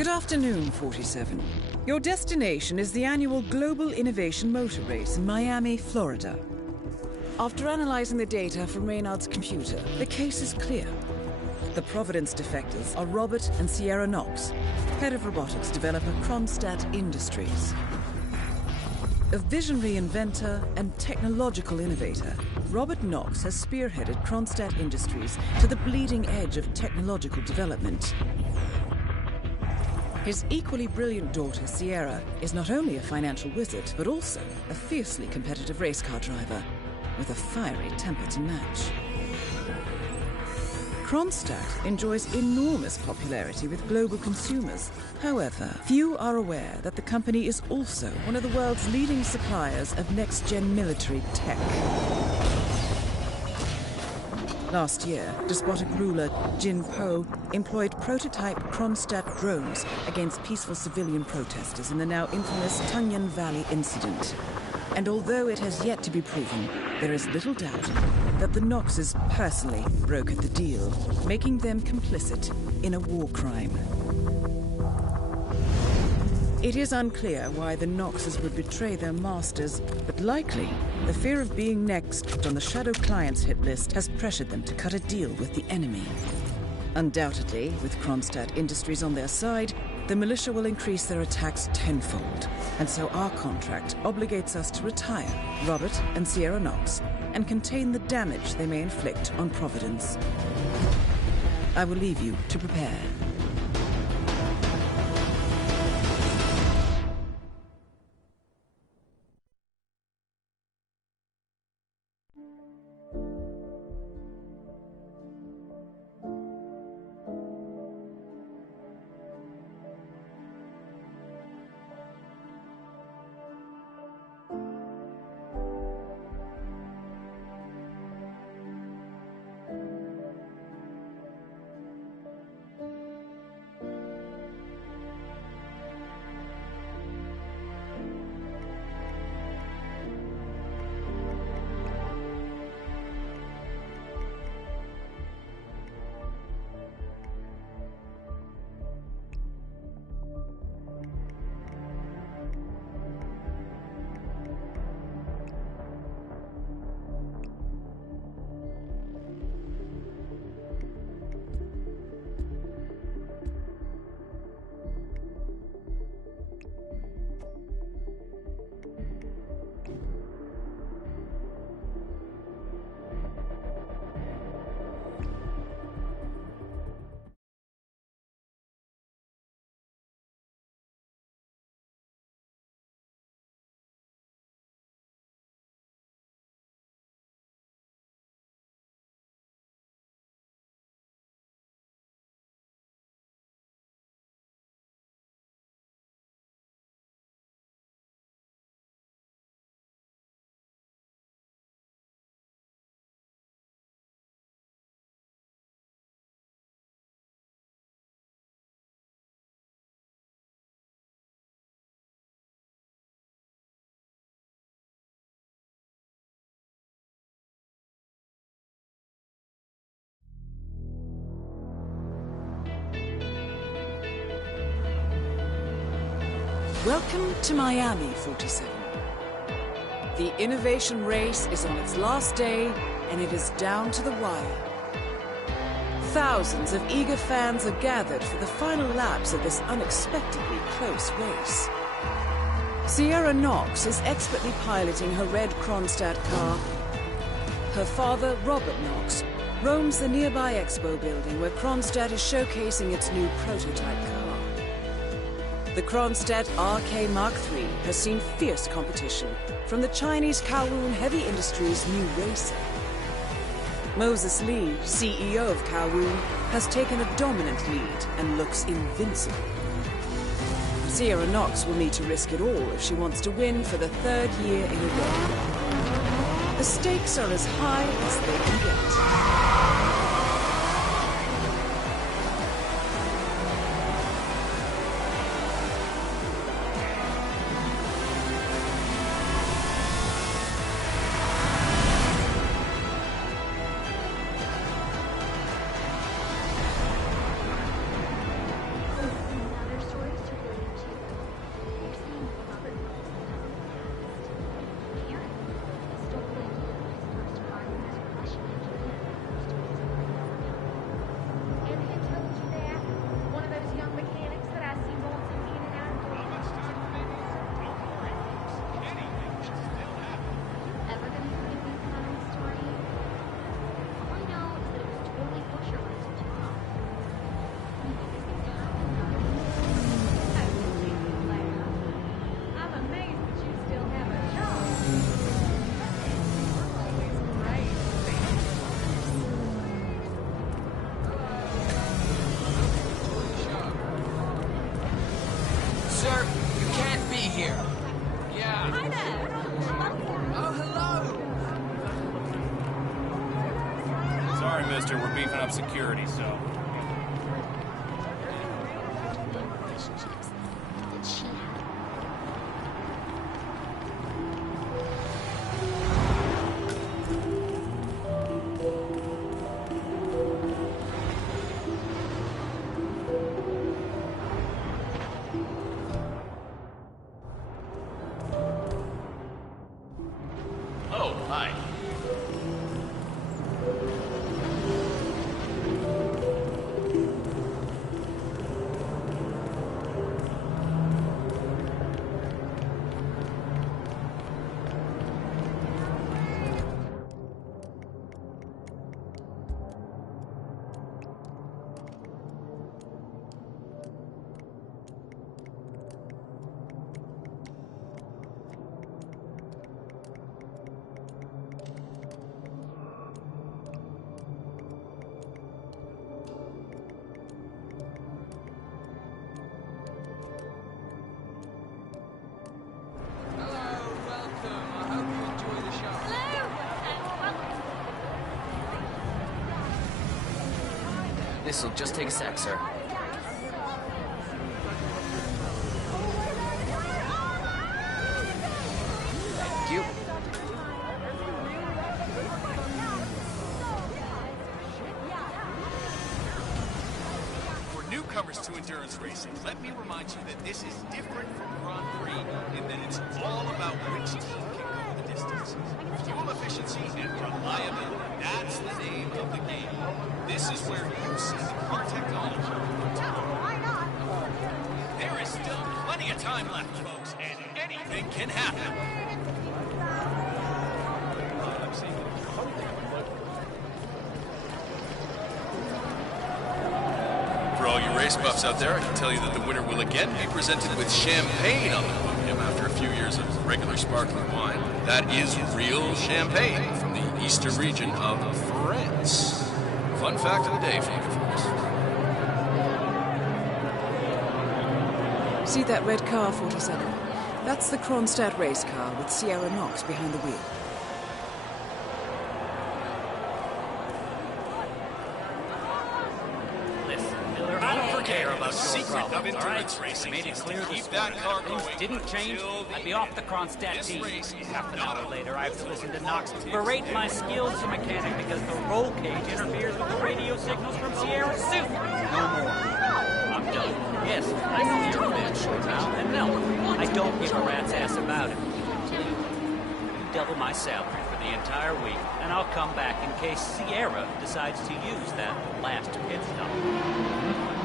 Good afternoon, 47. Your destination is the annual Global Innovation Motor Race in Miami, Florida. After analyzing the data from Reynard's computer, the case is clear. The Providence defectors are Robert and Sierra Knox, head of robotics developer Kronstadt Industries. A visionary inventor and technological innovator, Robert Knox has spearheaded Kronstadt Industries to the bleeding edge of technological development. His equally brilliant daughter, Sierra, is not only a financial wizard, but also a fiercely competitive race car driver with a fiery temper to match. Kronstadt enjoys enormous popularity with global consumers. However, few are aware that the company is also one of the world's leading suppliers of next-gen military tech. Last year, despotic ruler Jin Po employed prototype Kronstadt drones against peaceful civilian protesters in the now infamous Tungan Valley incident. And although it has yet to be proven, there is little doubt that the Knoxes personally brokered the deal, making them complicit in a war crime. It is unclear why the Knoxes would betray their masters, but likely the fear of being next on the Shadow Clients hit list has pressured them to cut a deal with the enemy. Undoubtedly, with Kronstadt Industries on their side, the militia will increase their attacks tenfold, and so our contract obligates us to retire Robert and Sierra Knox and contain the damage they may inflict on Providence. I will leave you to prepare. Welcome to Miami, 47. The innovation race is on its last day, and it is down to the wire. Thousands of eager fans are gathered for the final laps of this unexpectedly close race. Sierra Knox is expertly piloting her red Kronstadt car. Her father, Robert Knox, roams the nearby expo building where Kronstadt is showcasing its new prototype car. The Kronstadt RK Mark III has seen fierce competition from the Chinese Kowloon Heavy Industries' new racer. Moses Lee, CEO of Kowloon, has taken a dominant lead and looks invincible. Sierra Knox will need to risk it all if she wants to win for the third year in a row. The stakes are as high as they can get. Sir, you can't be here. Yeah. Hi there. Oh, hello. Sorry, mister, we're beefing up security, so... Oh, hi. Hello, welcome. I hope you enjoy the show. This'll just take a sec, sir. Thank you. For newcomers to endurance racing, let me remind you that this is different from Grand Prix in that it's all about which team can go the distance. Fuel efficiency and reliability, that's the name of the game. This is where you see the car technology. There is still plenty of time left, folks, and anything can happen. For all you race buffs out there, I can tell you that the winner will again be presented with champagne on the podium after a few years of regular sparkling wine. That is real champagne from the eastern region of France. Fun fact of the day for you folks. See that red car, 47? That's the Kronstadt race car with Sierra Knox behind the wheel. I don't care about your Secret of problems, all endurance right? racing Made it is to clear keep this that morning. car Things going didn't change. until the I'd be off the Kronstadt This team. race is Half an not hour a later, I have to listen to result Knox of berate my skills as a mechanic because the roll cage interferes with the radio signals from Sierra's suit. No more. I'm done. Yes, I know you're a man short now, and no, I don't give a rat's ass about it. You double my salary for the entire week, and I'll come back in case Sierra decides to use that last pit stop.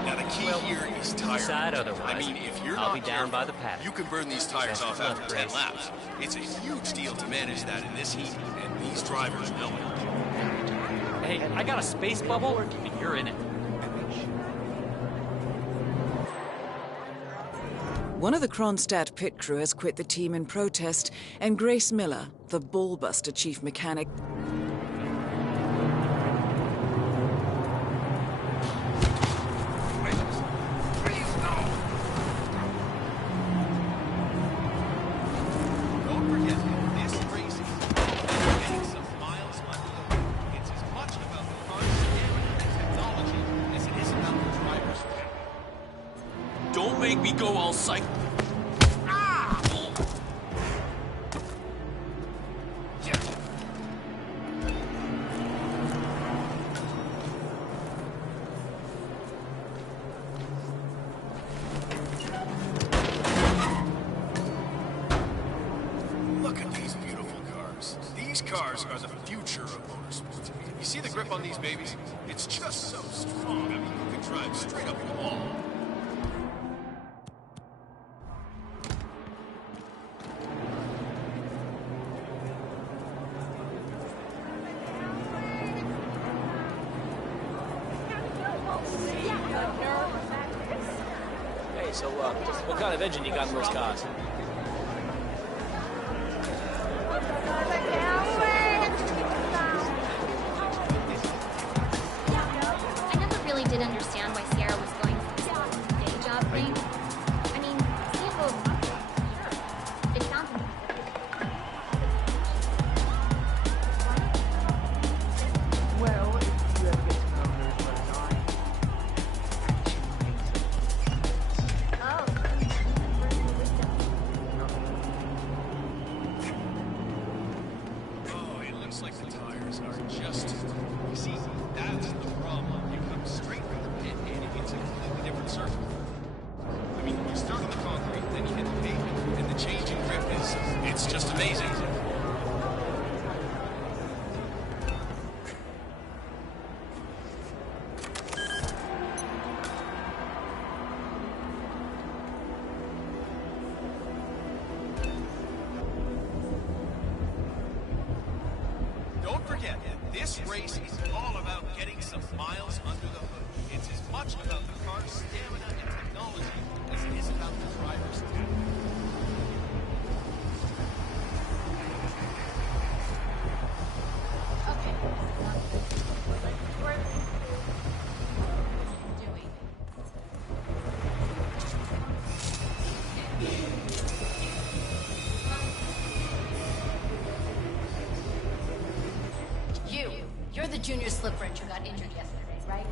Now the key here is tire. Decide otherwise. I mean, if you're I'll not be down careful, by the paddock. you can burn these tires off Best of after luck, 10 Grace. laps. It's a huge deal to manage that in this heat, and these drivers know it. Hey, I got a space bubble, and you're in it. One of the Kronstadt pit crew has quit the team in protest, and Grace Miller, the ballbuster chief mechanic, Don't forget, this race is getting some miles under the hood. It's as much about the car's skill and technology as it is about the driver's skill. Don't make me go all psych... Look at these beautiful cars. These cars are the future of motorsports. You see the grip on these babies? It's just so strong. I mean, you can drive straight up a wall. Hey, so, what kind of engine you got in those cars? I never really did understand why Sierra was going for this day job thing. I mean, seeing It's just amazing. Don't forget, this race is all about getting some miles under the hood. It's as much about the car's stamina and technology as it is about the driver's talent. Okay. Doing. You're the junior slip wrench who got injured yesterday, right?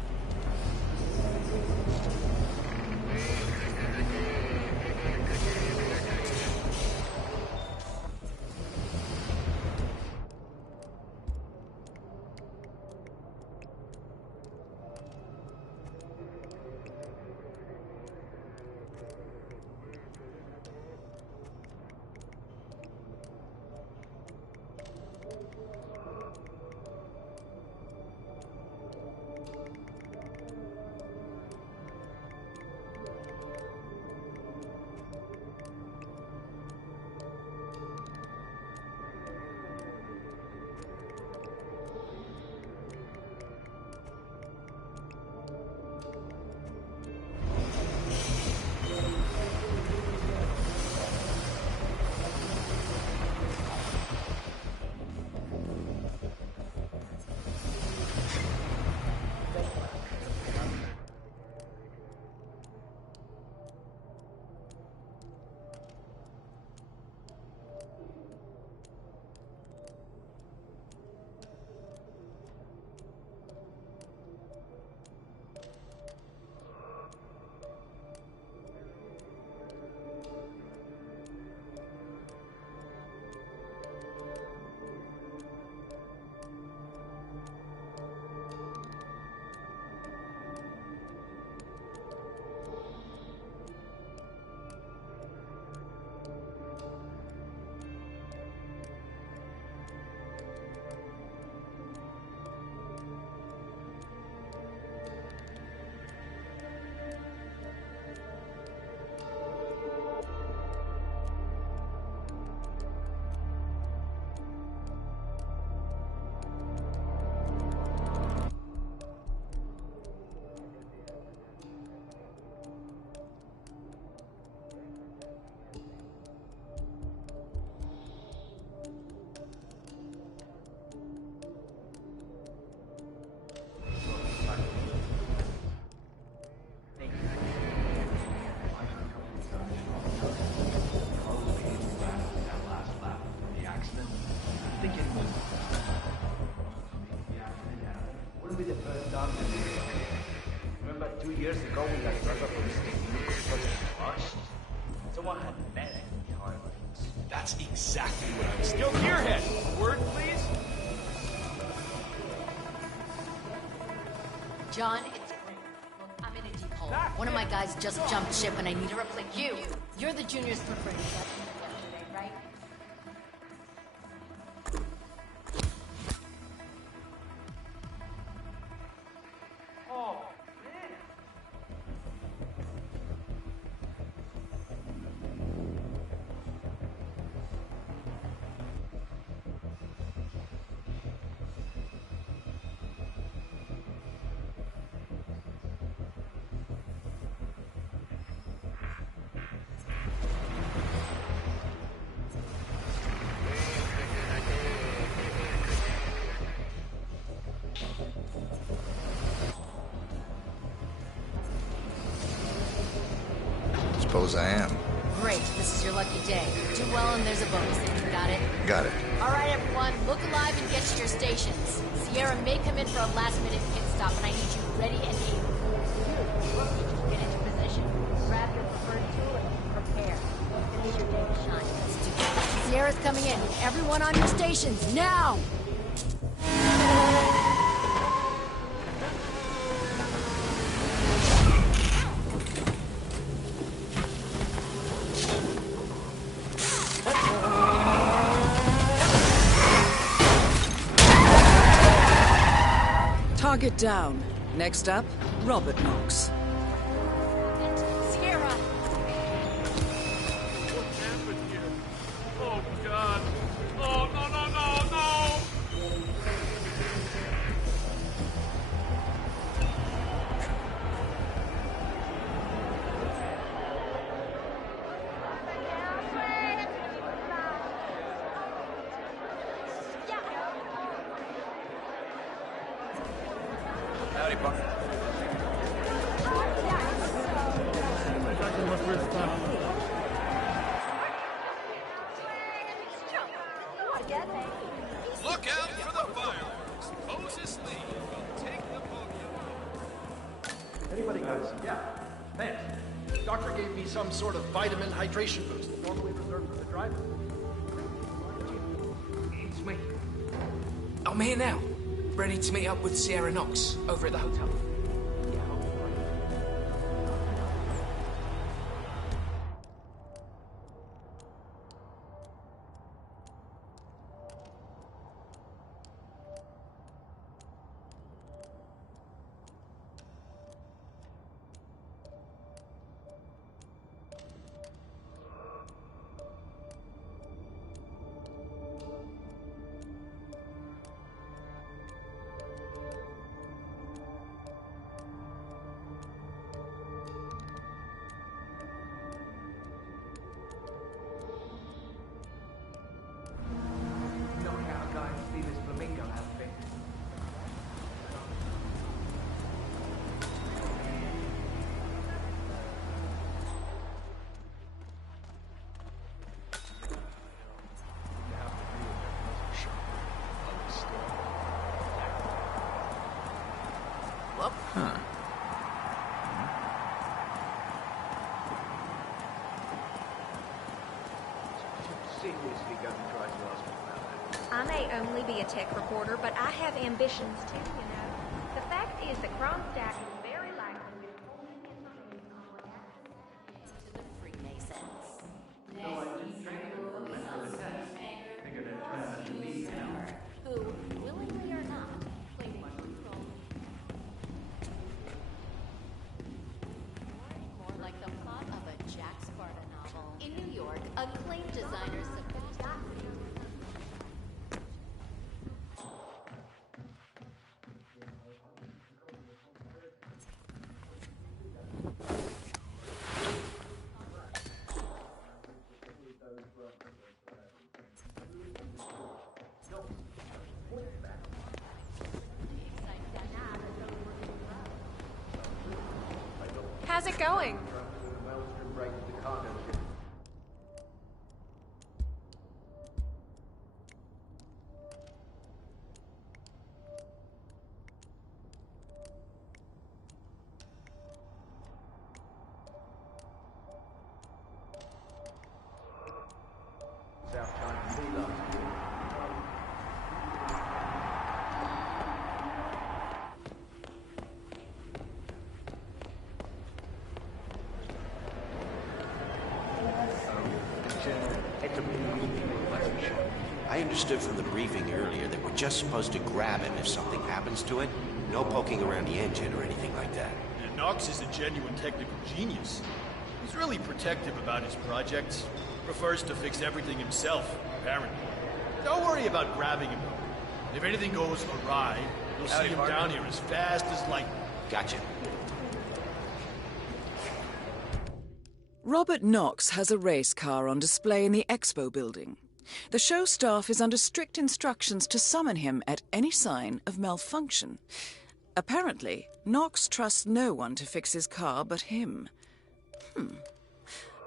Wouldn't be the first time that we remember 2 years ago when that brother from State Lucas was crushed? Someone had met him in the highlights. That's exactly what I was thinking. Yo, Gearhead, word, please? John, it's great. Look, I'm in a deep hole. One of my guys just jumped ship and I need to replace you. You're the junior slip wrench who got injured yesterday, right? Suppose I am. Great, this is your lucky day. Do well and there's a bonus. Got it? Got it. All right, everyone, look alive and get to your stations. Sierra may come in for a last-minute pit stop, and I need you ready and able. You, get into position. Grab your preferred tool and prepare. Finish your day to shine. Let's do it. Sierra's coming in. Everyone on your stations, now! Target down. Next up, Robert Knox. Sierra! What happened here? Oh, God. Oh, no, no, no, no! Howdy, partner. Look out for the fireworks. Moses Lee will take the podium. Anybody got some? Yeah. Thanks. The doctor gave me some sort of vitamin hydration boost that normally reserved for the driver. It's me. I'm here now, ready to meet up with Sierra Knox over at the hotel. Knock out a guy and see this flamingo outfit. Seriously going to try to ask me about that. I may only be a tech reporter, but I have ambitions too, you know. The fact is that Kronstadt is very likely to hold information on what happened To the Freemasons. Who, willingly or not, played a key role. More like the plot of a Jack Sparta novel. In New York, acclaimed designers submitted. How's it going? South China Sea last year. I understood from the briefing earlier that we're just supposed to grab him if something happens to it. No poking around the engine or anything like that. And Knox is a genuine technical genius. He's really protective about his projects. Prefers to fix everything himself, apparently. Don't worry about grabbing him. If anything goes awry, you'll see him down here as fast as lightning. Gotcha. Robert Knox has a race car on display in the expo building. The show staff is under strict instructions to summon him at any sign of malfunction. Apparently, Knox trusts no one to fix his car but him.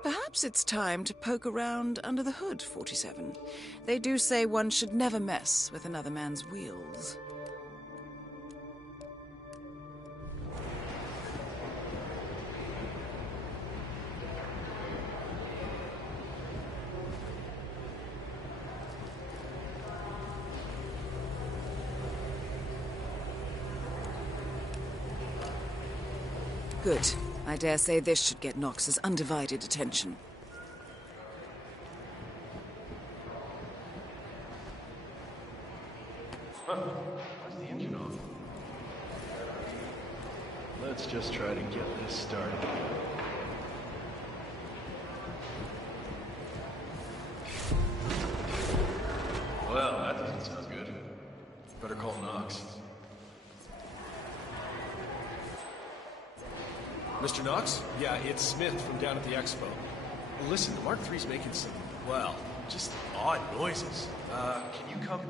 Perhaps it's time to poke around under the hood, 47. They do say one should never mess with another man's wheels. Good. I dare say this should get Knox's undivided attention. What's the engine on? Let's just try to get this started. Well, that doesn't sound good. Better call Knox. Mr. Knox? Yeah, it's Smith from down at the expo. Well, listen, the Mark III's making some, well, just odd noises. Can you come?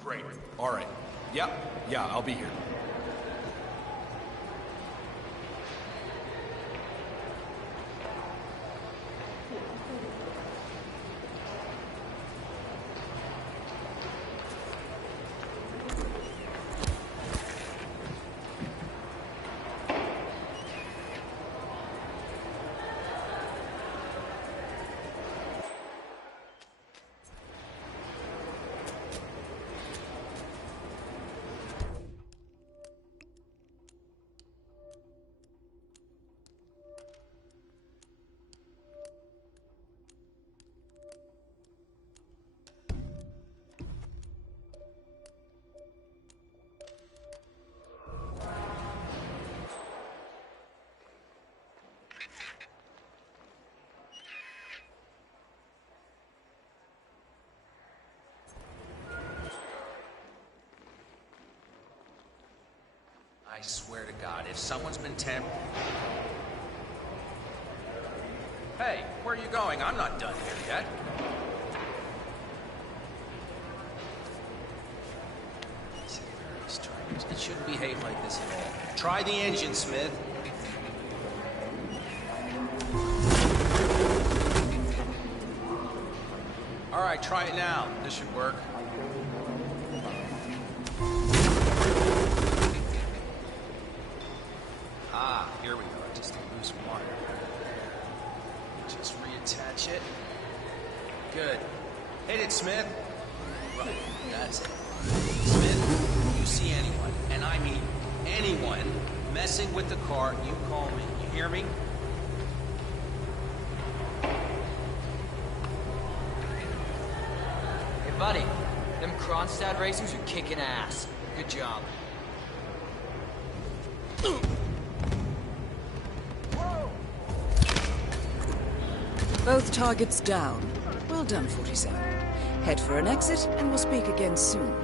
Great. All right. Yeah, I'll be here. I swear to God, if someone's been Hey, where are you going? I'm not done here yet. It shouldn't behave like this at all. Try the engine, Smith. All right, try it now. This should work. Ah, here we go. Just a loose wire. Just reattach it. Good. Hit it, Smith. Right, that's it. Smith, you see anyone, and I mean anyone, messing with the car, you call me. You hear me? Hey, buddy. Them Kronstadt racers are kicking ass. Good job. Both targets down. Well done, 47. Head for an exit, and we'll speak again soon.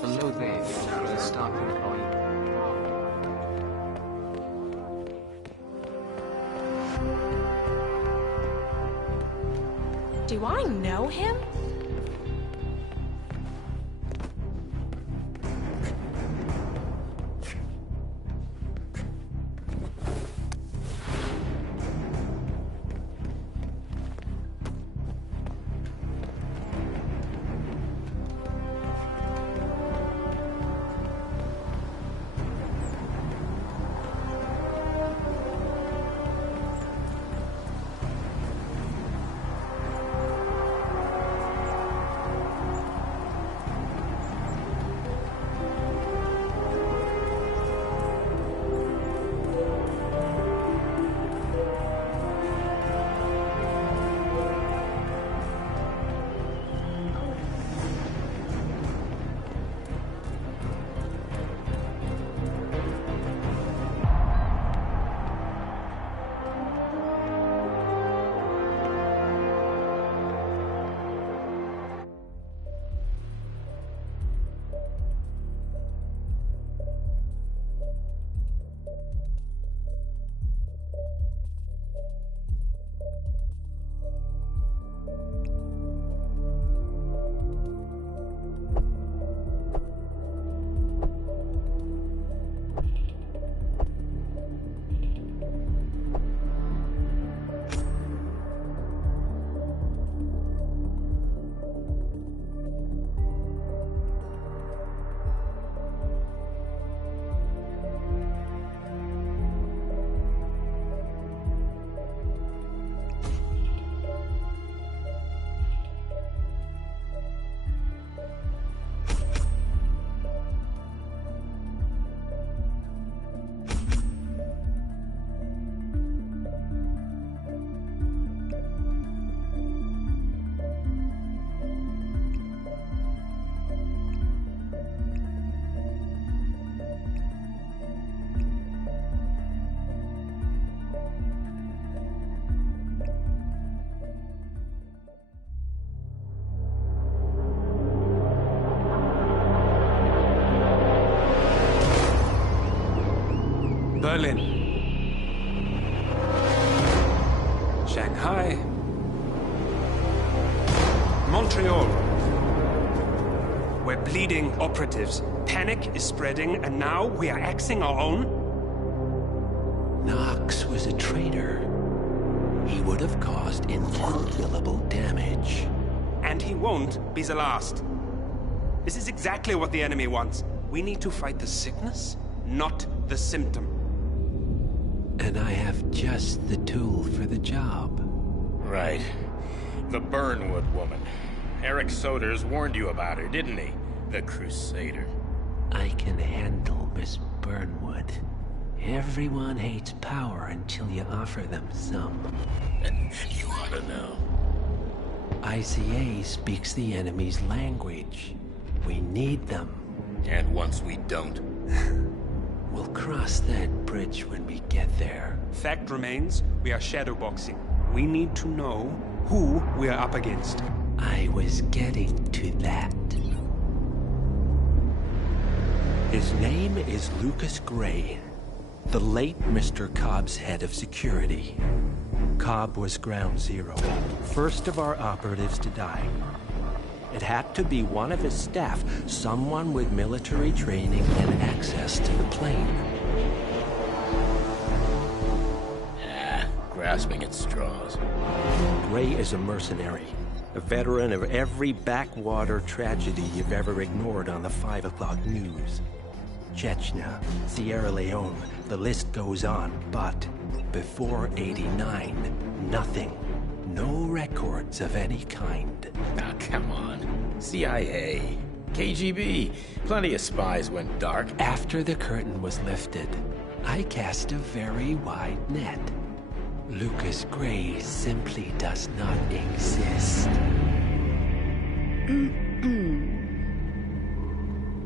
Hello there. Please stop employee. Do I know him? Berlin. Shanghai. Montreal. We're bleeding operatives. Panic is spreading, and now we are axing our own? Knox was a traitor. He would have caused incalculable damage. And he won't be the last. This is exactly what the enemy wants. We need to fight the sickness, not the symptom. And I have just the tool for the job. Right. The Burnwood woman. Eric Soders warned you about her, didn't he? The Crusader. I can handle Miss Burnwood. Everyone hates power until you offer them some. You ought to know. ICA speaks the enemy's language. We need them. And once we don't? We'll cross that bridge when we get there. Fact remains, we are shadowboxing. We need to know who we are up against. I was getting to that. His name is Lucas Gray, the late Mr. Cobb's head of security. Cobb was ground zero, first of our operatives to die. It had to be one of his staff, someone with military training and access to the plane. Grasping at straws. Gray is a mercenary, a veteran of every backwater tragedy you've ever ignored on the 5 o'clock news. Chechnya, Sierra Leone, the list goes on, but before '89, nothing. No records of any kind. Ah, come on. CIA, KGB, plenty of spies went dark. After the curtain was lifted, I cast a very wide net. Lucas Gray simply does not exist.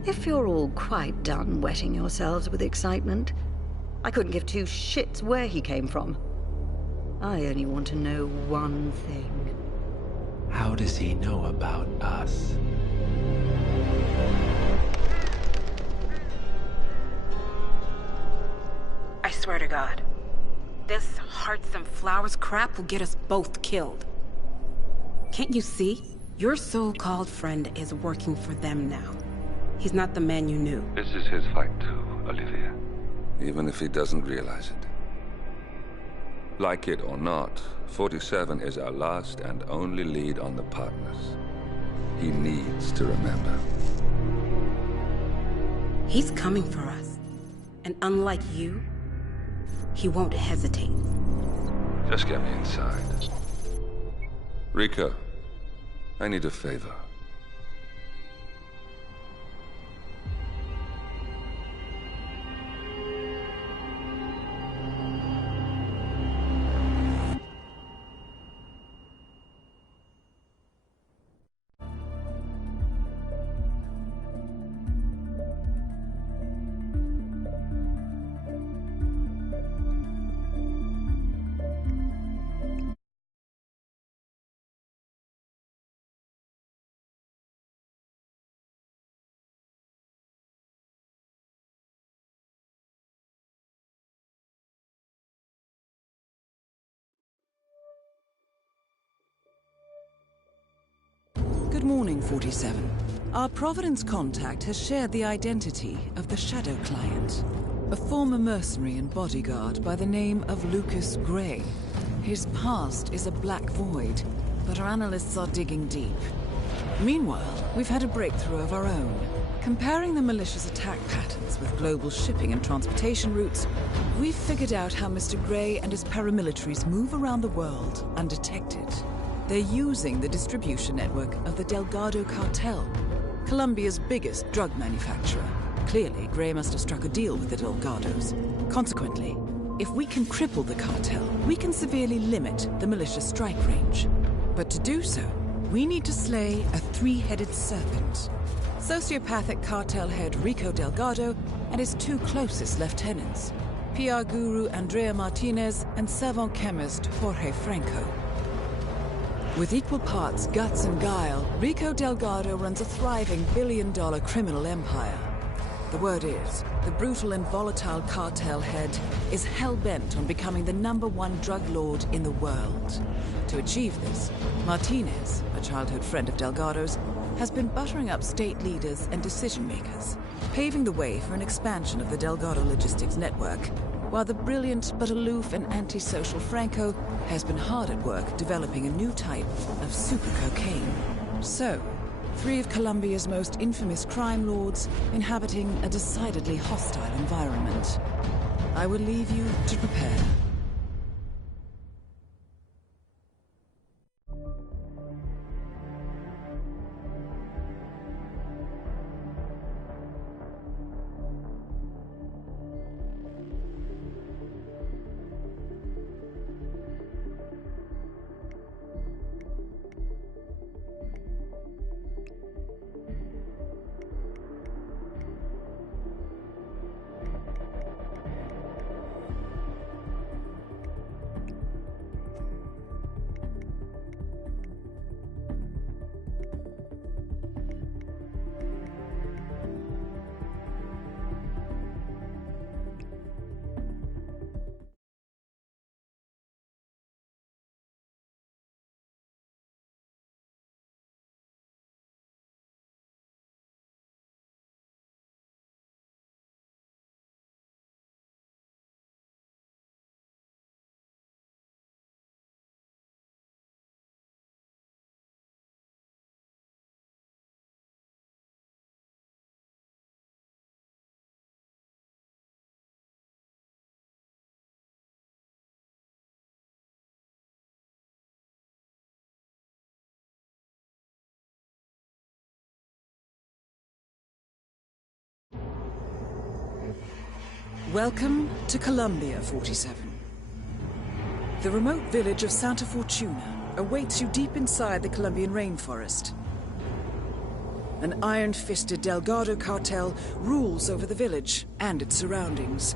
If you're all quite done wetting yourselves with excitement, I couldn't give two shits where he came from. I only want to know one thing. How does he know about us? I swear to God, this hearts and flowers crap will get us both killed. Can't you see? Your so-called friend is working for them now. He's not the man you knew. This is his fight too, Olivia. Even if he doesn't realize it. Like it or not, 47 is our last and only lead on the partners. He needs to remember. He's coming for us. And unlike you, he won't hesitate. Just get me inside. Rico, I need a favor. Good morning, 47. Our Providence contact has shared the identity of the Shadow Client, a former mercenary and bodyguard by the name of Lucas Gray. His past is a black void, but our analysts are digging deep. Meanwhile, we've had a breakthrough of our own. Comparing the malicious attack patterns with global shipping and transportation routes, we've figured out how Mr. Gray and his paramilitaries move around the world undetected. They're using the distribution network of the Delgado cartel, Colombia's biggest drug manufacturer. Clearly, Gray must have struck a deal with the Delgados. Consequently, if we can cripple the cartel, we can severely limit the malicious strike range. But to do so, we need to slay a three-headed serpent. Sociopathic cartel head Rico Delgado and his two closest lieutenants, PR guru Andrea Martinez and savant chemist Jorge Franco. With equal parts guts and guile, Rico Delgado runs a thriving billion-dollar criminal empire. The word is, the brutal and volatile cartel head is hell-bent on becoming the #1 drug lord in the world. To achieve this, Martinez, a childhood friend of Delgado's, has been buttering up state leaders and decision-makers, paving the way for an expansion of the Delgado logistics network, while the brilliant but aloof and antisocial Franco has been hard at work developing a new type of super cocaine. So, 3 of Colombia's most infamous crime lords inhabiting a decidedly hostile environment. I will leave you to prepare. Welcome to Colombia, 47. The remote village of Santa Fortuna awaits you deep inside the Colombian rainforest. An iron-fisted Delgado cartel rules over the village and its surroundings.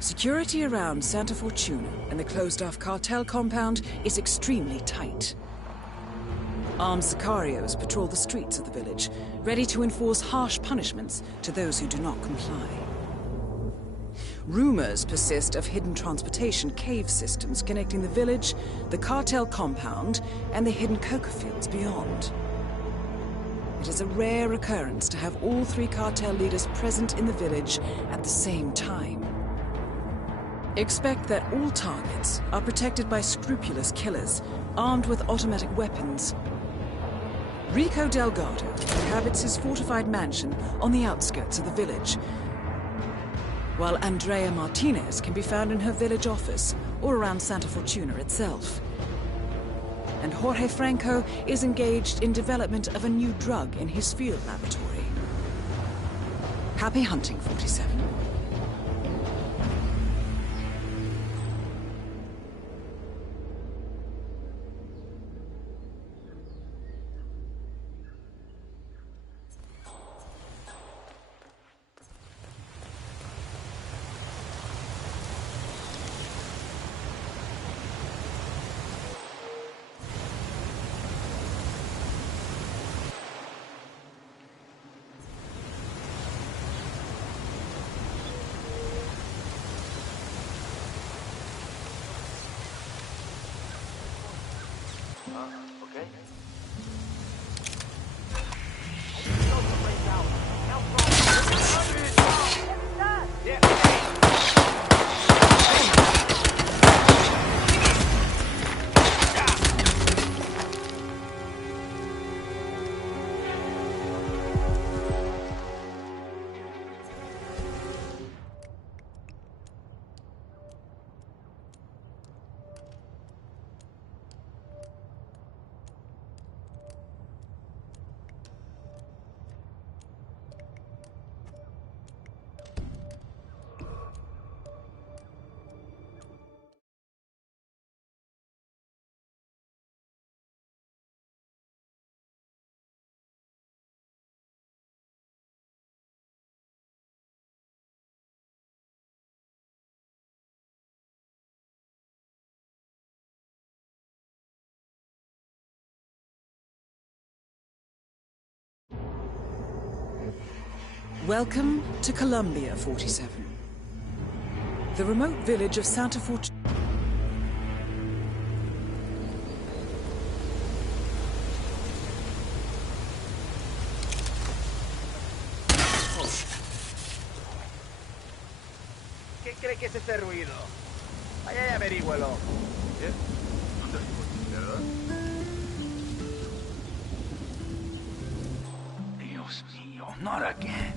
Security around Santa Fortuna and the closed-off cartel compound is extremely tight. Armed sicarios patrol the streets of the village, ready to enforce harsh punishments to those who do not comply. Rumors persist of hidden transportation cave systems connecting the village, the cartel compound, and the hidden coca fields beyond. It is a rare occurrence to have all 3 cartel leaders present in the village at the same time. Expect that all targets are protected by scrupulous killers, armed with automatic weapons. Rico Delgado inhabits his fortified mansion on the outskirts of the village, while Andrea Martinez can be found in her village office or around Santa Fortuna itself. And Jorge Franco is engaged in development of a new drug in his field laboratory. Happy hunting, 47. Okay. Welcome to Columbia, 47. The remote village of Santa Fortuna. ¿Qué cree que es ese ruido? Vaya y averígüelo. ¿Qué? Dios mío, not again.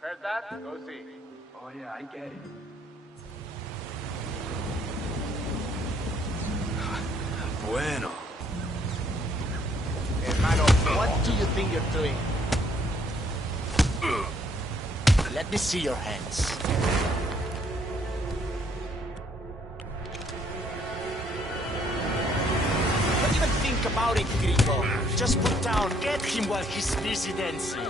Heard that? Go see. Oh yeah, I get it. Bueno. Hermano, what do you think you're doing? Let me see your hands. Don't even think about it, Gringo. Just put down, get him while he's busy dancing.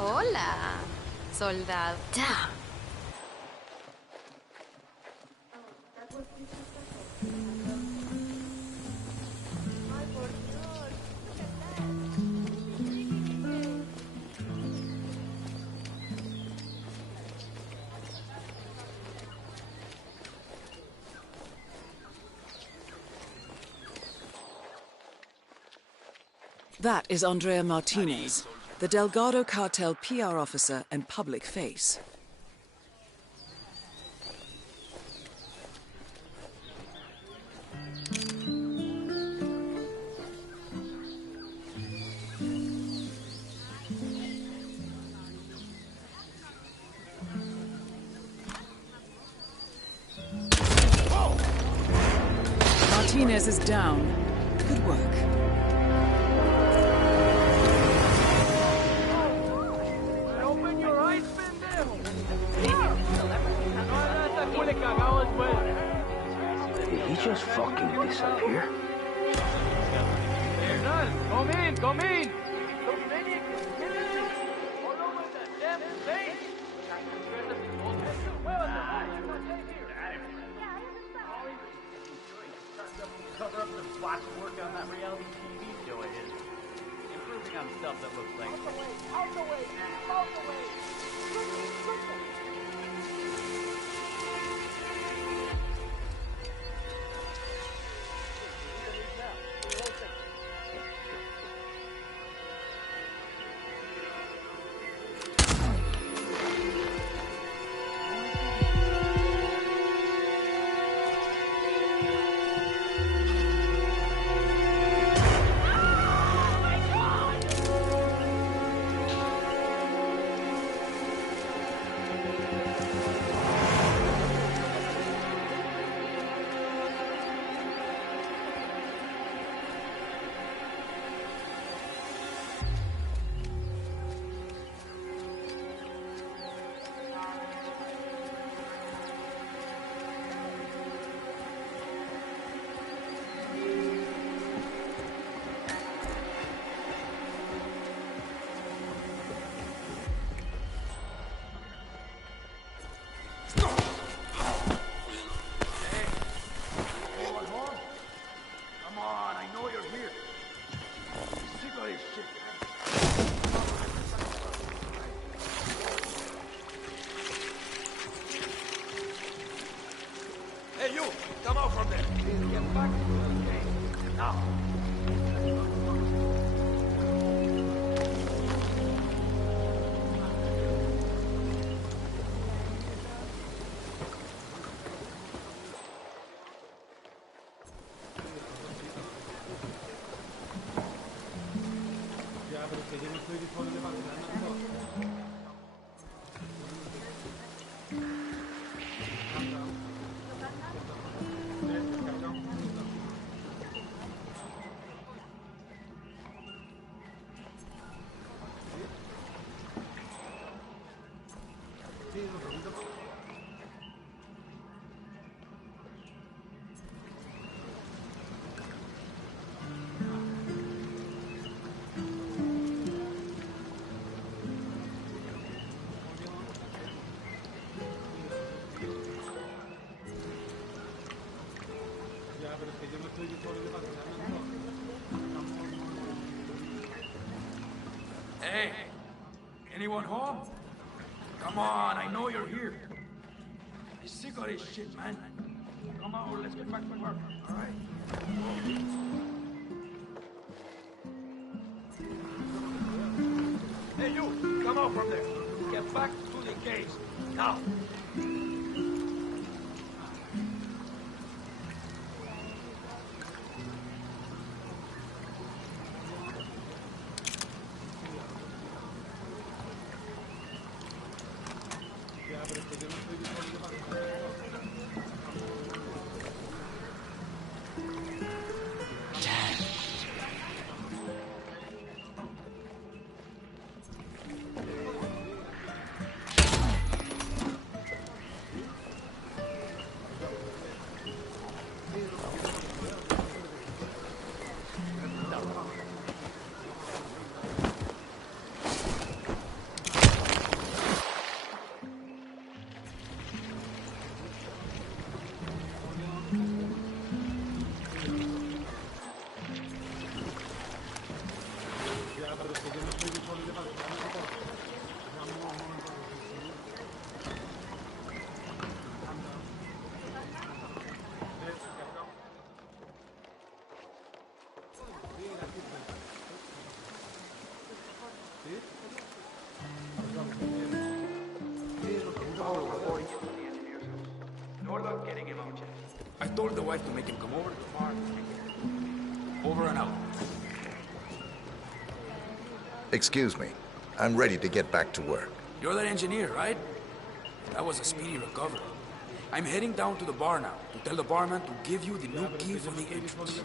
Hola, soldado. Damn. That is Andrea Martinez, the Delgado cartel PR officer and public face. Martinez is down. Good work. Did he just fucking disappear? Come in, come in! So many conspiracies all over the damn place! Cover up the spots work on that reality TV show of his. Improving on stuff that looks like... Out the way, out the way, out the way! Hey, you! Come out from there! Get back to the game. Now! Hey, anyone home? Come on, I know you're here. I'm sick of this shit, man. Come on, let's get back to work, all right? Hey, you, come out from there. Get back to the cage, now. I told the wife to make him come over to the farm. Over and out. Excuse me. I'm ready to get back to work. You're that engineer, right? That was a speedy recovery. I'm heading down to the bar now to tell the barman to give you the new key for the entrance.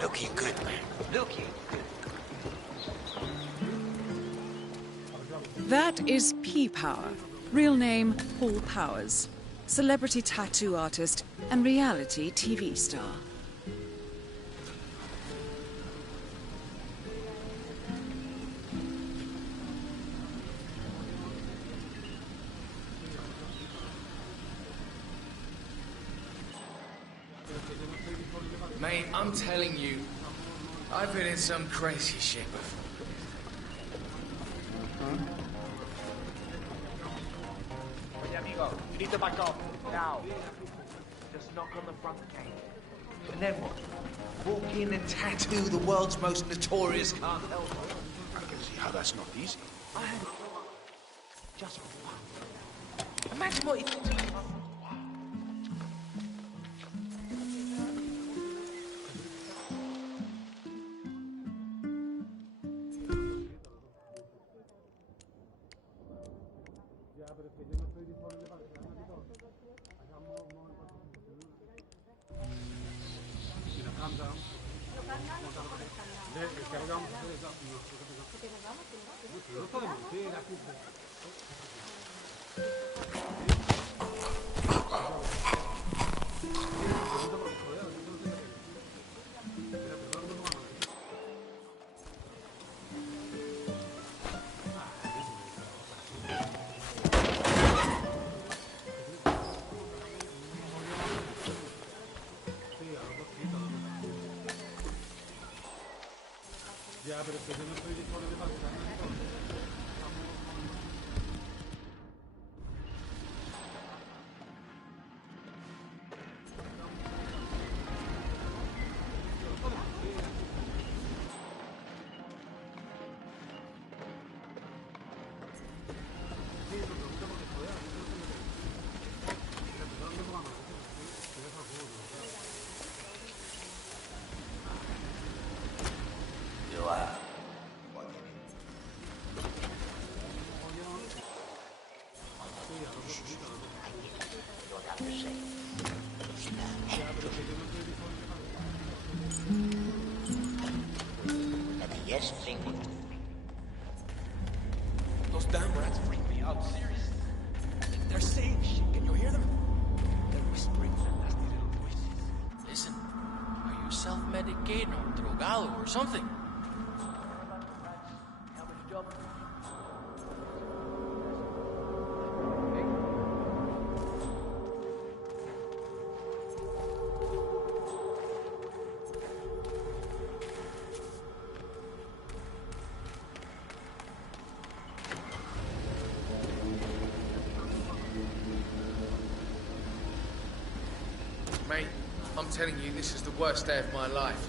Looking good, man. Looking good. That is P-Power. Real name, Paul Powers. Celebrity tattoo artist and reality TV star. Mate, I'm telling you, I've been in some crazy shit before. Oye, amigo, you need to back up. Now. Just knock on the front gate. And then what? Walk in and tattoo the world's most notorious cartel. I can see how that's not easy. Just for fun. Imagine what you think. Yes, single. Those damn rats freak me out, seriously. They're saying shit, can you hear them? They're whispering their nasty little voices. Listen, are you self-medicating or drogado or something? Mate, I'm telling you, this is the worst day of my life.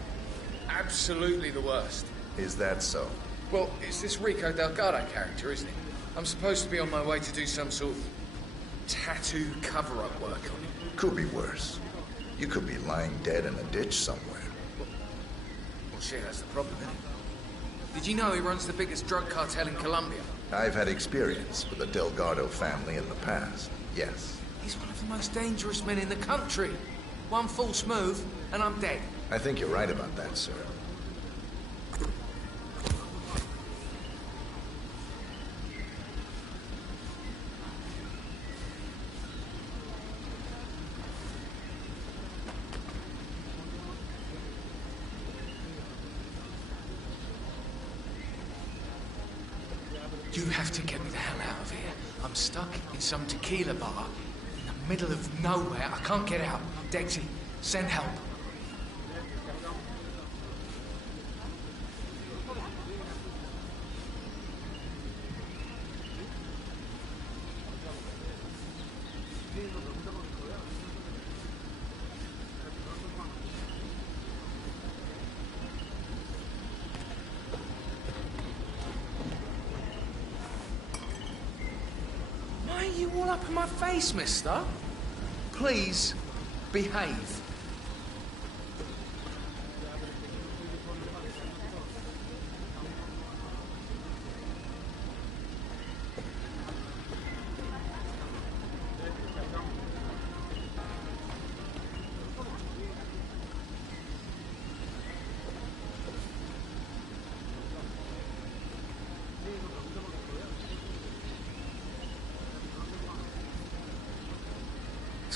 Absolutely the worst. Is that so? Well, it's this Rico Delgado character, isn't it? I'm supposed to be on my way to do some sort of tattoo cover-up work on him. Could be worse. You could be lying dead in a ditch somewhere. Well, shit, that's the problem, isn't it? Did you know he runs the biggest drug cartel in Colombia? I've had experience with the Delgado family in the past, yes. He's one of the most dangerous men in the country. One false move, and I'm dead. I think you're right about that, sir. You have to get me the hell out of here. I'm stuck in some tequila bar in the middle of nowhere. I can't get out. Dexy, send help. Why are you all up in my face, mister? Please, behave.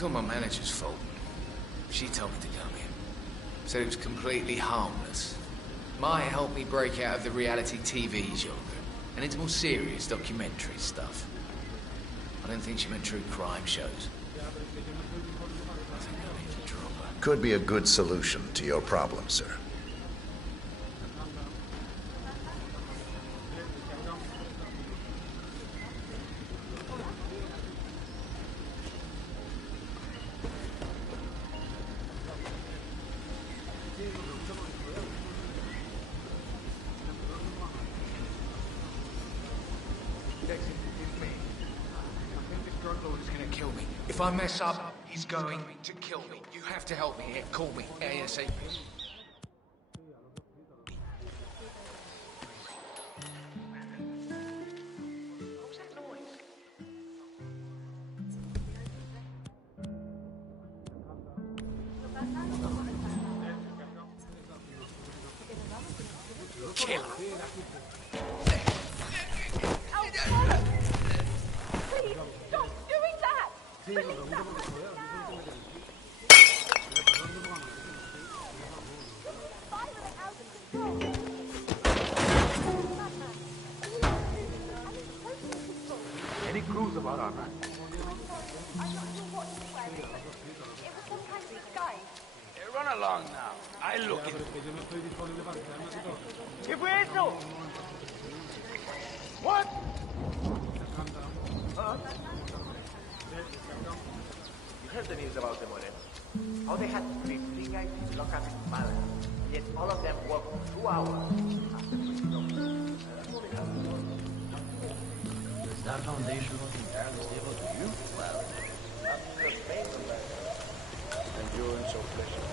It's all my manager's fault. She told me to come in. Said it was completely harmless. Might help me break out of the reality TV genre and into more serious documentary stuff. I don't think she meant true crime shows. I think I need to drop her. Could be a good solution to your problem, sir. If I mess up, he's going to kill me. You have to help me here. Call me ASAP. Kill her. Please, stop doing that! Any clues about our man? I'm not sure what he was wearing. It was some kind of disguise. Hey, run along now. I look into it. ¿Qué fue eso? What? You heard the news about the Moreno. How they had 3 guys locked up in Malaga. Yet all of them worked 2 hours after putting up. Does that foundation look entirely stable to you? Well, nothing was made from that. Endurance or pleasure.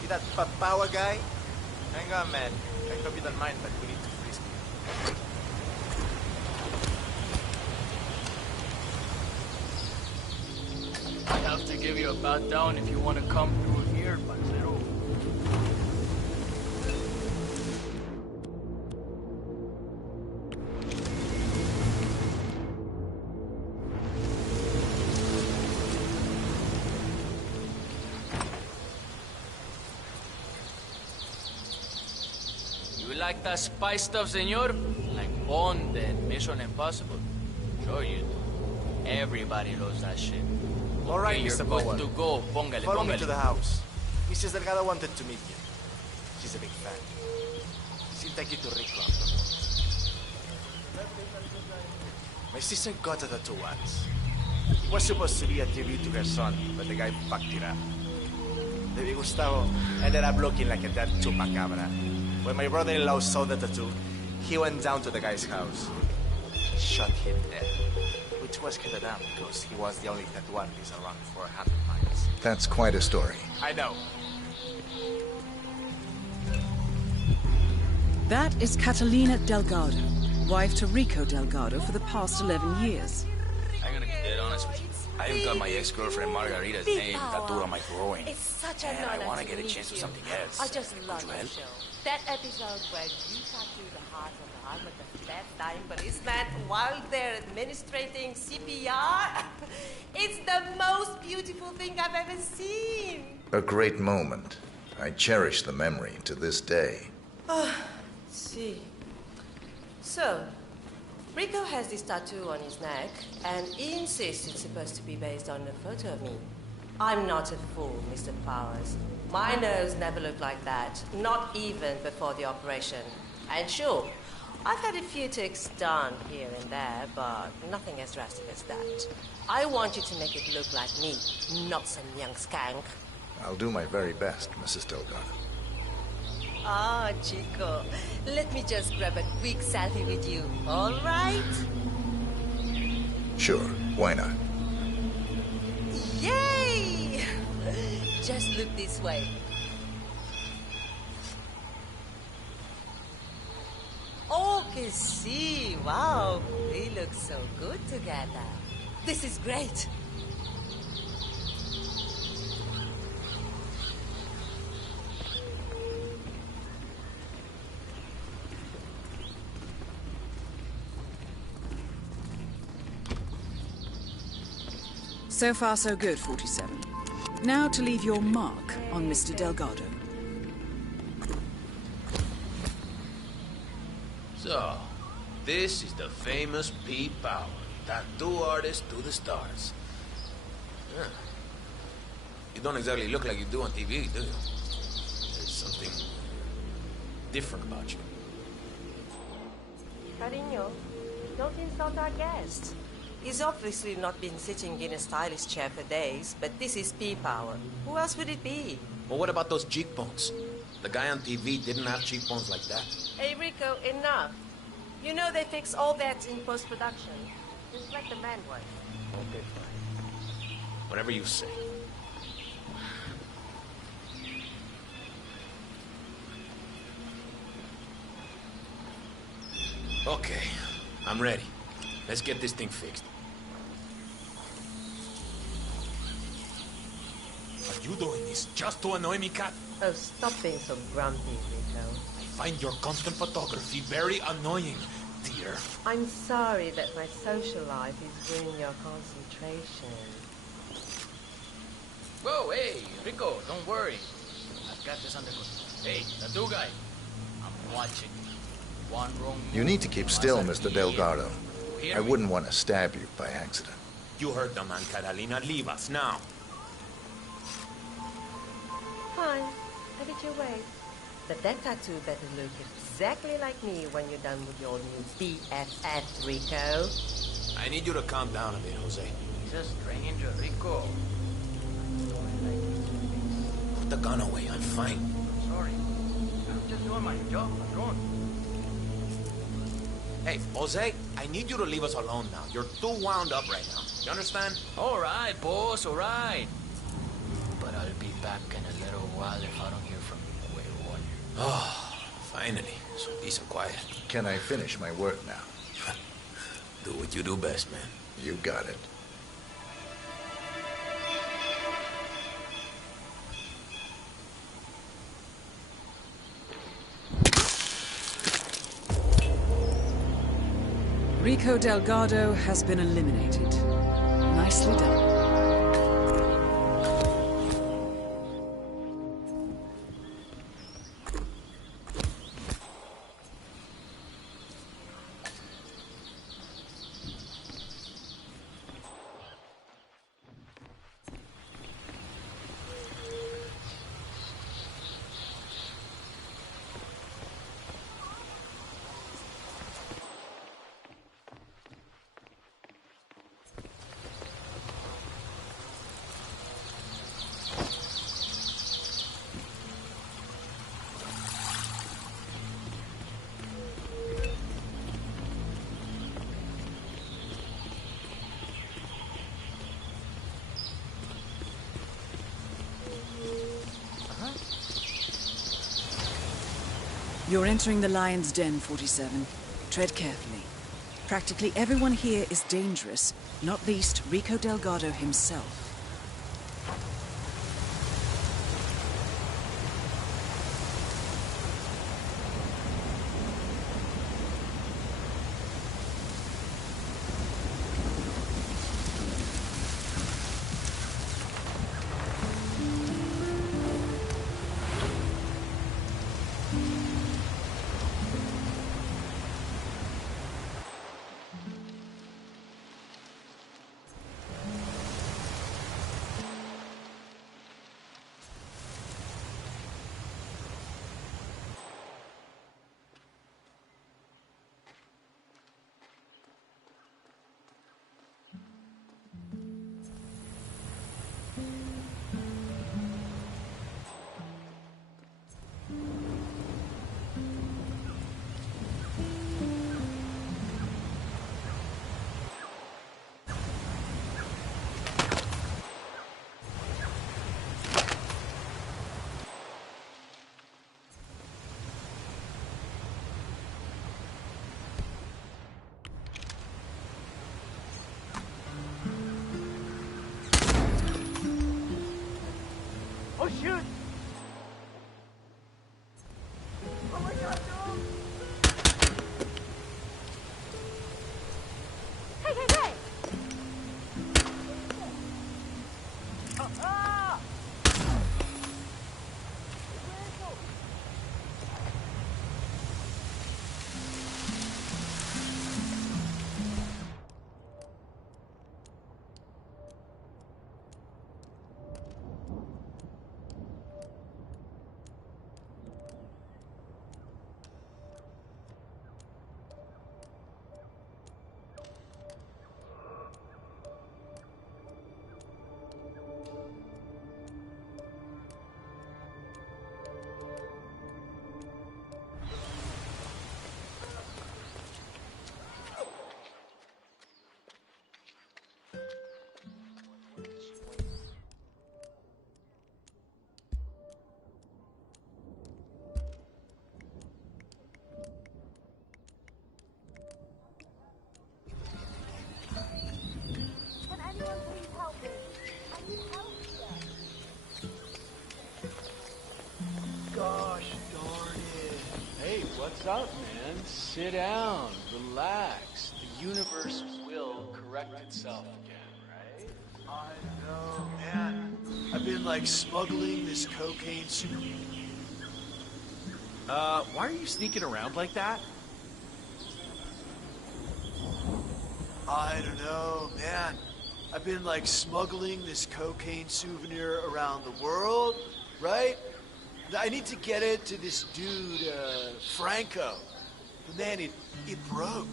See that Papawa guy? Hang on, man. I hope you don't mind, but we need to freeze me. I have to give you a pat down if you want to come through here, Panzero. You like that spy stuff, senor? Like Bond and Mission Impossible? Sure you do. Everybody loves that shit. All right, Okay, Mr. you're good Bowen. to go. Póngale, Follow me póngale. to the house. Mrs. Delgado wanted to meet you. She's a big fan. She'll take you to Rico afterwards. My sister got a tattoo once. It was supposed to be a tribute to her son, but the guy fucked it up. Baby Gustavo ended up looking like a dead chupacabra. When my brother-in-law saw the tattoo, he went down to the guy's house. Shot him dead. Which was kind of dumb because he was the only tattoo artist around for 100 miles. That's quite a story. I know. That is Catalina Delgado, wife to Rico Delgado for the past 11 years. I'm gonna be dead honest with you. I even got my ex-girlfriend Margarita's name tattooed on my groin. It's such an And honor I want to to get a meet chance for you. something else. I just love you your help? show. That episode where you tattoo the heart of the arm with the left-dying policeman while they're administrating CPR. It's the most beautiful thing I've ever seen. A great moment. I cherish the memory to this day. See. So, Rico has this tattoo on his neck, and he insists it's supposed to be based on a photo of me. I'm not a fool, Mr. Powers. My nose never looked like that, not even before the operation. And sure, I've had a few ticks done here and there, but nothing as drastic as that. I want you to make it look like me, not some young skank. I'll do my very best, Mrs. Delgado. Ah, Chico, let me just grab a quick selfie with you, all right? Sure, why not? Yay! Just look this way. can see. Wow, we look so good together. This is great. So far, so good, 47. Now to leave your mark on Mr. Delgado. So, this is the famous P. Power, tattoo artist to the stars. Yeah. You don't exactly look like you do on TV, do you? There's something different about you. Carino, don't insult our guest. He's obviously not been sitting in a stylish chair for days, but this is P-Power. Who else would it be? Well, what about those cheekbones? The guy on TV didn't have cheekbones like that. Hey, Rico, enough. You know they fix all that in post-production. Just like the man was. Okay, fine. Whatever you say. Okay, I'm ready. Let's get this thing fixed. Are you doing this just to annoy me, Kat? Oh, stop being so grumpy, Rico. I find your constant photography very annoying, dear. I'm sorry that my social life is ruining your concentration. Whoa, hey, Rico, don't worry. I've got this under control. Hey, tattoo guy. I'm watching. One wrong move. You need to keep still, Mr. Delgado. I wouldn't want to stab you by accident. You heard the man, Catalina. Leave us now. Fine. Have it your way. But that tattoo better look exactly like me when you're done with your new BFF, Rico. I need you to calm down a bit, Jose. He's a stranger, Rico. Put the gun away. I'm fine. Sorry. I'm just doing my job. I'm going. Hey, Jose, I need you to leave us alone now. You're too wound up right now. You understand? All right, boss, all right. But I'll be back in a little while if I don't hear from you, Wait one. Oh, finally. So peace and quiet. Can I finish my work now? Do what you do best, man. You got it. Rico Delgado has been eliminated. Nicely done. You're entering the lion's den, 47. Tread carefully. Practically everyone here is dangerous, not least Rico Delgado himself. Oh, shoot! Oh my god, no! Hey, hey, hey! Ah! Can anyone please help me? I need help here. Gosh darn it. Hey, what's up, man? Sit down, relax. The universe will correct itself again, right? I know, man. I've been like smuggling this cocaine souvenir. Why are you sneaking around like that? I don't know, man. I've been like smuggling this cocaine souvenir around the world, right? I need to get it to this dude, Franco. But man, it broke.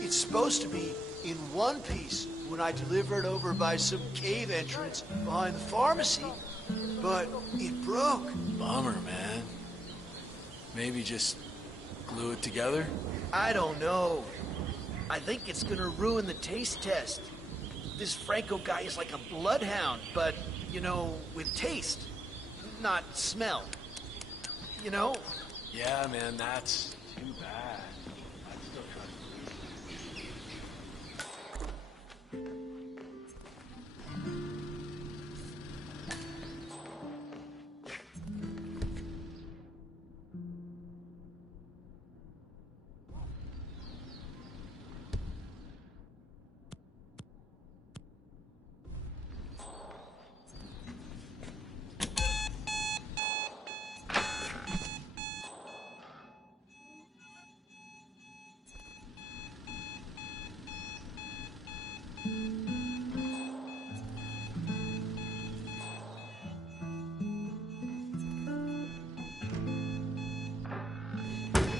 It's supposed to be in one piece when I deliver it over by some cave entrance behind the pharmacy, but it broke. Bummer, man. Maybe just glue it together? I don't know. I think it's gonna ruin the taste test. This Franco guy is like a bloodhound, but, you know, with taste, not smell. You know? Yeah, man, that's too bad. I'm still trying to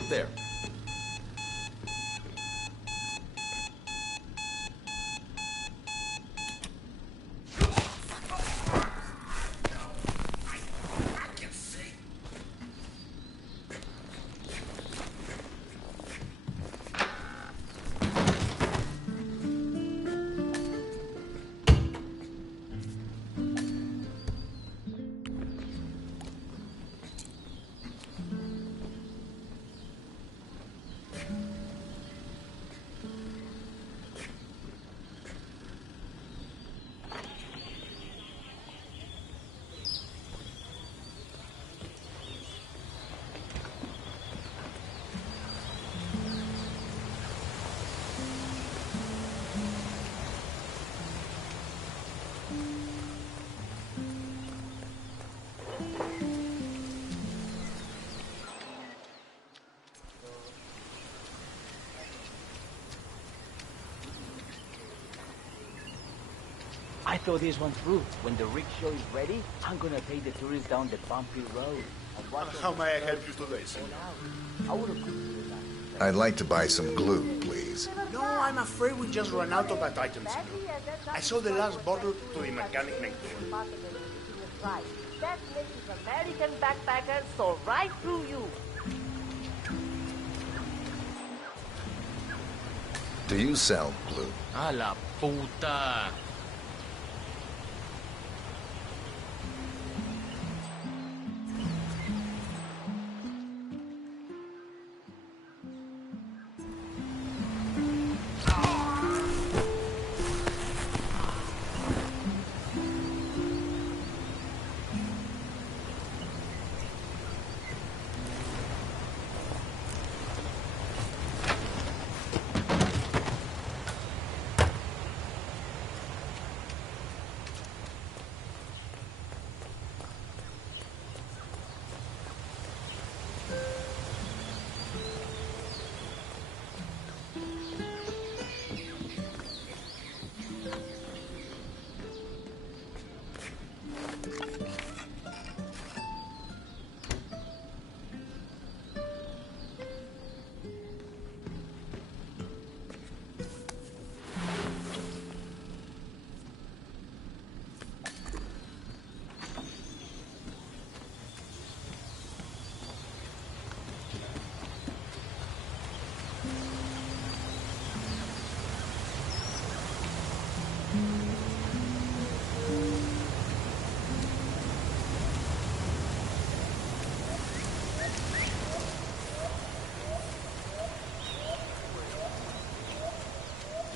There. I thought this one through. When the rickshaw is ready, I'm gonna take the tourists down the bumpy road. How may I help you today, senor? I'd like to buy some glue, please. No, I'm afraid we just ran out of that item, senor. I sold the last bottle to the mechanic next door. That Native American backpacker saw right through you. Do you sell glue? A la puta.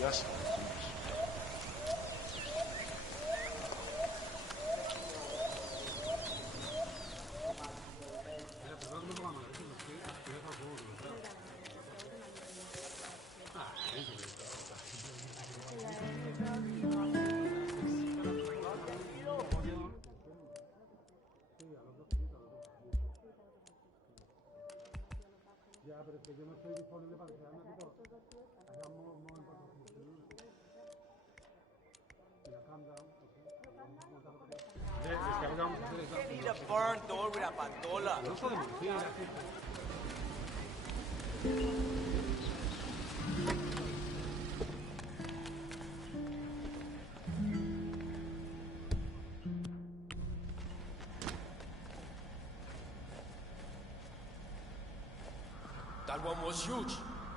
Yes. You need a barn door with a bandola. That one was huge.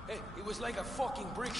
Hey, it was like a fucking brick.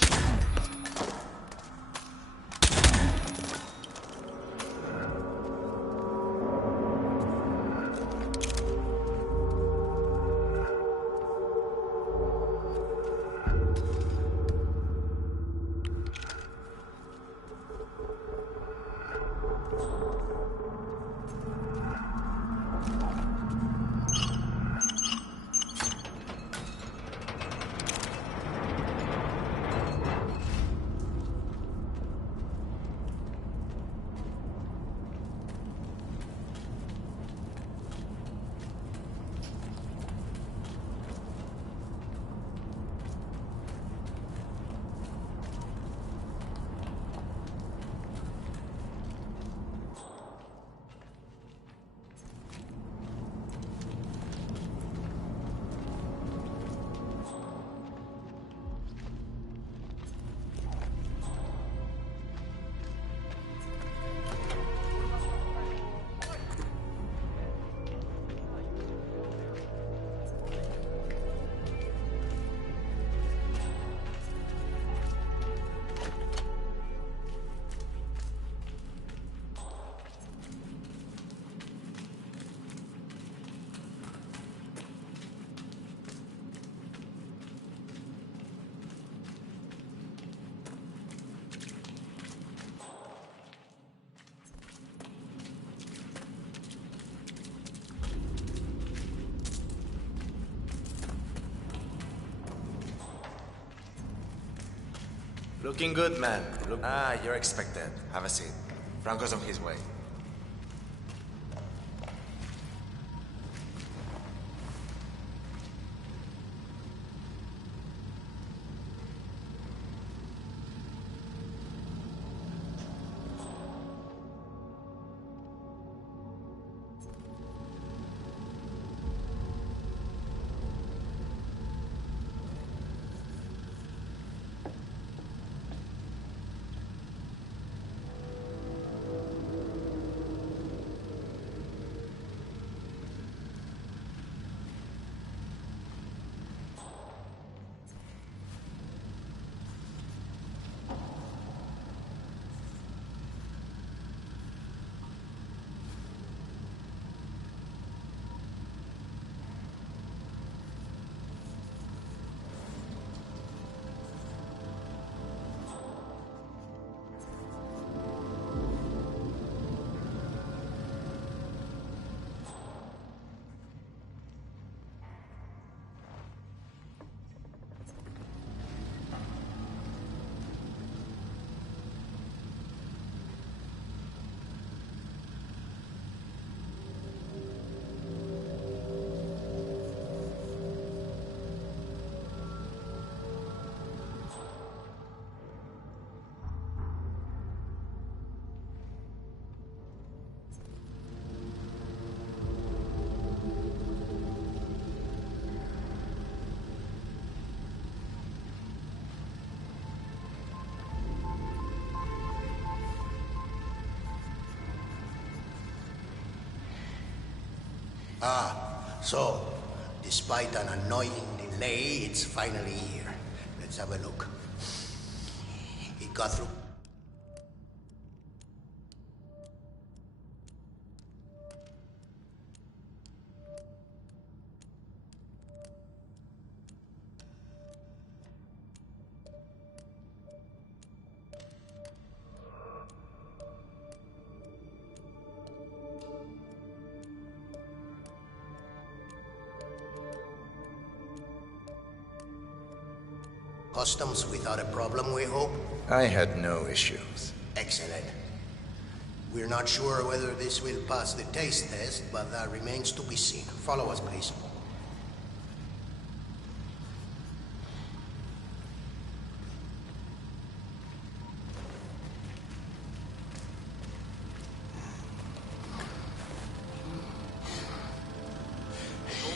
Looking good, man. You're expected. Have a seat. Franco's on his way. So, despite an annoying delay, it's finally here. Let's have a look. It got through. Customs without a problem, we hope? I had no issues. Excellent. We're not sure whether this will pass the taste test, but that remains to be seen. Follow us, please.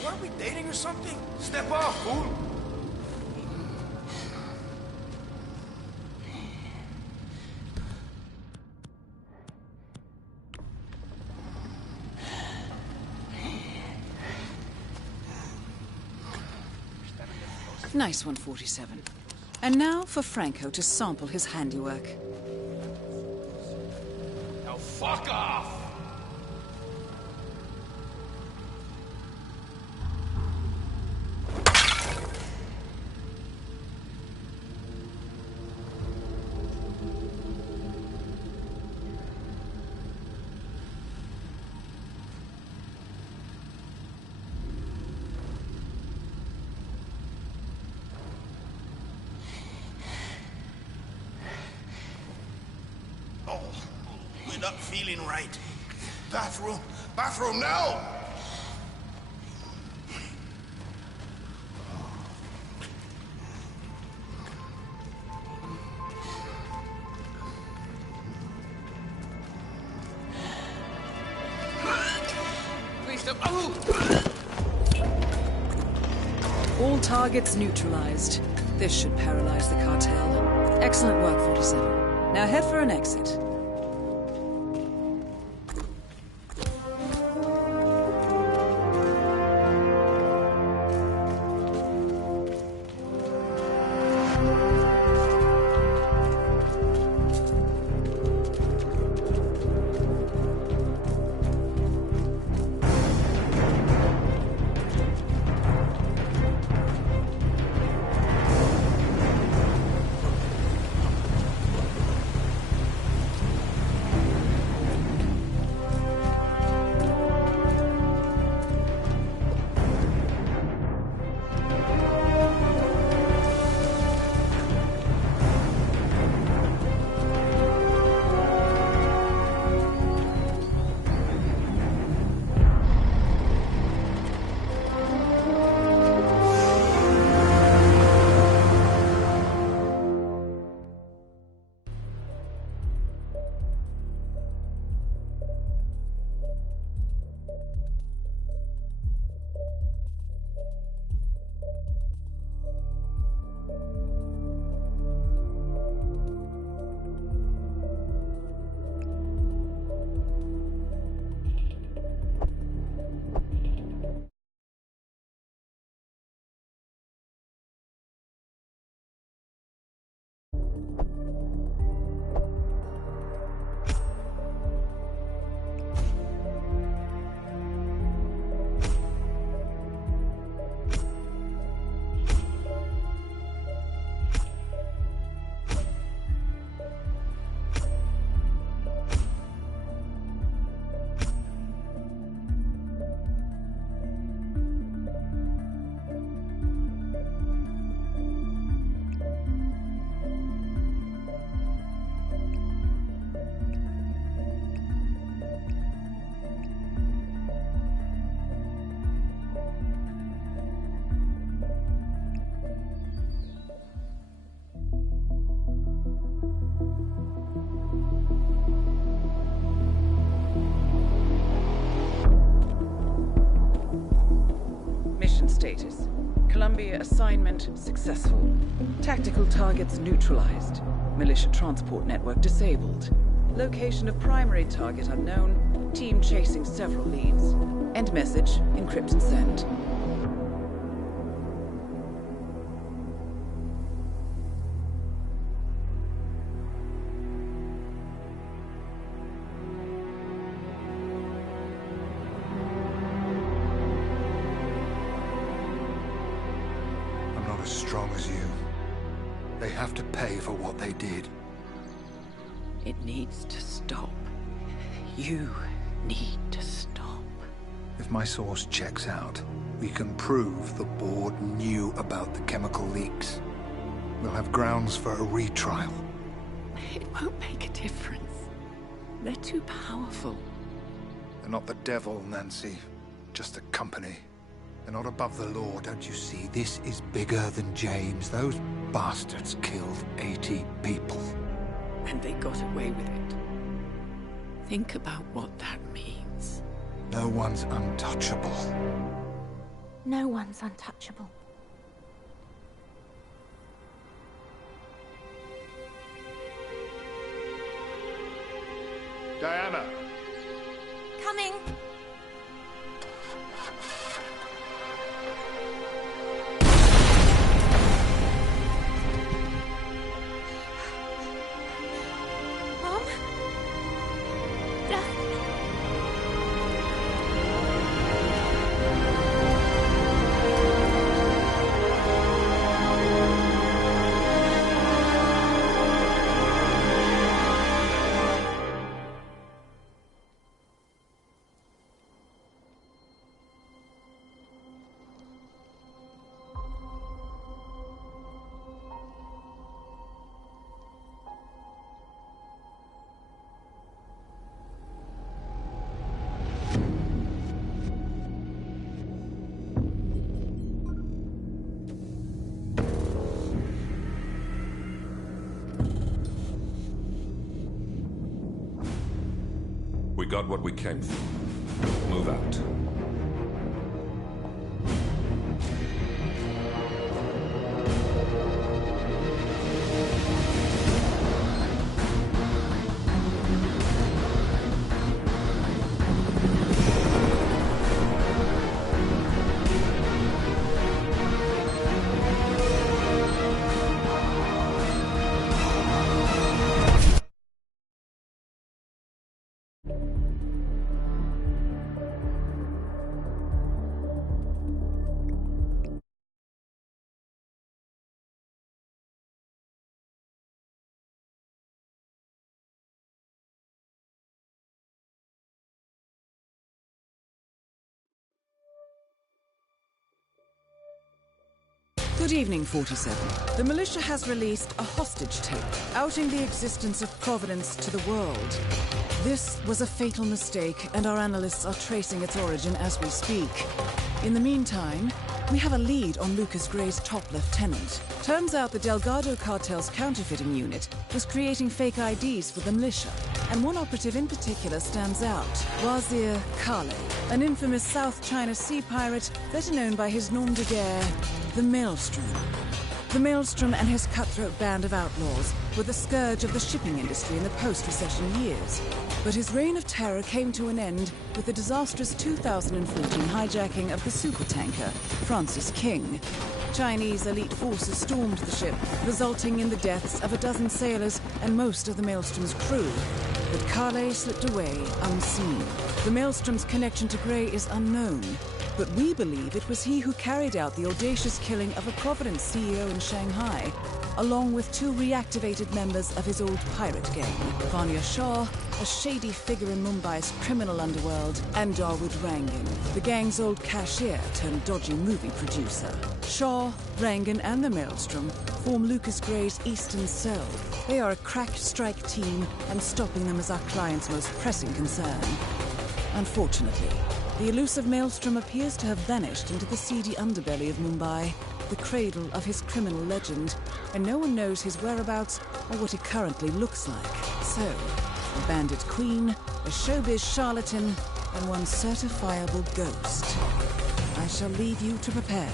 Are we dating or something? Step off, fool! Nice one, 47. And now for Franco to sample his handiwork. Now fuck off! We're not feeling right. Bathroom! Bathroom now! Please don't. All targets neutralized. This should paralyze the cartel. Excellent work, 47. Now head for an exit. Status. Columbia assignment successful. Tactical targets neutralized. Militia transport network disabled. Location of primary target unknown. Team chasing several leads. End message. Encrypt and send. As strong as you. They have to pay for what they did. It needs to stop. You need to stop. If my source checks out, we can prove the board knew about the chemical leaks. we'll have grounds for a retrial. It won't make a difference. They're too powerful. They're not the devil, Nancy. Just a company. They're not above the law, don't you see? This is bigger than James. Those bastards killed 80 people. And they got away with it. Think about what that means. No one's untouchable. No one's untouchable. Diana! Coming! Mom? Dad? We got what we came for. Move out. Good evening, 47. The militia has released a hostage tape, outing the existence of Providence to the world. This was a fatal mistake, and our analysts are tracing its origin as we speak. In the meantime, we have a lead on Lucas Gray's top lieutenant. Turns out the Delgado cartel's counterfeiting unit was creating fake IDs for the militia, and one operative in particular stands out, Wazir Kale, an infamous South China Sea pirate better known by his nom de guerre, the Maelstrom. The Maelstrom and his cutthroat band of outlaws were the scourge of the shipping industry in the post-recession years. But his reign of terror came to an end with the disastrous 2014 hijacking of the supertanker Francis King. Chinese elite forces stormed the ship, resulting in the deaths of a dozen sailors and most of the Maelstrom's crew. But Kale slipped away unseen. The Maelstrom's connection to Gray is unknown, but we believe it was he who carried out the audacious killing of a Providence CEO in Shanghai, along with two reactivated members of his old pirate gang, Vanya Shah, a shady figure in Mumbai's criminal underworld, and Dawood Rangan, the gang's old cashier turned dodgy movie producer. Shah, Rangan, and the Maelstrom form Lucas Gray's Eastern Cell. They are a crack strike team, and stopping them is our client's most pressing concern. Unfortunately, the elusive Maelstrom appears to have vanished into the seedy underbelly of Mumbai, the cradle of his criminal legend, and no one knows his whereabouts or what he currently looks like. So, a bandit queen, a showbiz charlatan, and one certifiable ghost. I shall leave you to prepare.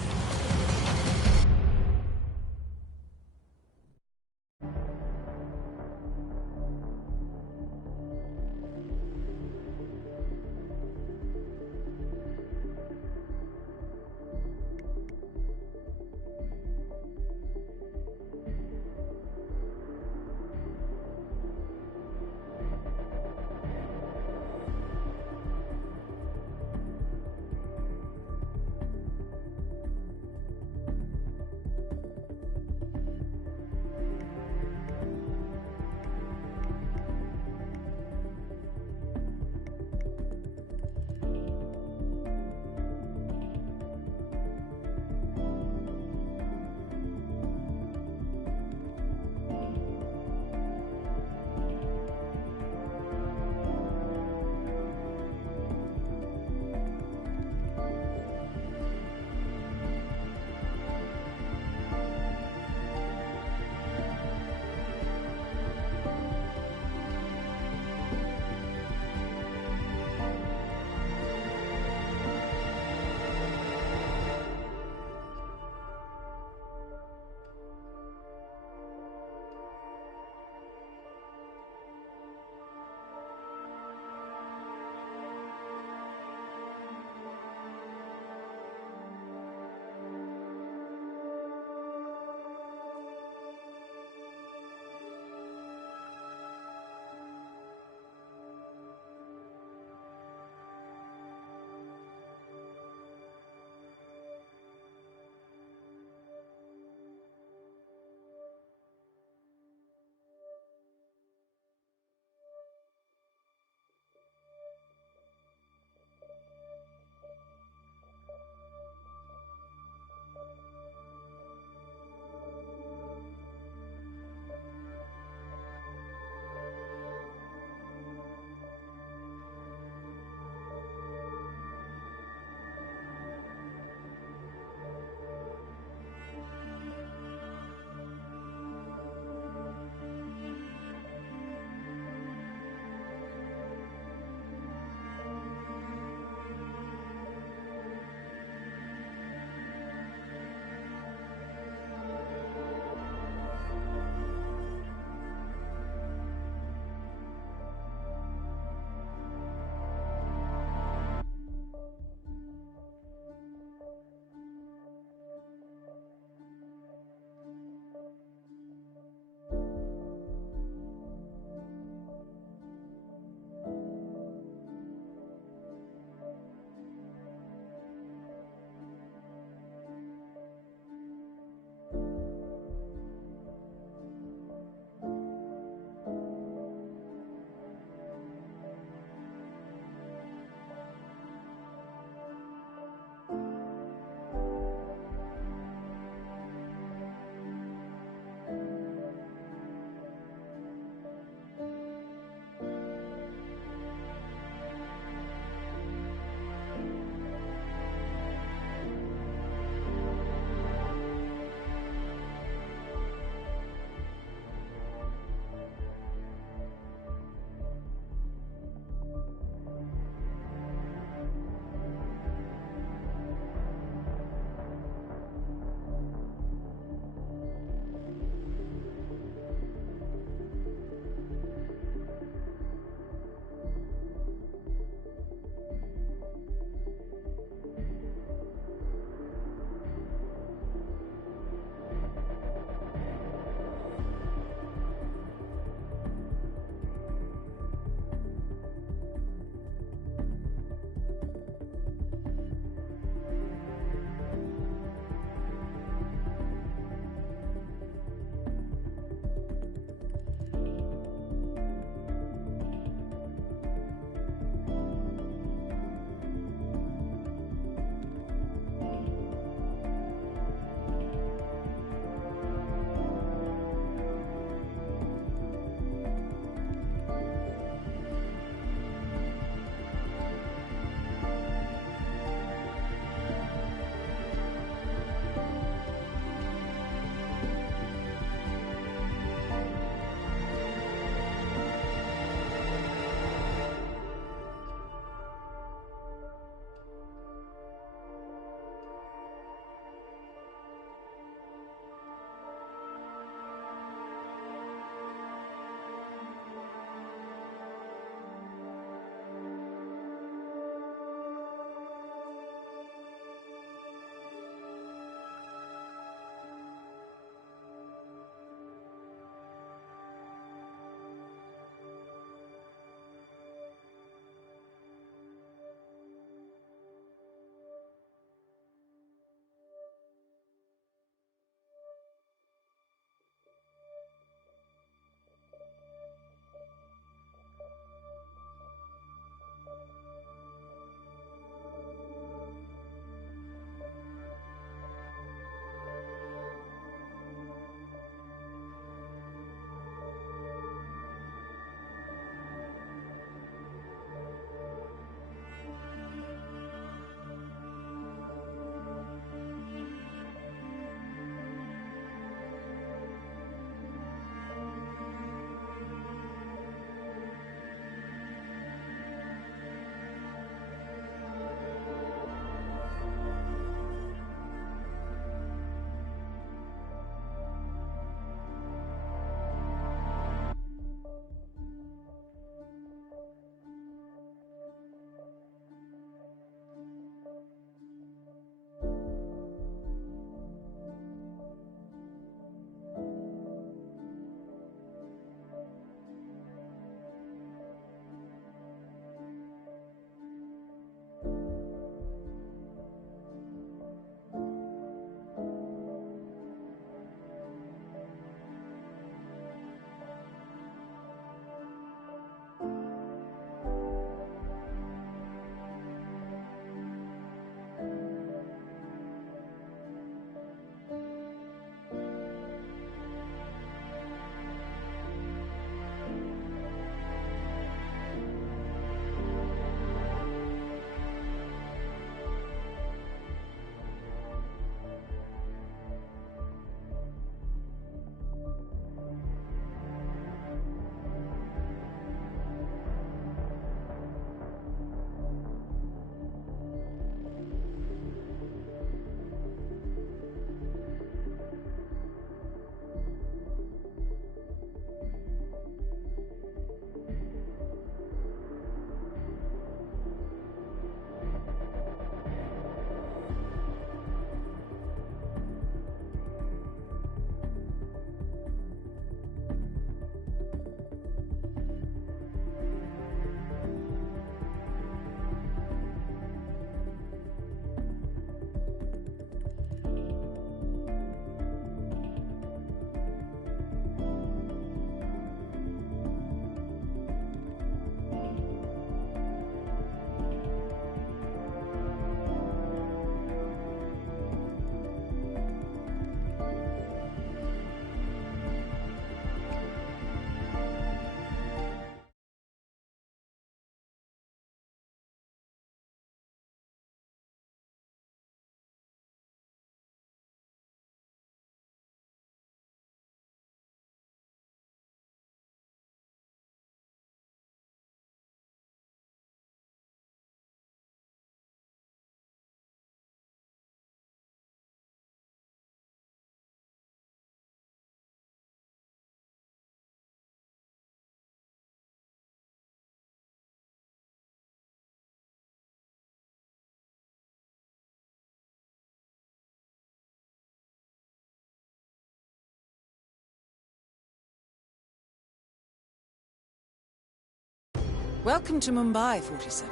Welcome to Mumbai, 47.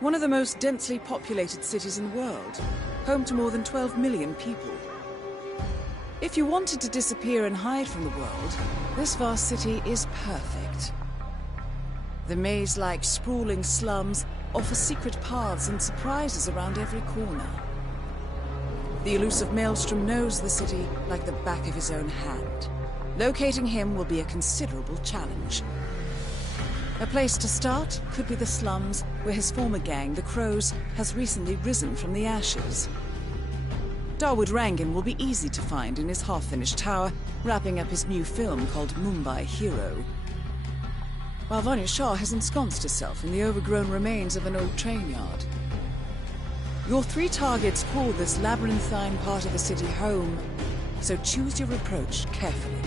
One of the most densely populated cities in the world, home to more than 12 million people. If you wanted to disappear and hide from the world, this vast city is perfect. The maze-like sprawling slums offer secret paths and surprises around every corner. The elusive Maelstrom knows the city like the back of his own hand. Locating him will be a considerable challenge. A place to start could be the slums, where his former gang, the Crows, has recently risen from the ashes. Dawood Rangan will be easy to find in his half-finished tower, wrapping up his new film called Mumbai Hero. While Vanya Shah has ensconced herself in the overgrown remains of an old train yard. Your 3 targets call this labyrinthine part of the city home, so choose your approach carefully.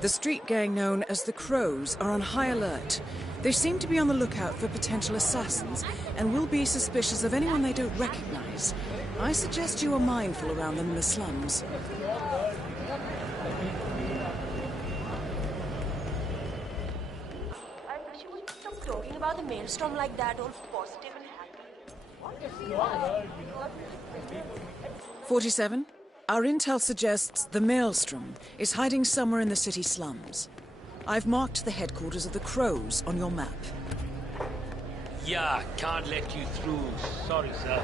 The street gang known as the Crows are on high alert. They seem to be on the lookout for potential assassins and will be suspicious of anyone they don't recognize. I suggest you are mindful around them in the slums. I wish you would stop talking about the Maelstrom like that, all positive and happy. 47. Our intel suggests the Maelstrom is hiding somewhere in the city slums. I've marked the headquarters of the Crows on your map. Yeah, can't let you through. Sorry, sir.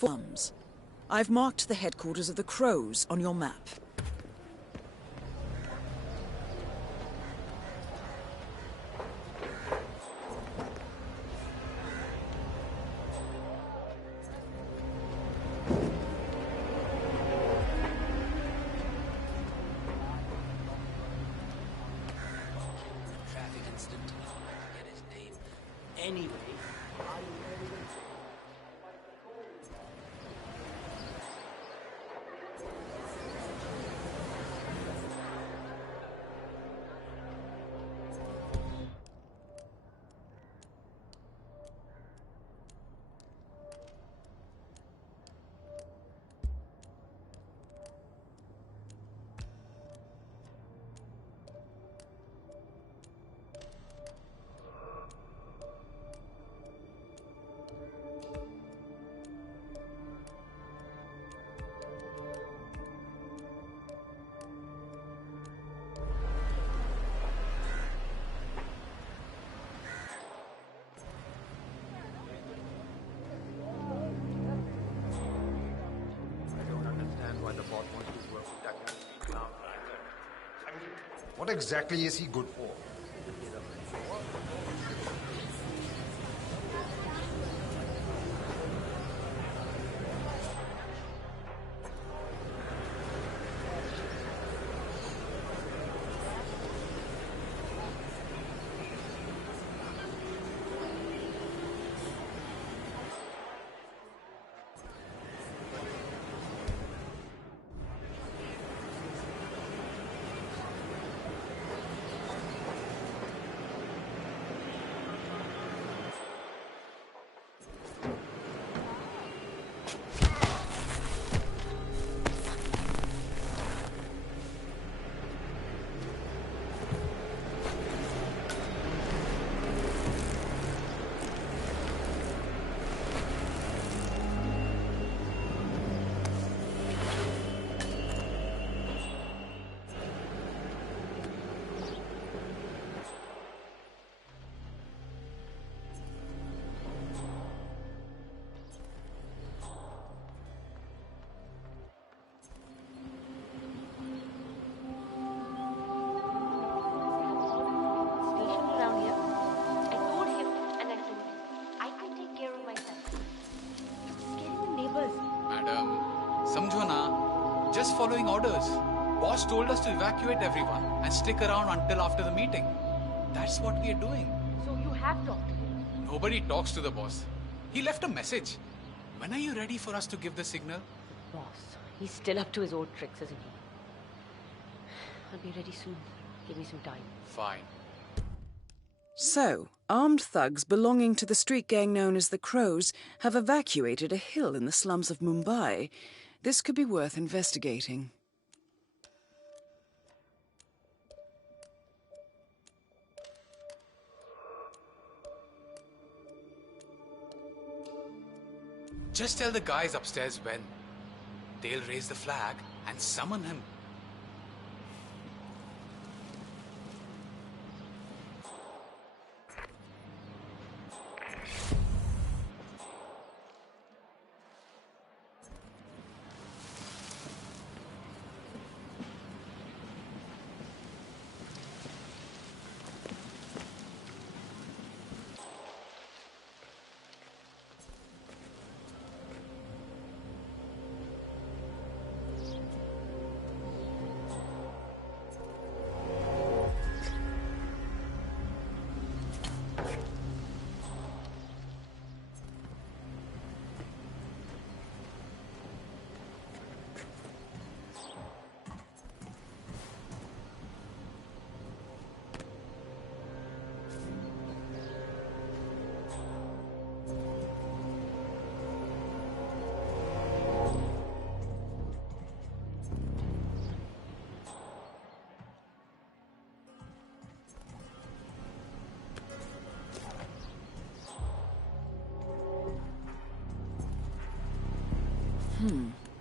Farms. I've marked the headquarters of the Crows on your map. Traffic incident. I forget his name. Anyway, What exactly is he good for? समझो ना, just following orders. Boss told us to evacuate everyone and stick around until after the meeting. That's what we are doing. So you have talked to him? Nobody talks to the boss. He left a message. When are you ready for us to give the signal? Boss, he's still up to his old tricks, isn't he? I'll be ready soon. Give me some time. Fine. So, armed thugs belonging to the street gang known as the Crows have evacuated a hill in the slums of Mumbai. This could be worth investigating. Just tell the guys upstairs when. They'll raise the flag and summon him.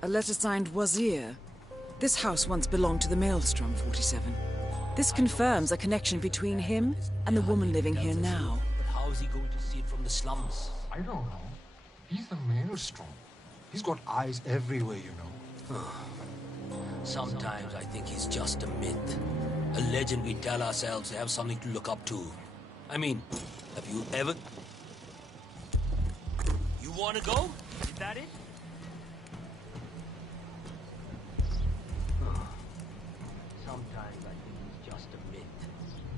A letter signed Wazir. This house once belonged to the Maelstrom 47. This confirms a connection between him and the woman living here now. But how is he going to see it from the slums? I don't know. He's the Maelstrom. He's got eyes everywhere, you know. Sometimes I think he's just a myth. A legend we tell ourselves to have something to look up to. I mean, have you ever... You want to go? Is that it? Sometimes I think he's just a myth.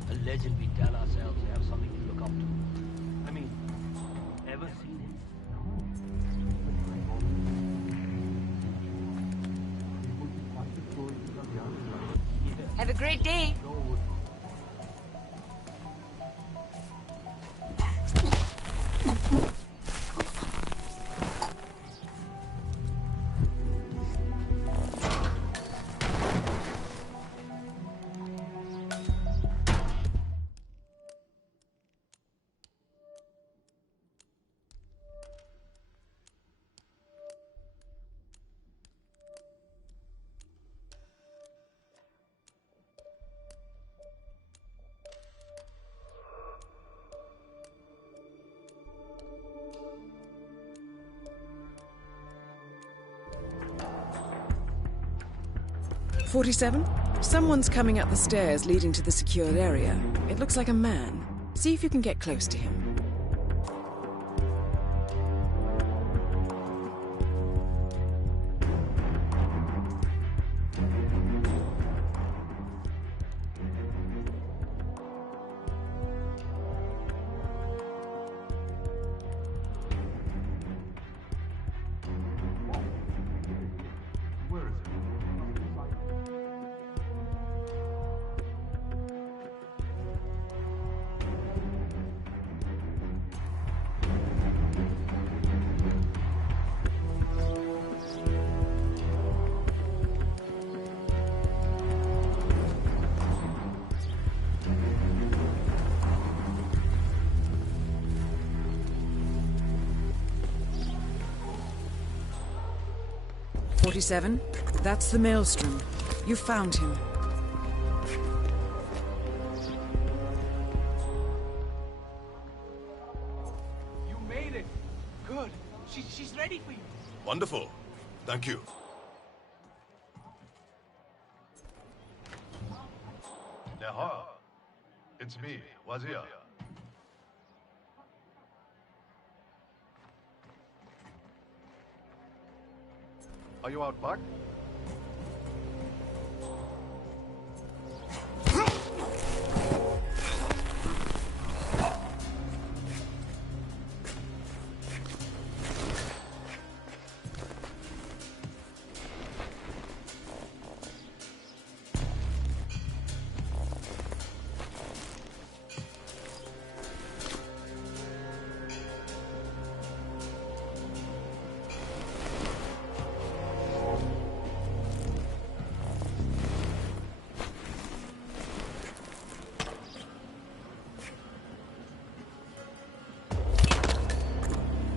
A legend we tell ourselves to have something to look up to. I mean, ever seen him? Have a great day. "47? Someone's coming up the stairs leading to the secured area. It looks like a man. See if you can get close to him." "47? That's the Maelstrom. You found him. You made it. Good. She's ready for you. Wonderful. Thank you. Neha, it's me, Wazir. Are you out back?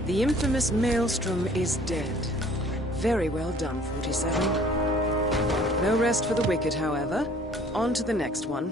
The infamous Maelstrom is dead. Very well done, 47. No rest for the wicked, however. On to the next one.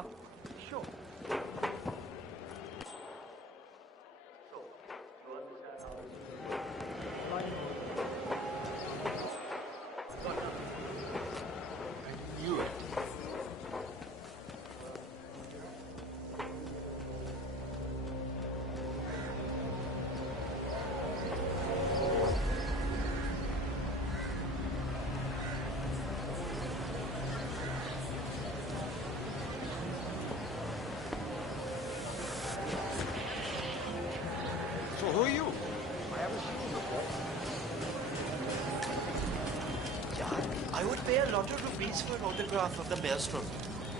huh? Sure. So who are you? I haven't seen you before. Yeah, I would pay a lot of rupees for an autograph of the Maelstrom.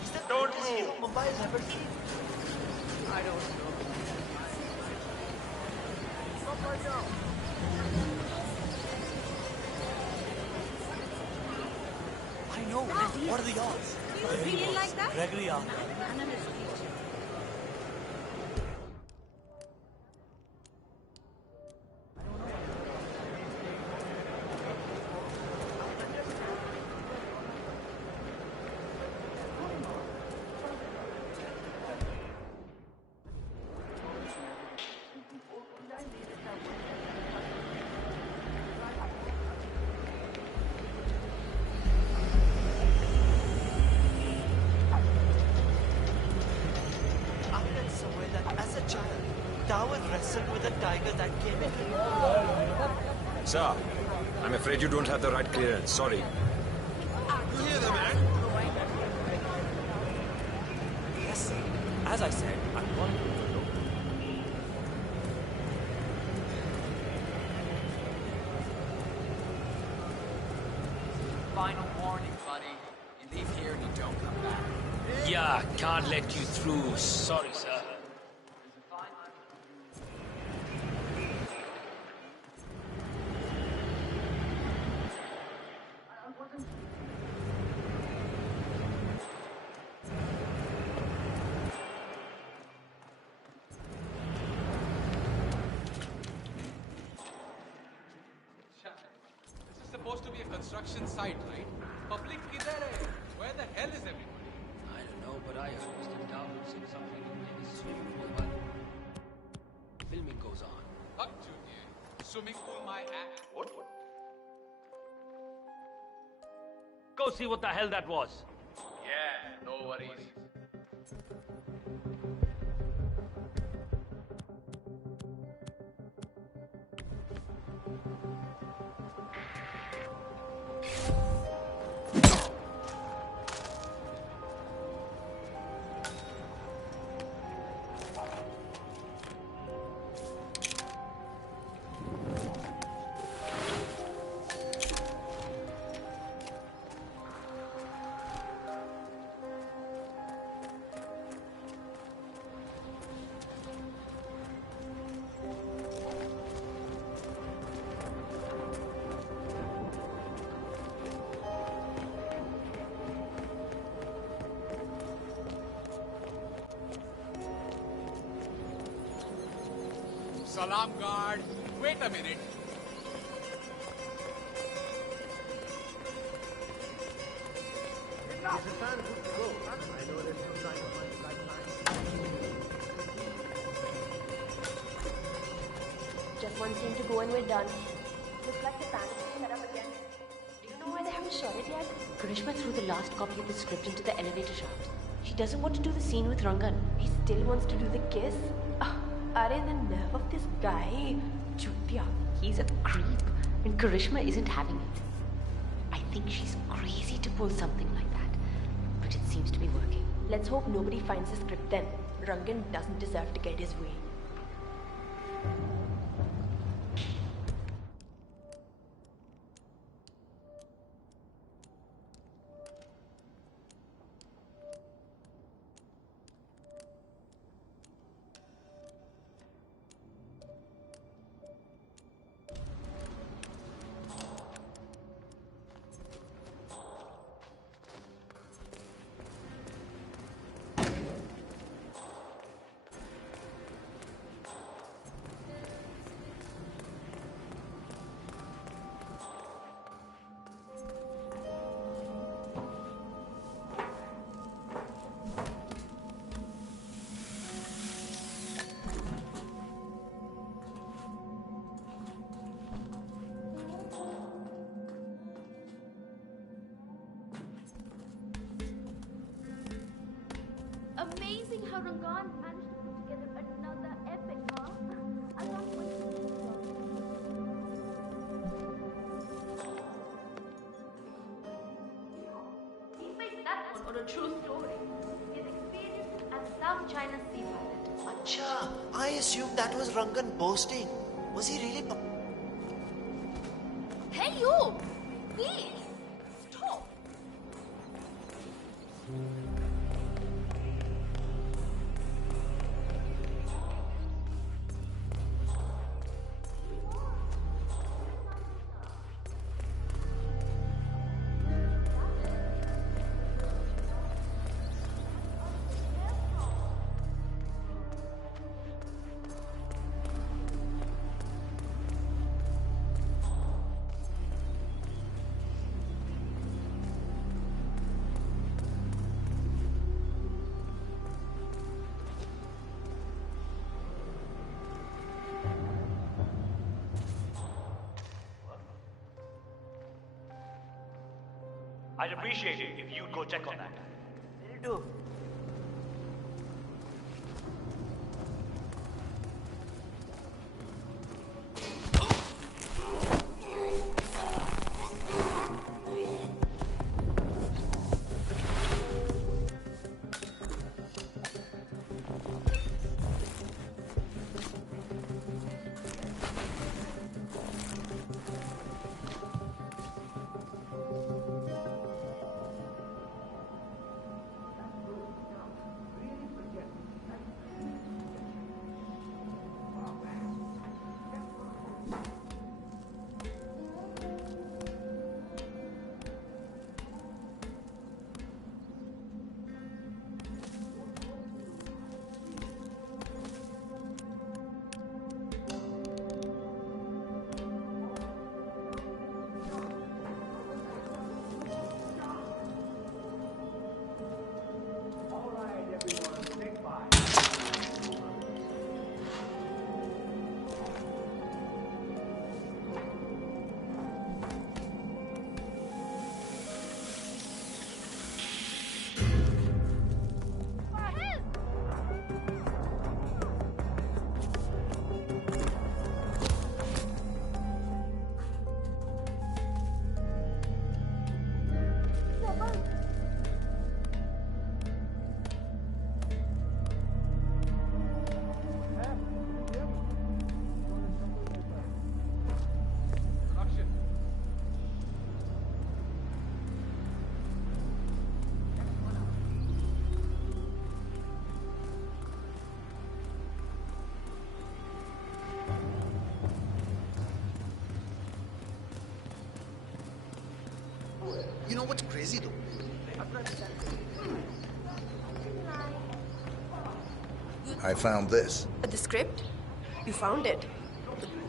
Is that the greatest hero Mumbai has ever seen? I don't know. Stop right now. I know. What are the odds? Do you really like that? Gregory Arthur. Sir, I'm afraid you don't have the right clearance. Sorry. You hear them, man? Yes, sir. As I said, I'm calling you to look. Final warning, buddy. You leave here and you don't come back. Yeah, can't let you through. Sorry, sir. This is supposed to be a construction site, right? Public kidhar hai? Where the hell is everybody? I don't know, but I heard Mr. Dawood say something in his swimming pool while filming goes on. Fuck Junior. Swimming pool my ass. What? Go see what the hell that was. Yeah, no worries. Salam guard. Wait a minute. Is the plan good to go? I know there's no sign of my lifetime. Just one scene to go and we're done. Looks like the plan is set up again. Do you know why they haven't shot it yet? Karishma threw the last copy of the script into the elevator shaft. She doesn't want to do the scene with Rangan. He still wants to do the kiss. Are the nerve of this guy? Chutya, he's a creep. And Karishma isn't having it. I think she's crazy to pull something like that. But it seems to be working. Let's hope nobody finds the script then. Rangan doesn't deserve to get his way. Rangan managed to put together another epic, huh? I can't wait to see it. He based that one on a true story. His experiences as a South China Sea pilot. Acha, I assumed that was Rangan boasting. Was he really? Hey you! Please! Stop! I'd appreciate it if you'd go check on that. Will do. You know what's crazy though? I found this. The script? You found it?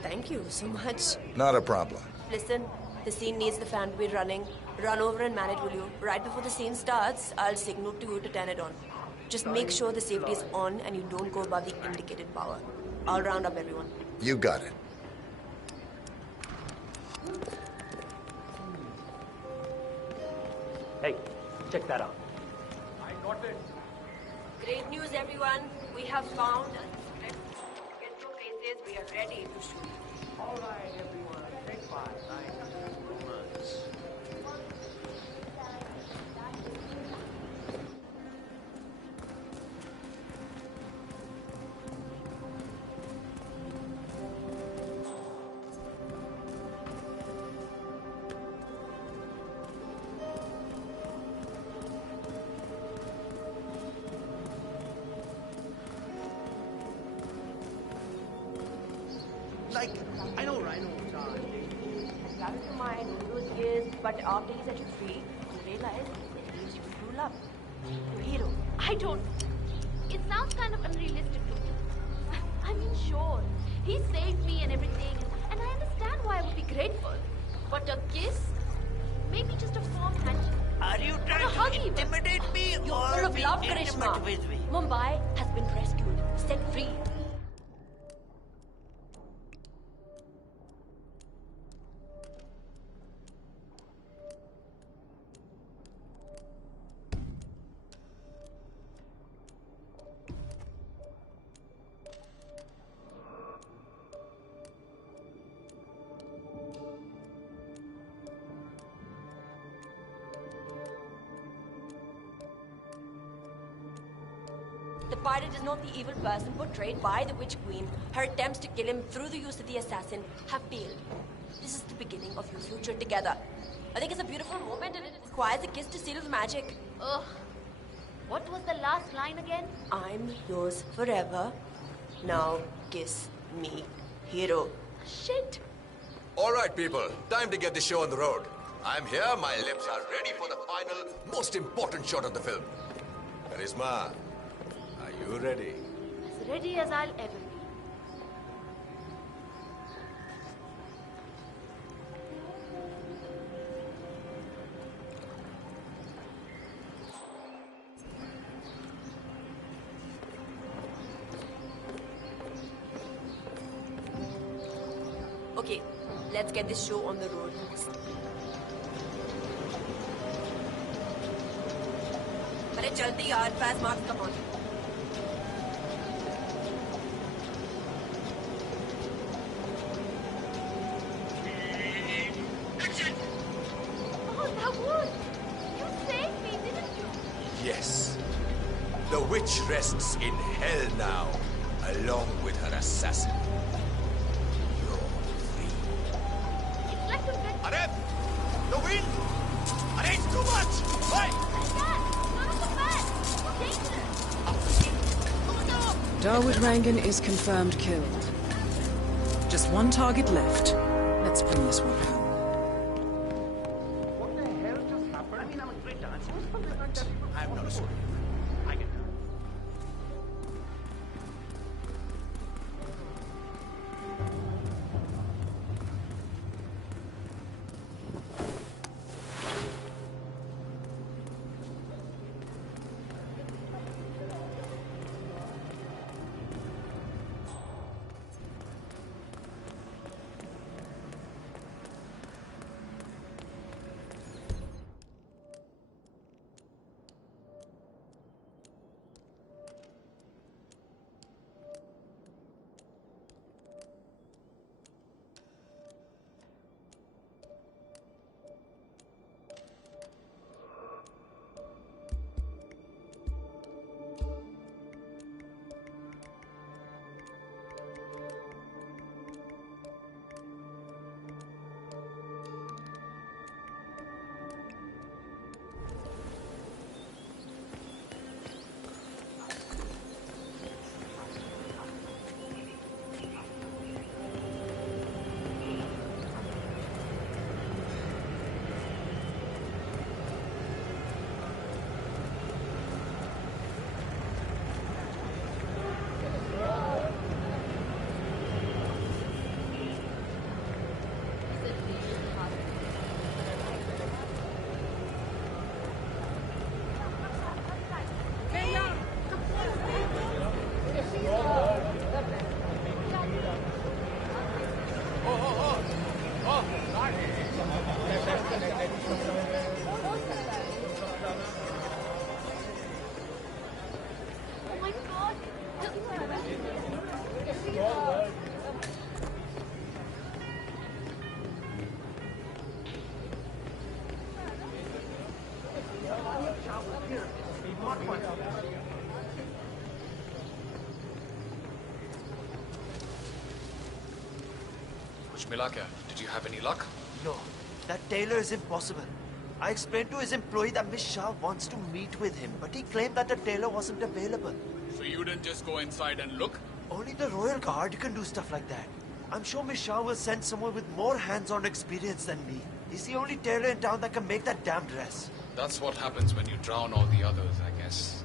Thank you so much. Not a problem. Listen, the scene needs the fan to be running. Run over and man it, will you? Right before the scene starts, I'll signal to you to turn it on. Just make sure the safety is on and you don't go above the indicated power. I'll round up everyone. You got it. Hey, check that out. I got it. Great news, everyone. We have found a script. Get your faces. We are ready to shoot. All right, everyone. Take 5. Like, I know Rhino, Charlie. Got into mind all those years, but after he set you free, you realized that he is your true love. Your hero. I don't. It sounds kind of unrealistic to me. I mean, sure, he saved me and everything, and I understand why I would be grateful. But a kiss? Maybe just a firm handshake. Are you trying to intimidate me You're or full of be love, intimate Karishma. with me? Mumbai has been rescued, set free. The pirate is not the evil person portrayed by the Witch Queen. Her attempts to kill him through the use of the assassin have failed. This is the beginning of your future together. I think it's a beautiful moment and it requires a kiss to seal the magic. Ugh. What was the last line again? I'm yours forever. Now kiss me, hero. Shit! All right, people. Time to get the show on the road. I'm here. My lips are ready for the final, most important shot of the film. Charisma, are you ready? As ready as I'll ever be. Okay, let's get this show on the road. अरे चलते यार, fast marks, come on. Oh, that was... You saved me, didn't you? Yes. The witch rests in hell now, along with her assassin. It's like a red... Arey! The wind! Arey, it's too much! Hey! Darwood Rangan is confirmed killed. Just one target left. Let's bring this one home. What the hell just happened? I mean, I'm a great dancer. I'm not a sword. I can do it. Milaka, did you have any luck? No, that tailor is impossible. I explained to his employee that Miss Shah wants to meet with him, but he claimed that the tailor wasn't available. So you didn't just go inside and look? Only the Royal Guard can do stuff like that. I'm sure Miss Shah will send someone with more hands-on experience than me. He's the only tailor in town that can make that damn dress. That's what happens when you drown all the others, I guess.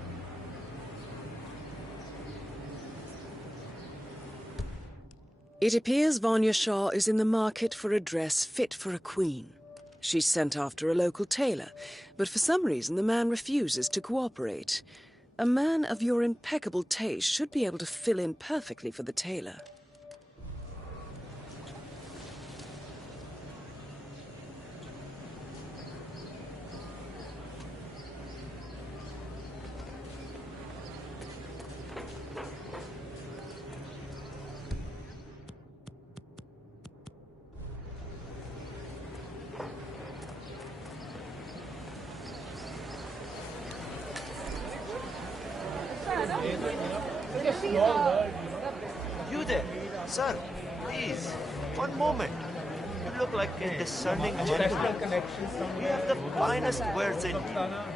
It appears Vanya Shah is in the market for a dress fit for a queen. She's sent after a local tailor, but for some reason the man refuses to cooperate. A man of your impeccable taste should be able to fill in perfectly for the tailor. You there? Sir, please, one moment. You look like a discerning gentleman. We have the finest wares in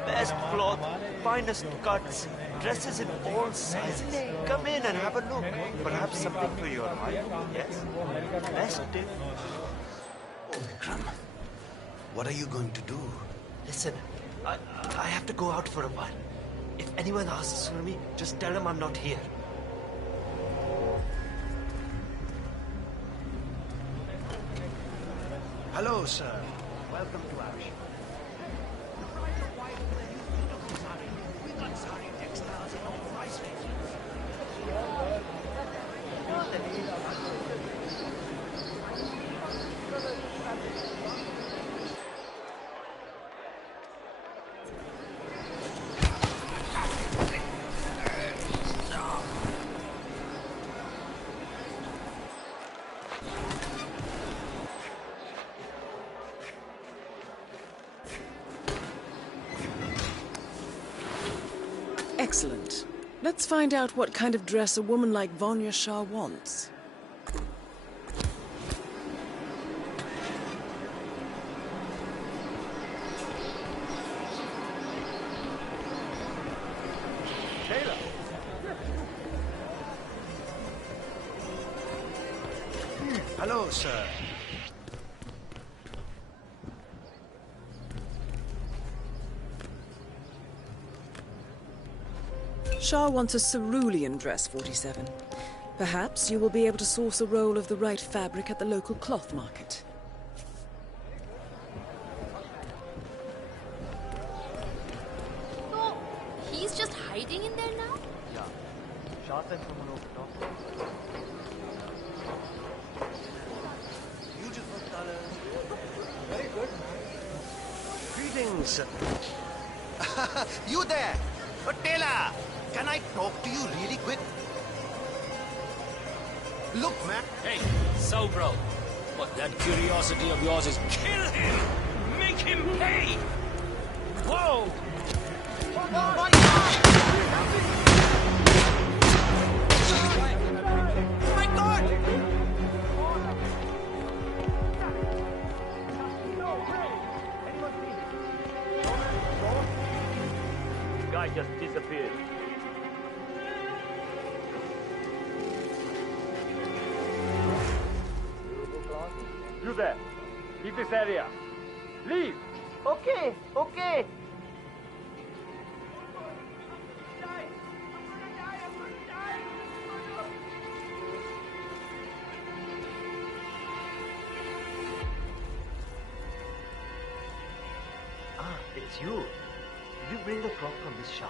best cloth, finest cuts, dresses in all sizes. Come in and have a look. Perhaps something for your wife. Yes? Best tip. Oh, Vikram. What are you going to do? Listen, I have to go out for a while. If anyone asks for me, just tell them I'm not here. Hello, sir. Welcome to our shop. We got sari textiles and all price ranges. Excellent. Let's find out what kind of dress a woman like Vanya Shah wants. Taylor! Hello, sir. Shah wants a cerulean dress, 47. Perhaps you will be able to source a roll of the right fabric at the local cloth market. So, he's just hiding in there now? Yeah. Shah sent someone over to talk to us. Beautiful colors. Very good. Greetings. You there? Taylor, can I talk to you really quick? Look, man. Hey, so bro, what that curiosity of yours is kill him! Make him pay! Whoa! My God! My God! The guy just disappeared. You there. Leave this area. Leave! Okay, okay. Ah, it's you. Did you bring the clock from Miss Shah?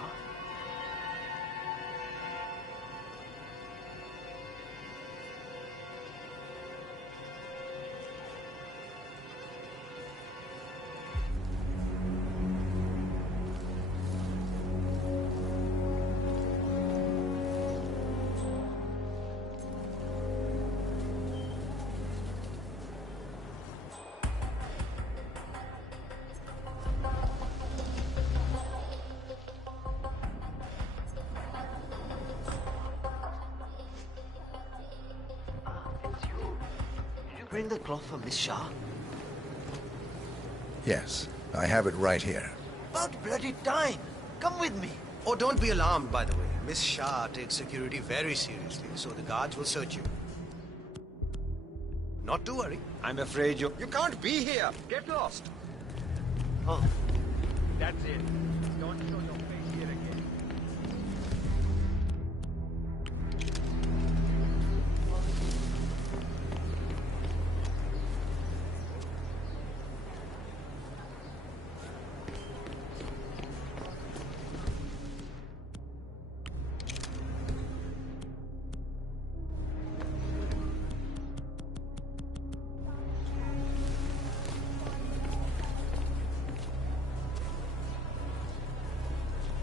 Bring the cloth for Miss Shah? Yes, I have it right here. About bloody time! Come with me! Oh, don't be alarmed, by the way. Miss Shah takes security very seriously, so the guards will search you. Not to worry. I'm afraid you... You can't be here! Get lost! Oh. That's it. Don't show your face here again.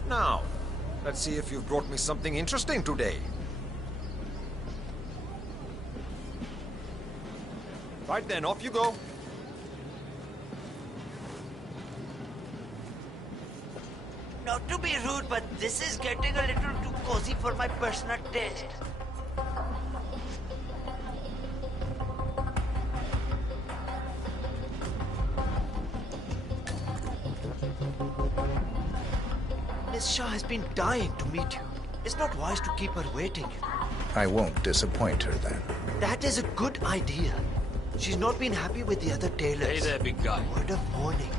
Now, let's see if you've brought me something interesting today. Right then, off you go. Not to be rude, but this is getting a little too cozy for my personal taste. Miss Shah has been dying to meet you. It's not wise to keep her waiting. I won't disappoint her then. That is a good idea. She's not been happy with the other tailors. Hey there, big guy. Word of warning.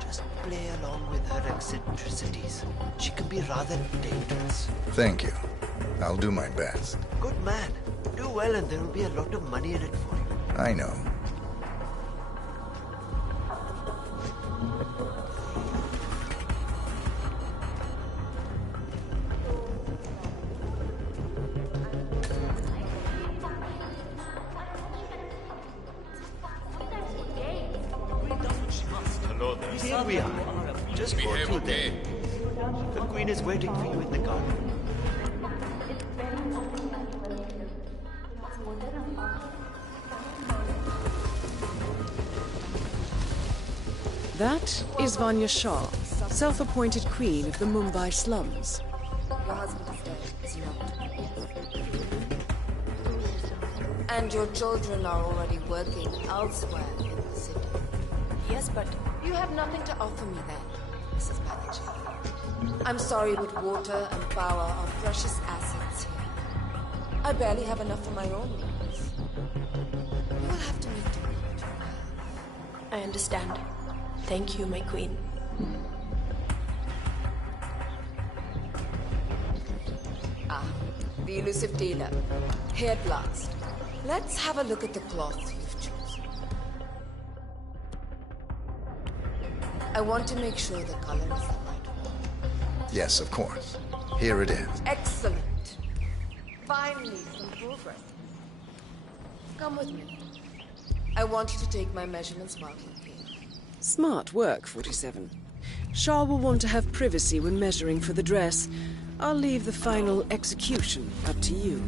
Just play along with her eccentricities. She can be rather dangerous. Thank you. I'll do my best. Good man. Do well and there will be a lot of money in it for you. I know. Here we are. Just go through there. The Queen is waiting for you in the garden. That is Vanya Shah, self-appointed queen of the Mumbai slums. Your husband is dead, is he not? And your children are already working elsewhere in the city. Yes, but you have nothing to offer me then, Mrs. Banerjee. I'm sorry, but water and power are precious assets here. I barely have enough for my own needs. You will have to make do with what you have. I understand. Thank you, my queen. Ah, the elusive tailor. Here at last. Let's have a look at the cloth you've chosen. I want to make sure the color is the right one. Yes, of course. Here it is. Excellent. Finally, some progress. Come with me. I want you to take my measurements while you're here. Smart work, 47. Shah will want to have privacy when measuring for the dress. I'll leave the final execution up to you.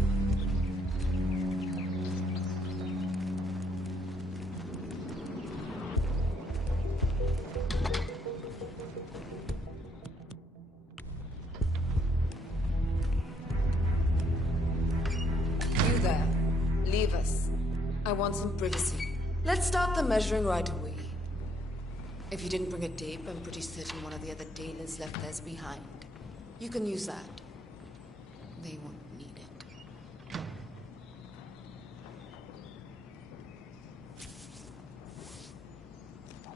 You there. Leave us. I want some privacy. Let's start the measuring right away. If you didn't bring a tape, I'm pretty certain one of the other tailors left theirs behind. You can use that. They won't need it.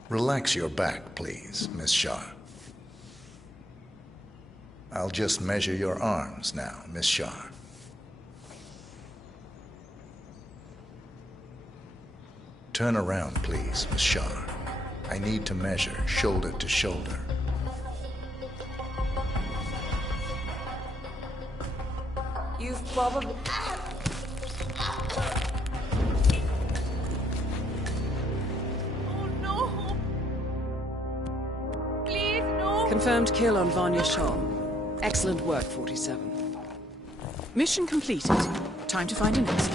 Relax your back, please, Miss Shah. I'll just measure your arms now, Miss Shah. Turn around, please, Miss Shah. I need to measure shoulder to shoulder. You've probably... Oh no! Please, no! Confirmed kill on Vanya Shah. Excellent work, 47. Mission completed. Time to find an exit.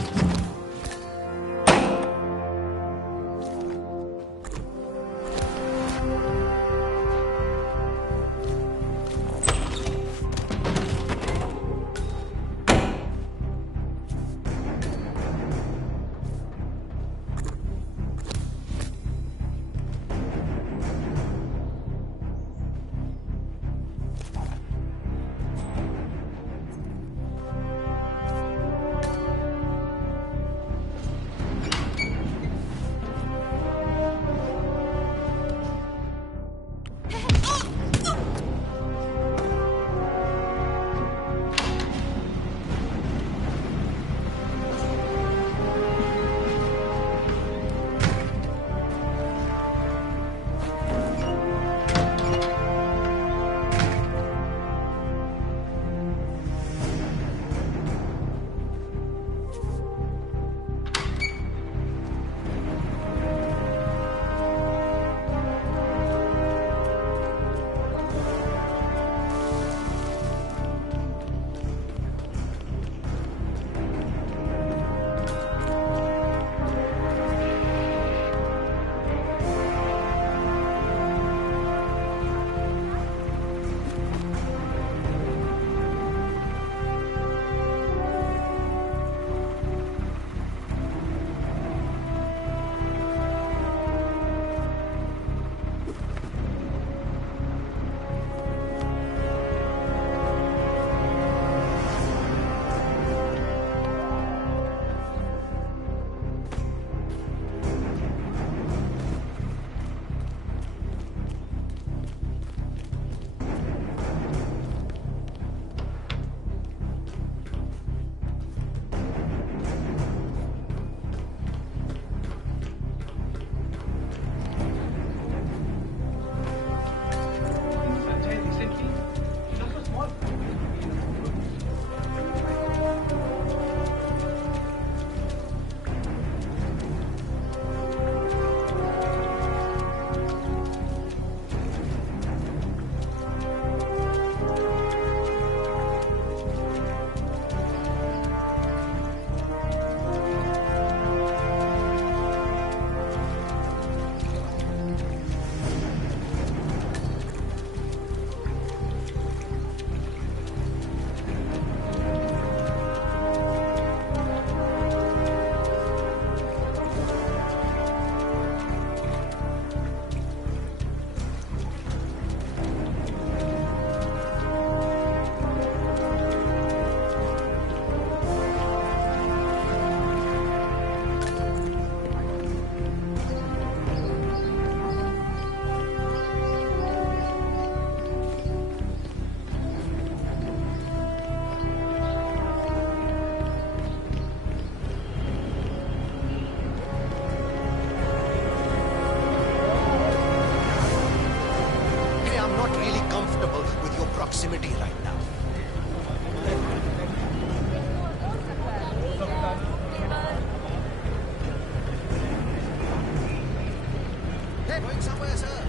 Going somewhere, sir.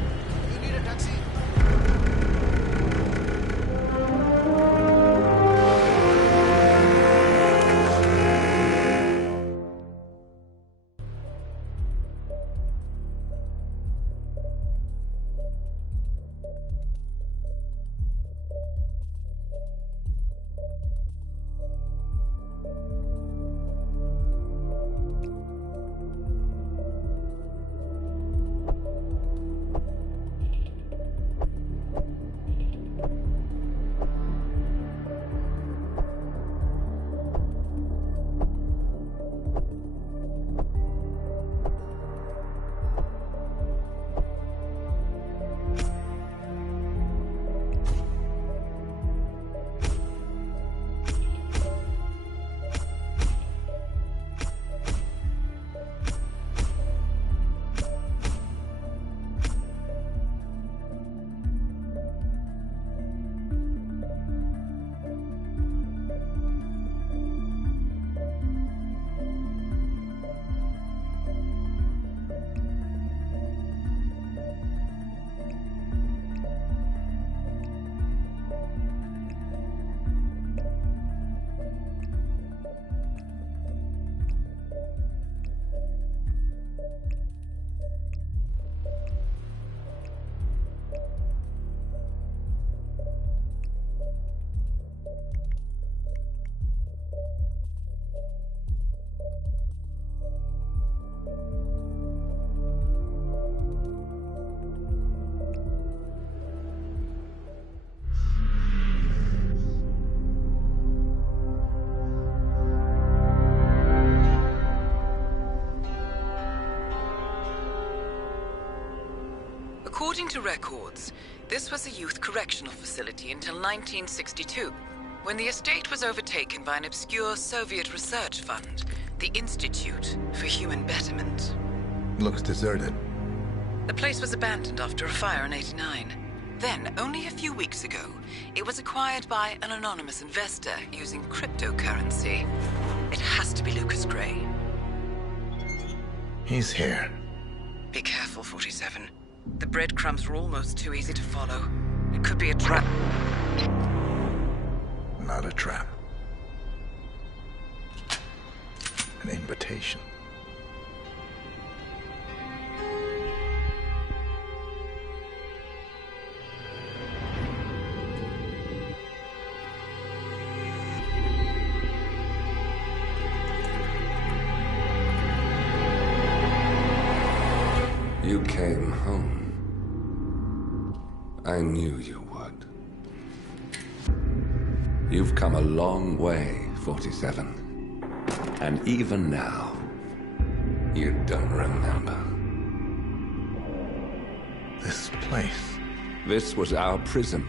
You need a taxi? According to records, this was a youth correctional facility until 1962, when the estate was overtaken by an obscure Soviet research fund, the Institute for Human Betterment. Looks deserted. The place was abandoned after a fire in '89. Then, only a few weeks ago, it was acquired by an anonymous investor using cryptocurrency. It has to be Lucas Gray. He's here. Be careful, 47. The breadcrumbs were almost too easy to follow. It could be a trap. Not a trap. An invitation. You came home. I knew you would. You've come a long way, 47. And even now, you don't remember. This place. This was our prison,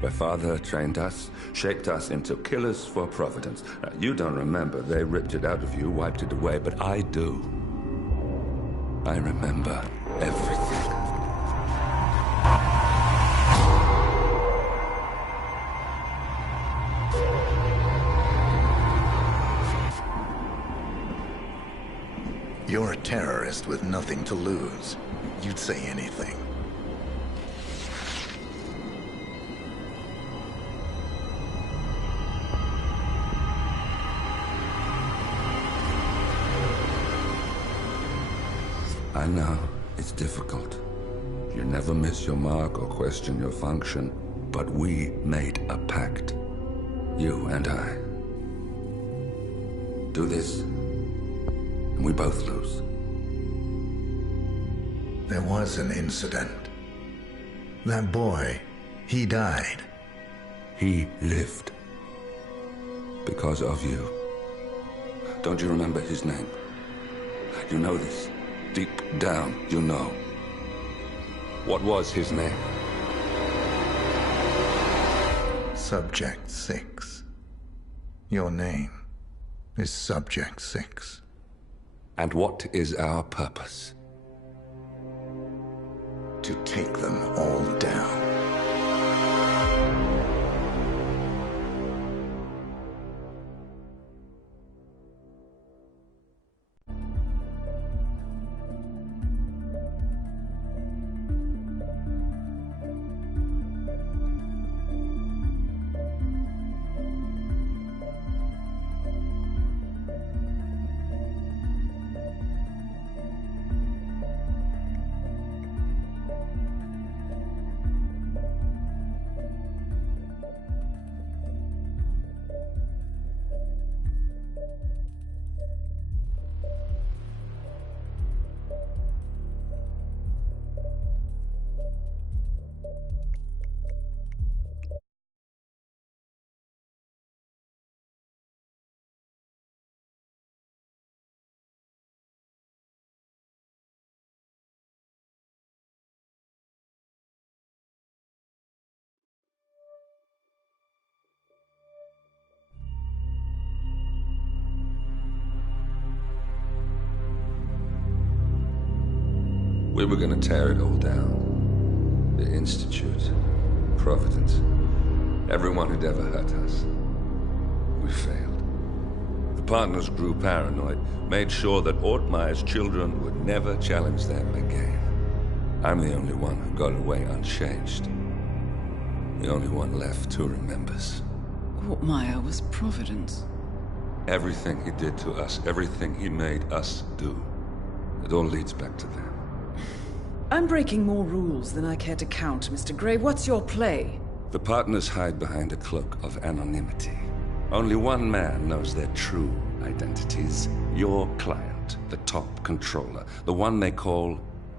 where Father trained us, shaped us into killers for Providence. Now, you don't remember. They ripped it out of you, wiped it away, but I do. I remember everything. You're a terrorist with nothing to lose. You'd say anything. I know, it's difficult. You never miss your mark or question your function, but we made a pact. You and I. Do this, and we both lose. There was an incident. That boy, he died. He lived. Because of you. Don't you remember his name? You know this. Deep down, you know. What was his name? Subject 6. Your name is Subject 6. And what is our purpose? To take them all down. We were gonna tear it all down. The Institute, Providence, everyone who'd ever hurt us. We failed. The partners grew paranoid, made sure that Ortmeyer's children would never challenge them again. I'm the only one who got away unchanged. The only one left who remembers. Ortmeyer was Providence. Everything he did to us, everything he made us do, it all leads back to them. I'm breaking more rules than I care to count, Mr. Gray. What's your play? The partners hide behind a cloak of anonymity. Only one man knows their true identities. Your client, the top controller, the one they call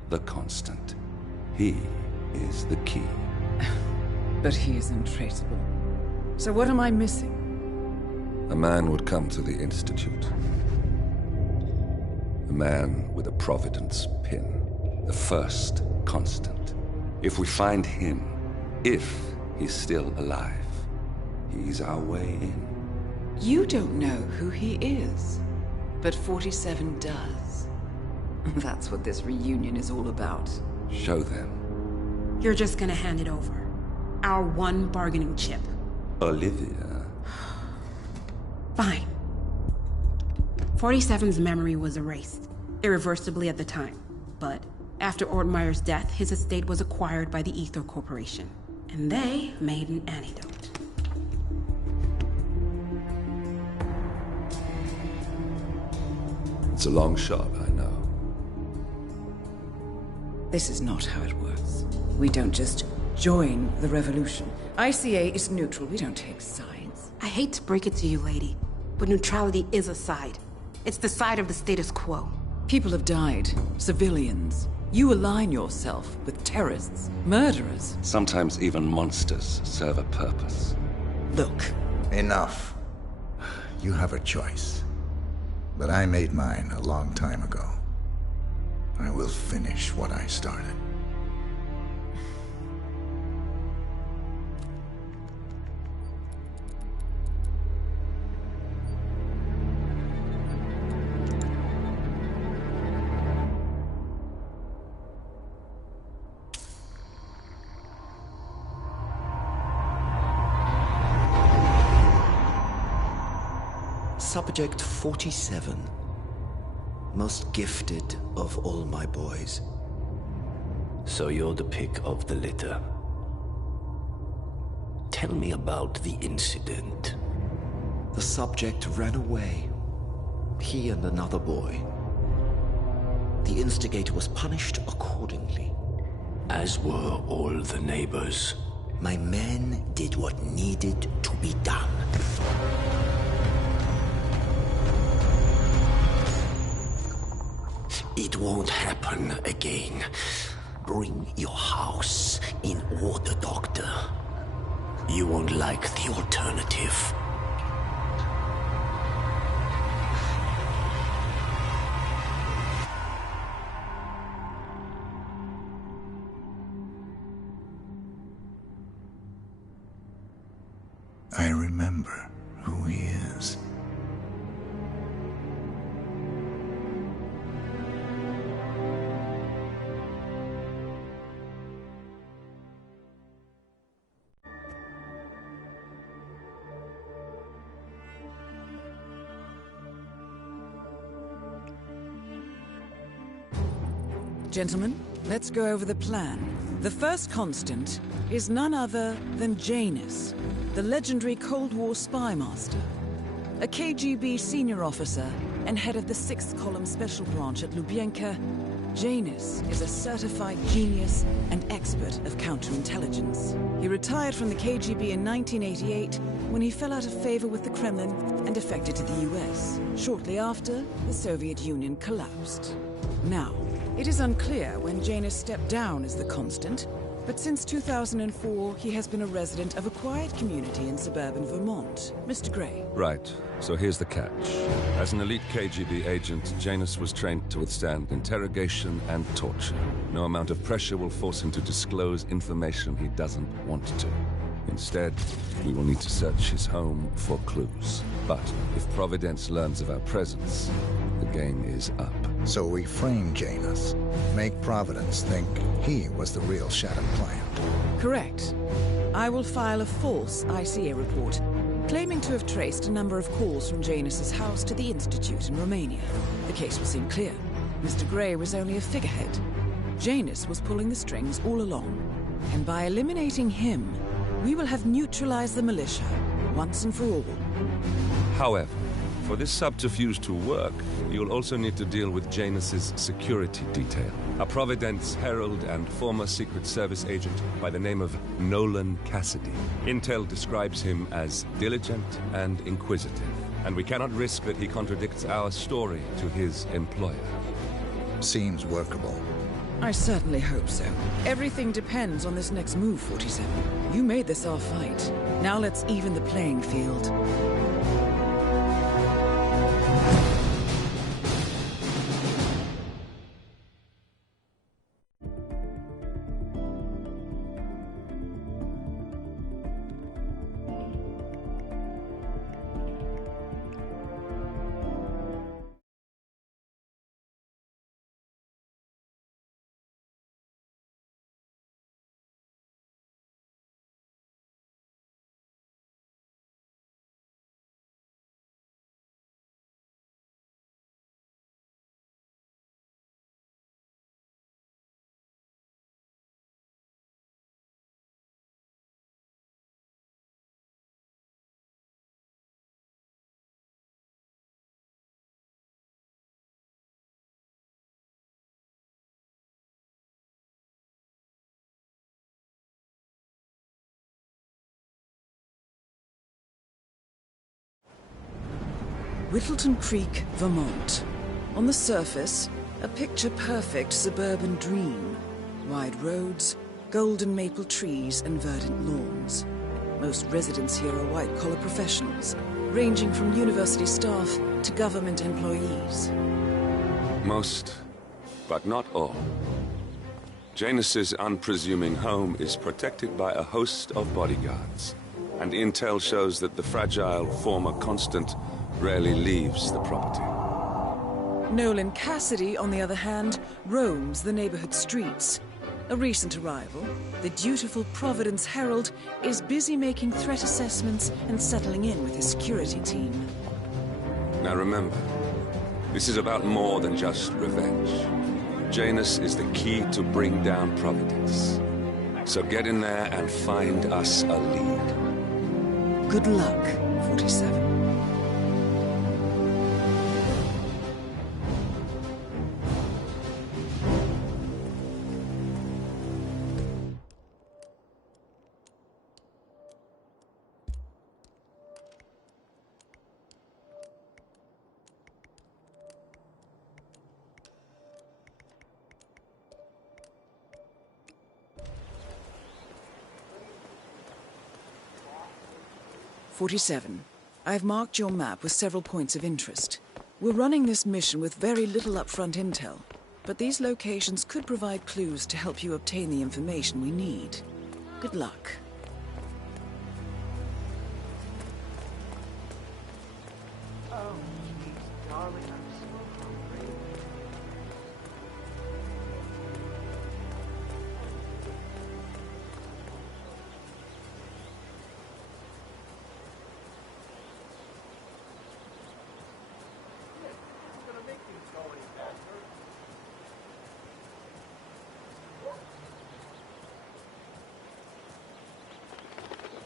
the Constant. He is the key. But he is untraceable. So what am I missing? A man would come to the Institute. A man with a Providence pin. The first Constant. If we find him, if he's still alive, he's our way in. You don't know who he is, but 47 does. That's what this reunion is all about. Show them. You're just gonna hand it over. Our one bargaining chip. Olivia. Fine. 47's memory was erased, irreversibly at the time. But after Ortmeyer's death, his estate was acquired by the Ether Corporation. And they made an antidote. It's a long shot, I know. This is not how it works. We don't just join the revolution. ICA is neutral. We don't take sides. I hate to break it to you, lady, but neutrality is a side. It's the side of the status quo. People have died. Civilians. You align yourself with terrorists, murderers. Sometimes even monsters serve a purpose. Look. Enough. You have a choice. But I made mine a long time ago. I will finish what I started. Subject 47. Most gifted of all my boys. So you're the pick of the litter. Tell me about the incident. The subject ran away. He and another boy. The instigator was punished accordingly. As were all the neighbors. My men did what needed to be done. It won't happen again. Bring your house in order, Doctor. You won't like the alternative. I remember who he is. Gentlemen, let's go over the plan. The first Constant is none other than Janus, the legendary Cold War spy master, a KGB senior officer and head of the 6th Column Special Branch at Lubyanka. Janus is a certified genius and expert of counterintelligence. He retired from the KGB in 1988 when he fell out of favor with the Kremlin and defected to the US. Shortly after, the Soviet Union collapsed. Now, it is unclear when Janus stepped down as the Constant, but since 2004, he has been a resident of a quiet community in suburban Vermont. Mr. Gray. Right. So here's the catch. As an elite KGB agent, Janus was trained to withstand interrogation and torture. No amount of pressure will force him to disclose information he doesn't want to. In Instead, we will need to search his home for clues. But if Providence learns of our presence, the game is up. So we frame Janus, make Providence think he was the real Shattered client. Correct. I will file a false ICA report, claiming to have traced a number of calls from Janus's house to the Institute in Romania. The case will seem clear. Mr. Gray was only a figurehead. Janus was pulling the strings all along. And by eliminating him, we will have neutralized the militia, once and for all. However, for this subterfuge to work, you'll also need to deal with Janus's security detail. A Providence herald and former Secret Service agent by the name of Nolan Cassidy. Intel describes him as diligent and inquisitive, and we cannot risk that he contradicts our story to his employer. Seems workable. I certainly hope so. Everything depends on this next move, 47. You made this our fight. Now let's even the playing field. Whittleton Creek, Vermont. On the surface, a picture-perfect suburban dream. Wide roads, golden maple trees, and verdant lawns. Most residents here are white-collar professionals, ranging from university staff to government employees. Most, but not all. Janus's unpresuming home is protected by a host of bodyguards, and intel shows that the fragile former constant rarely leaves the property. Nolan Cassidy, on the other hand, roams the neighborhood streets. A recent arrival, the dutiful Providence Herald is busy making threat assessments and settling in with his security team. Now remember, this is about more than just revenge. Janus is the key to bring down Providence. So get in there and find us a lead. Good luck, 47. "47. I've marked your map with several points of interest. We're running this mission with very little upfront intel, but these locations could provide clues to help you obtain the information we need. Good luck." Oh, jeez, darling, I'm so hungry.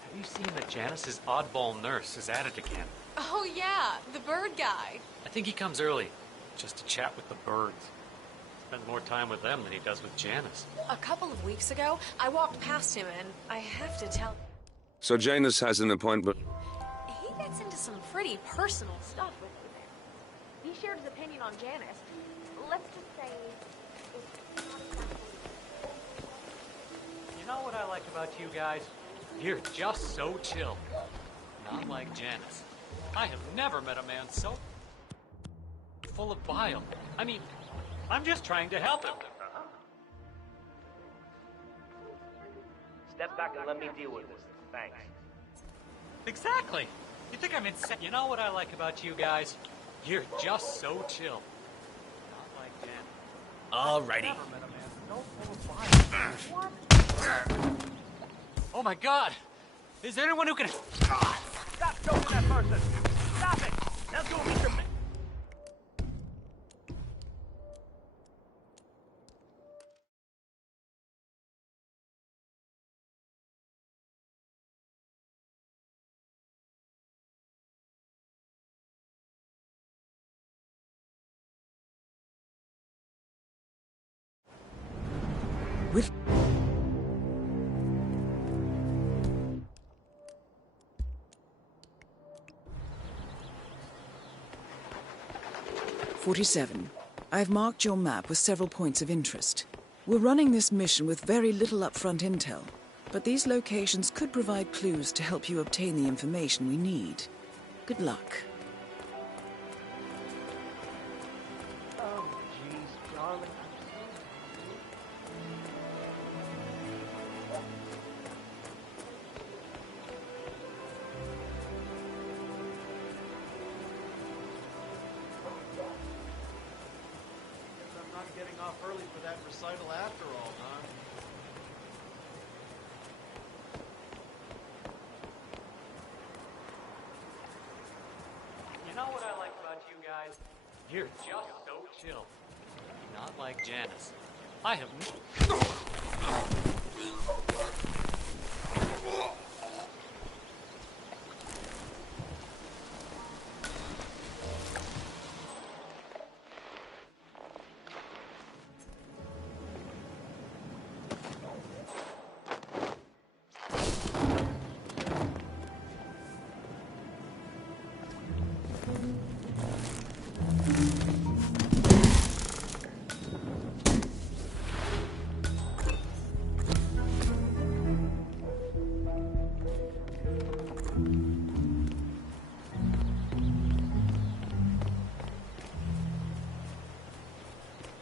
Have you seen that Janice's oddball nurse is at it again? Oh, yeah, the bird guy. I think he comes early, just to chat with the birds. Spends more time with them than he does with Janice. A couple of weeks ago, I walked past him, and I have to tell So Janus has an appointment. he gets into some pretty personal stuff with you there. He shared his opinion on Janice. Let's just say it's not exactly... You know what I like about you guys? You're just so chill. Not like Janice. I have never met a man so full of bile. I mean, I'm just trying to help him. Step back and let me deal with this. Thanks. Exactly. You think I'm insane? You know what I like about you guys? You're just so chill. Not like Jan. Alrighty. Oh my god! Is there anyone who can... Stop choking that person! Stop it! Now go meet your... With 47. I've marked your map with several points of interest. We're running this mission with very little upfront intel, but these locations could provide clues to help you obtain the information we need. Good luck. Oh, jeez, darling. I'm not getting off early for that recital after all, huh? You know what I like about you guys? You're just so chill. Not like Janice. I have...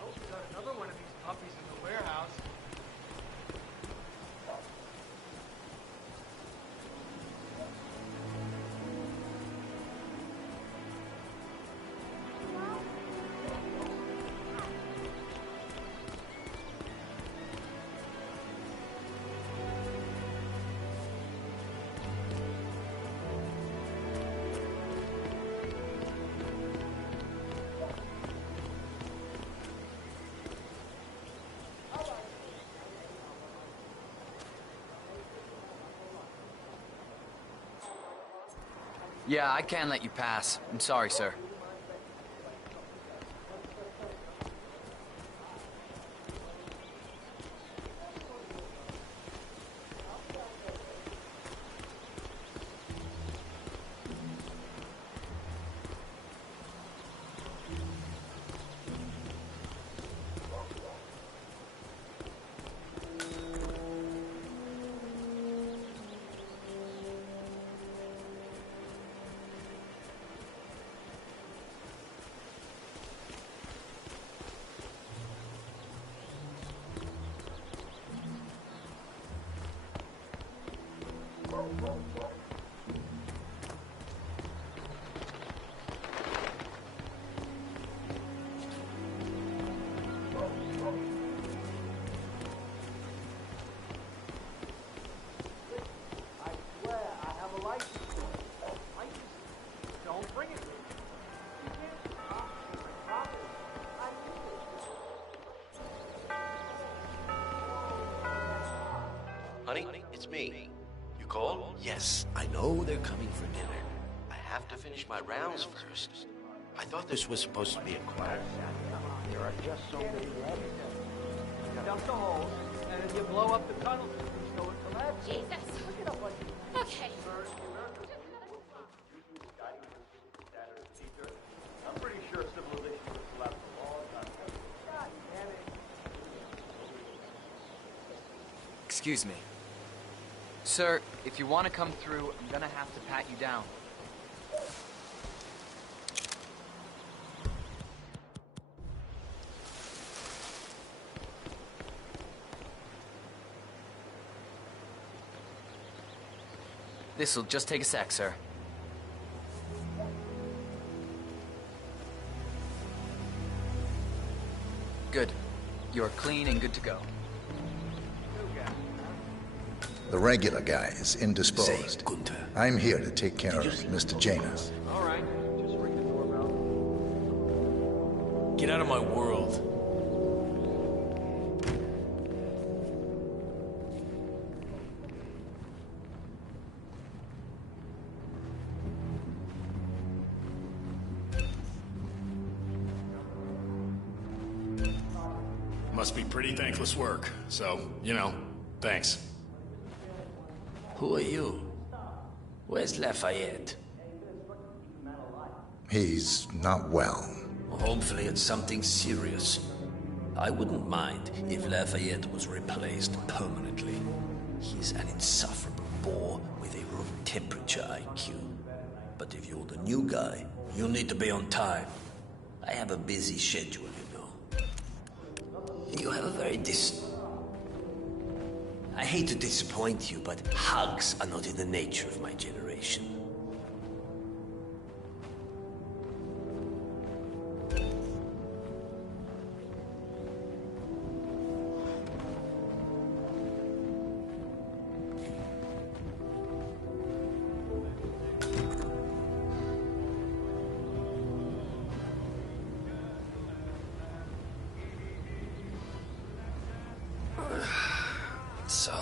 Oh, we got another one of these puppies in the warehouse. Yeah, I can't let you pass. I'm sorry, sir. I swear I have a license. I just don't bring it with me. You can't stop my property. I need it. Honey, it's me. You called? Yes, I know they're coming for dinner. I have to finish my rounds first. I thought this was supposed to be a quiet. There are just so many legs. You dump the holes, and if you blow up the tunnel, so it collapses. Jesus. Look it up on Okay. I'm pretty sure civilization would have collapsed a long time ago. God damn it. Excuse me. Sir, if you want to come through, I'm gonna have to pat you down. This'll just take a sec, sir. Good. You're clean and good to go. The regular guy is indisposed. I'm here to take care of Mr. Janus. All right. Just ring the doorbell. Get out of my world. Must be pretty thankless work. So, you know, thanks. Who are you? Where's Lafayette? He's not well. Hopefully it's something serious. I wouldn't mind if Lafayette was replaced permanently. He's an insufferable bore with a room temperature IQ. But if you're the new guy, you'll need to be on time. I have a busy schedule, you know. You have a very I hate to disappoint you, but hugs are not in the nature of my generation. So,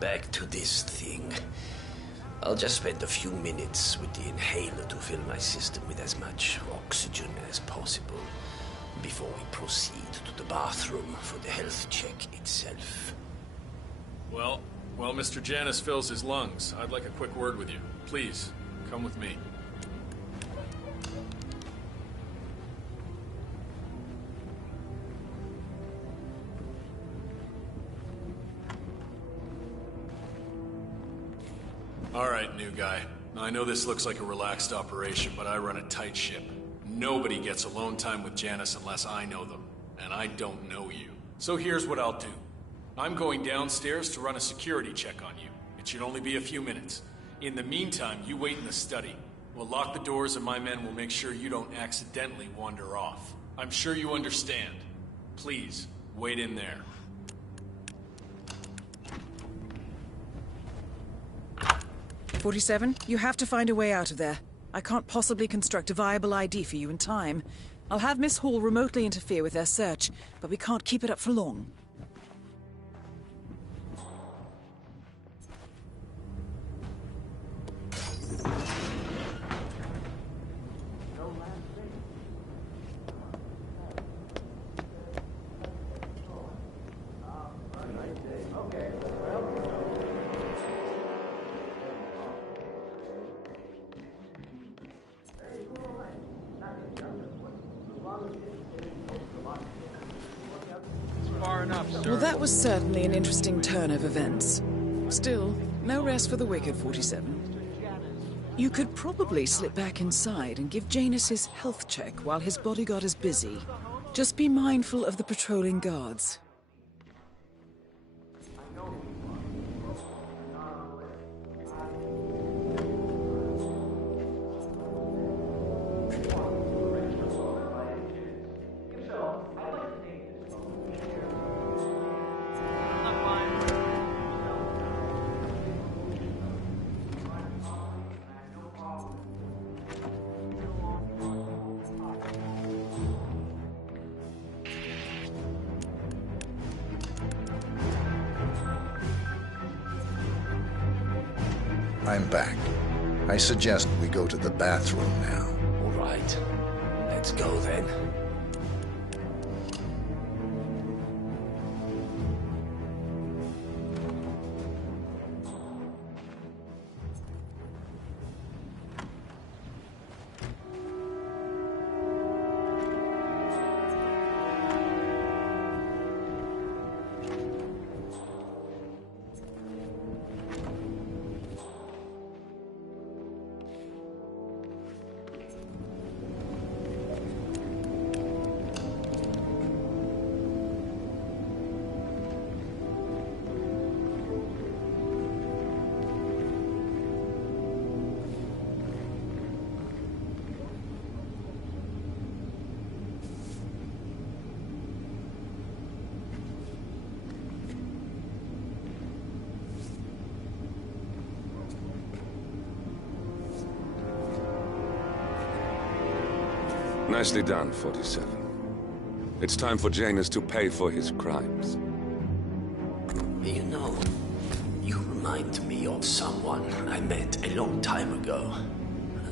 back to this thing. I'll just spend a few minutes with the inhaler to fill my system with as much oxygen as possible before we proceed to the bathroom for the health check itself. Well, while Mr. Janus fills his lungs, I'd like a quick word with you. Please, come with me. All right, new guy. I know this looks like a relaxed operation, but I run a tight ship. Nobody gets alone time with Janus unless I know them, and I don't know you. So here's what I'll do. I'm going downstairs to run a security check on you. It should only be a few minutes. In the meantime, you wait in the study. We'll lock the doors and my men will make sure you don't accidentally wander off. I'm sure you understand. Please, wait in there. "47, you have to find a way out of there. I can't possibly construct a viable ID for you in time. I'll have Miss Hall remotely interfere with their search, but we can't keep it up for long." Well, that was certainly an interesting turn of events. Still, no rest for the wicked, 47. You could probably slip back inside and give Janus his health check while his bodyguard is busy. Just be mindful of the patrolling guards. I'm back. I suggest we go to the bathroom now. All right. Let's go then. Nicely done, 47. It's time for Janus to pay for his crimes. You know, you remind me of someone I met a long time ago.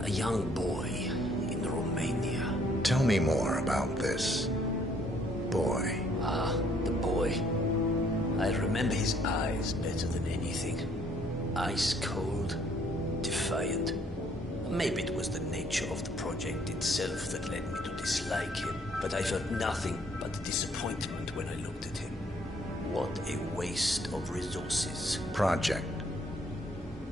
A young boy in Romania. Tell me more about this boy. Ah, the boy. I remember his eyes better than anything. Ice cold, defiant. Maybe it was the nature of the project itself that led me to dislike him, but I felt nothing but disappointment when I looked at him. What a waste of resources. Project?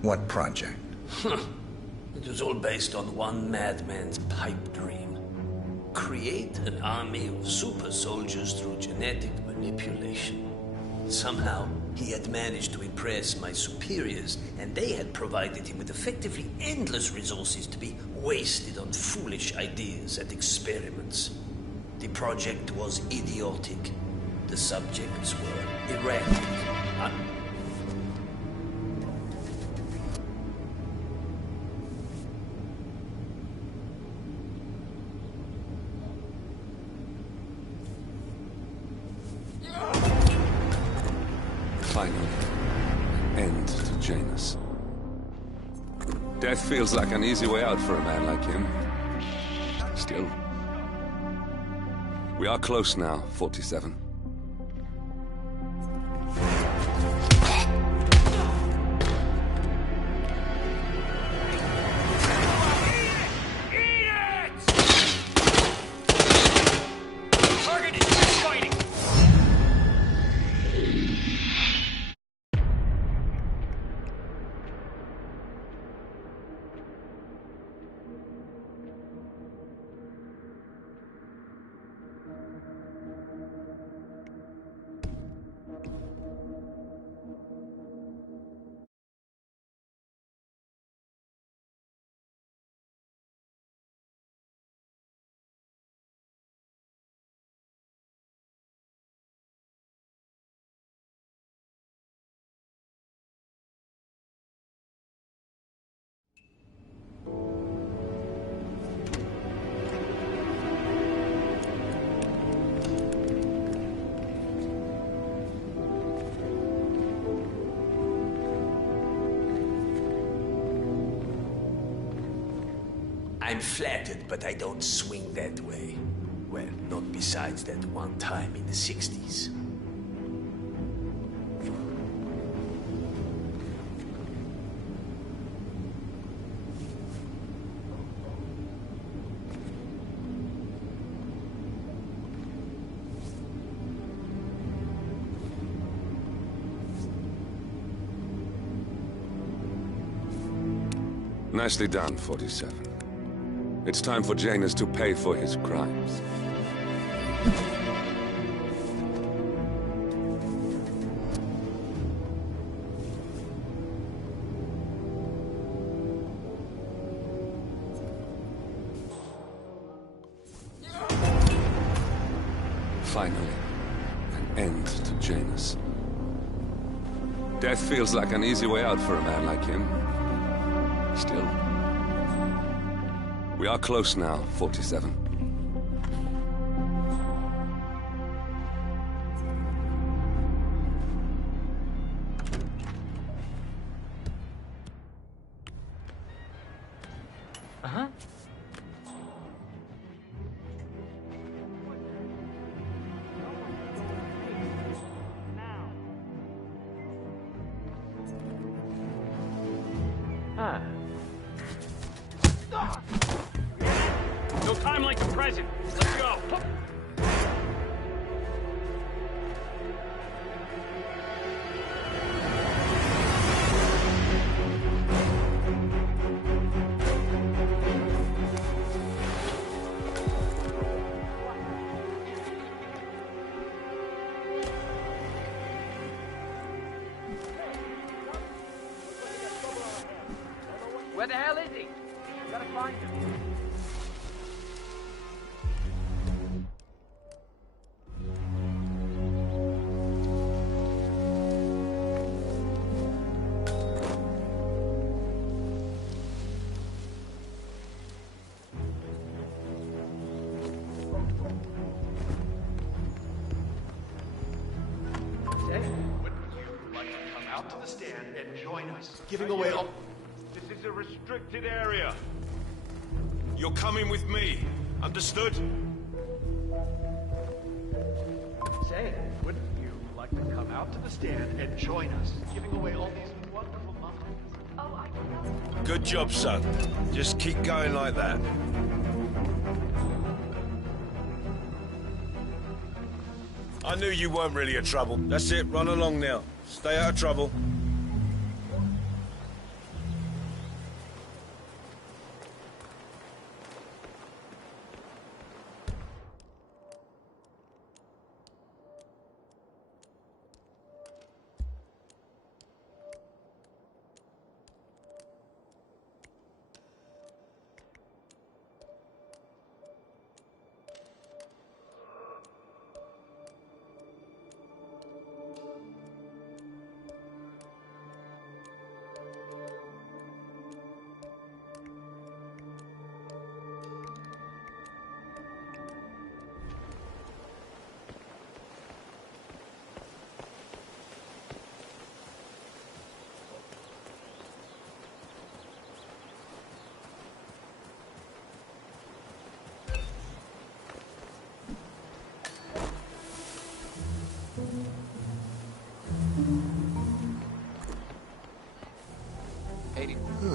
What project? It was all based on one madman's pipe dream. Create an army of super soldiers through genetic manipulation. Somehow, he had managed to impress my superiors, and they had provided him with effectively endless resources to be wasted on foolish ideas and experiments. The project was idiotic. The subjects were erratic. Finally, end to Janus. Death feels like an easy way out for a man like him. Still, we are close now, 47. I'm flattered, but I don't swing that way. Well, not besides that one time in the 60s. Nicely done, 47. It's time for Janus to pay for his crimes. Finally, an end to Janus. Death feels like an easy way out for a man like him. Still, we are close now, 47. Uh-huh. Ah. No time like the present. Let's go. Where the hell is he? We gotta find him. the stand and join us, giving away all... This is a restricted area. You're coming with me. Understood? Say, wouldn't you like to come out to the stand and join us, giving away all these wonderful muffins? Oh, I know. Good job, son. Just keep going like that. I knew you weren't really a trouble. That's it, run along now. Stay out of trouble.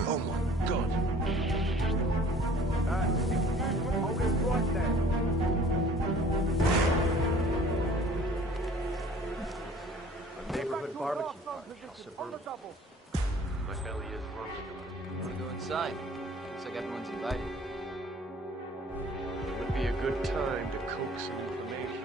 Oh my god. A neighborhood barbecue party. Suburban. My belly is rumbling. Want to go inside? Looks like everyone's invited. It would be a good time to coax some information.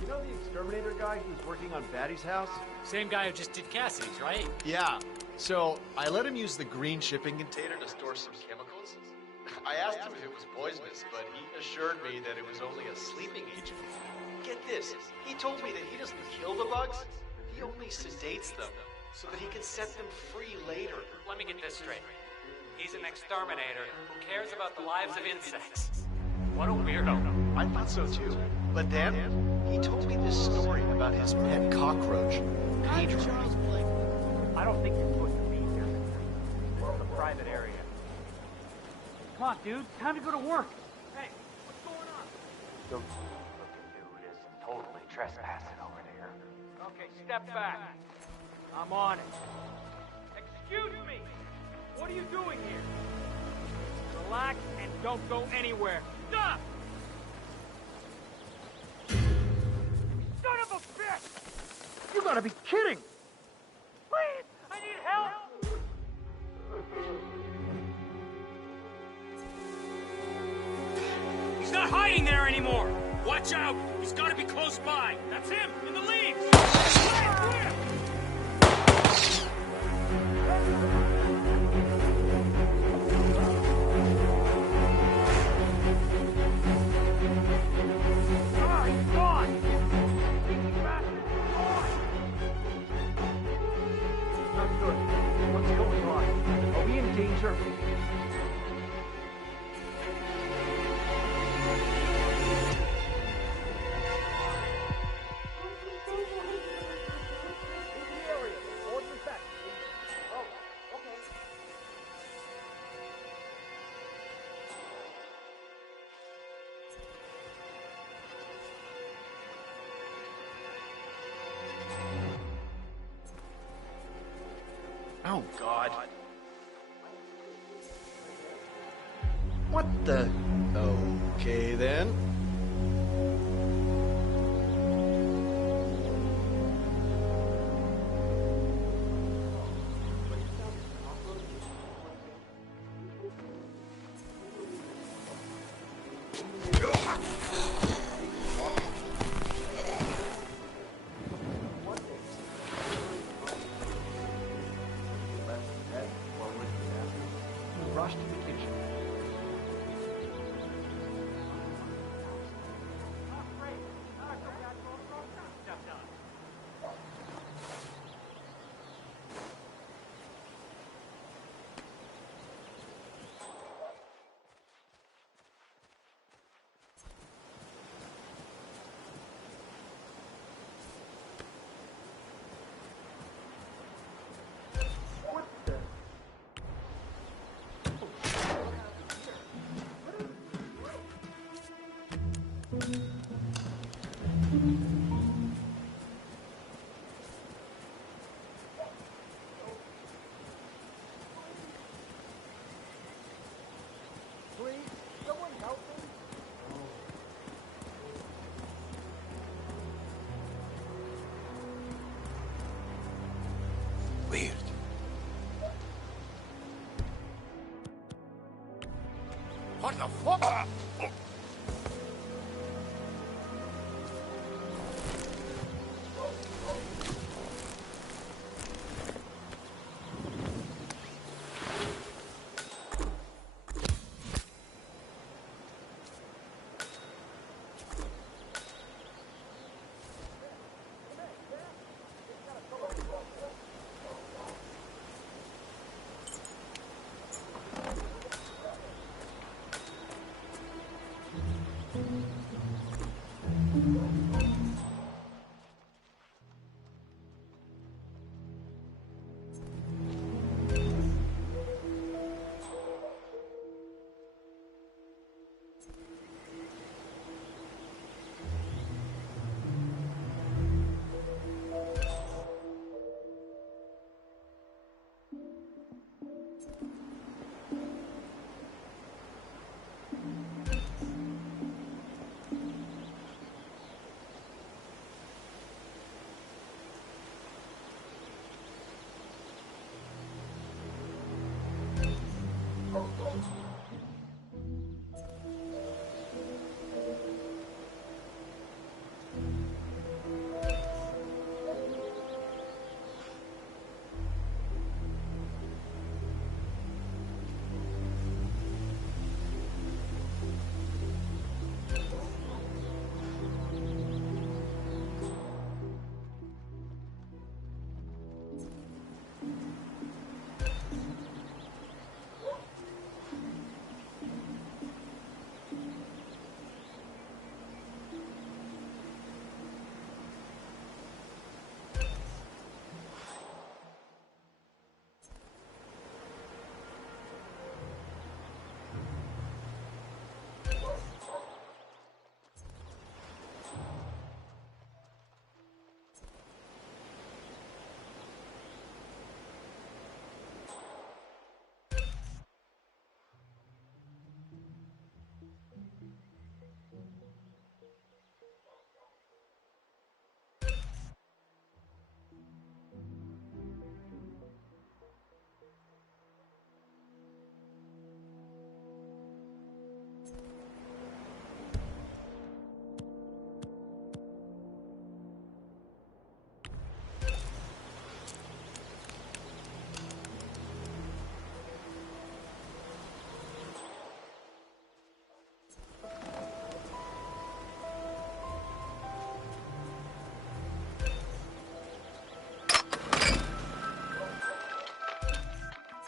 You know the exterminator guy who's working on Batty's house? Same guy who just did Cassidy's, right? Yeah. So I let him use the green shipping container to store some chemicals. I asked him if it was poisonous, but he assured me that it was only a sleeping agent. Get this, he told me that he doesn't kill the bugs, he only sedates them, so that he can set them free later. Let me get this straight. He's an exterminator who cares about the lives of insects. What a weirdo. I thought so too. But then, he told me this story about his pet cockroach, Pedro. I don't think you're supposed to be here. We're in a private area. Come on, dude. Time to go to work. Hey, what's going on? Don't look at dude is totally trespassing over there. Okay, step back. I'm on it. Excuse me. What are you doing here? Relax and don't go anywhere. Stop! Son of a bitch! You gotta be kidding! Please! I need help! He's not hiding there anymore! Watch out! He's gotta be close by! That's him! In the leaves! What's going on? Are we in danger? Oh, God. What the... Okay, then. Rush to the kitchen.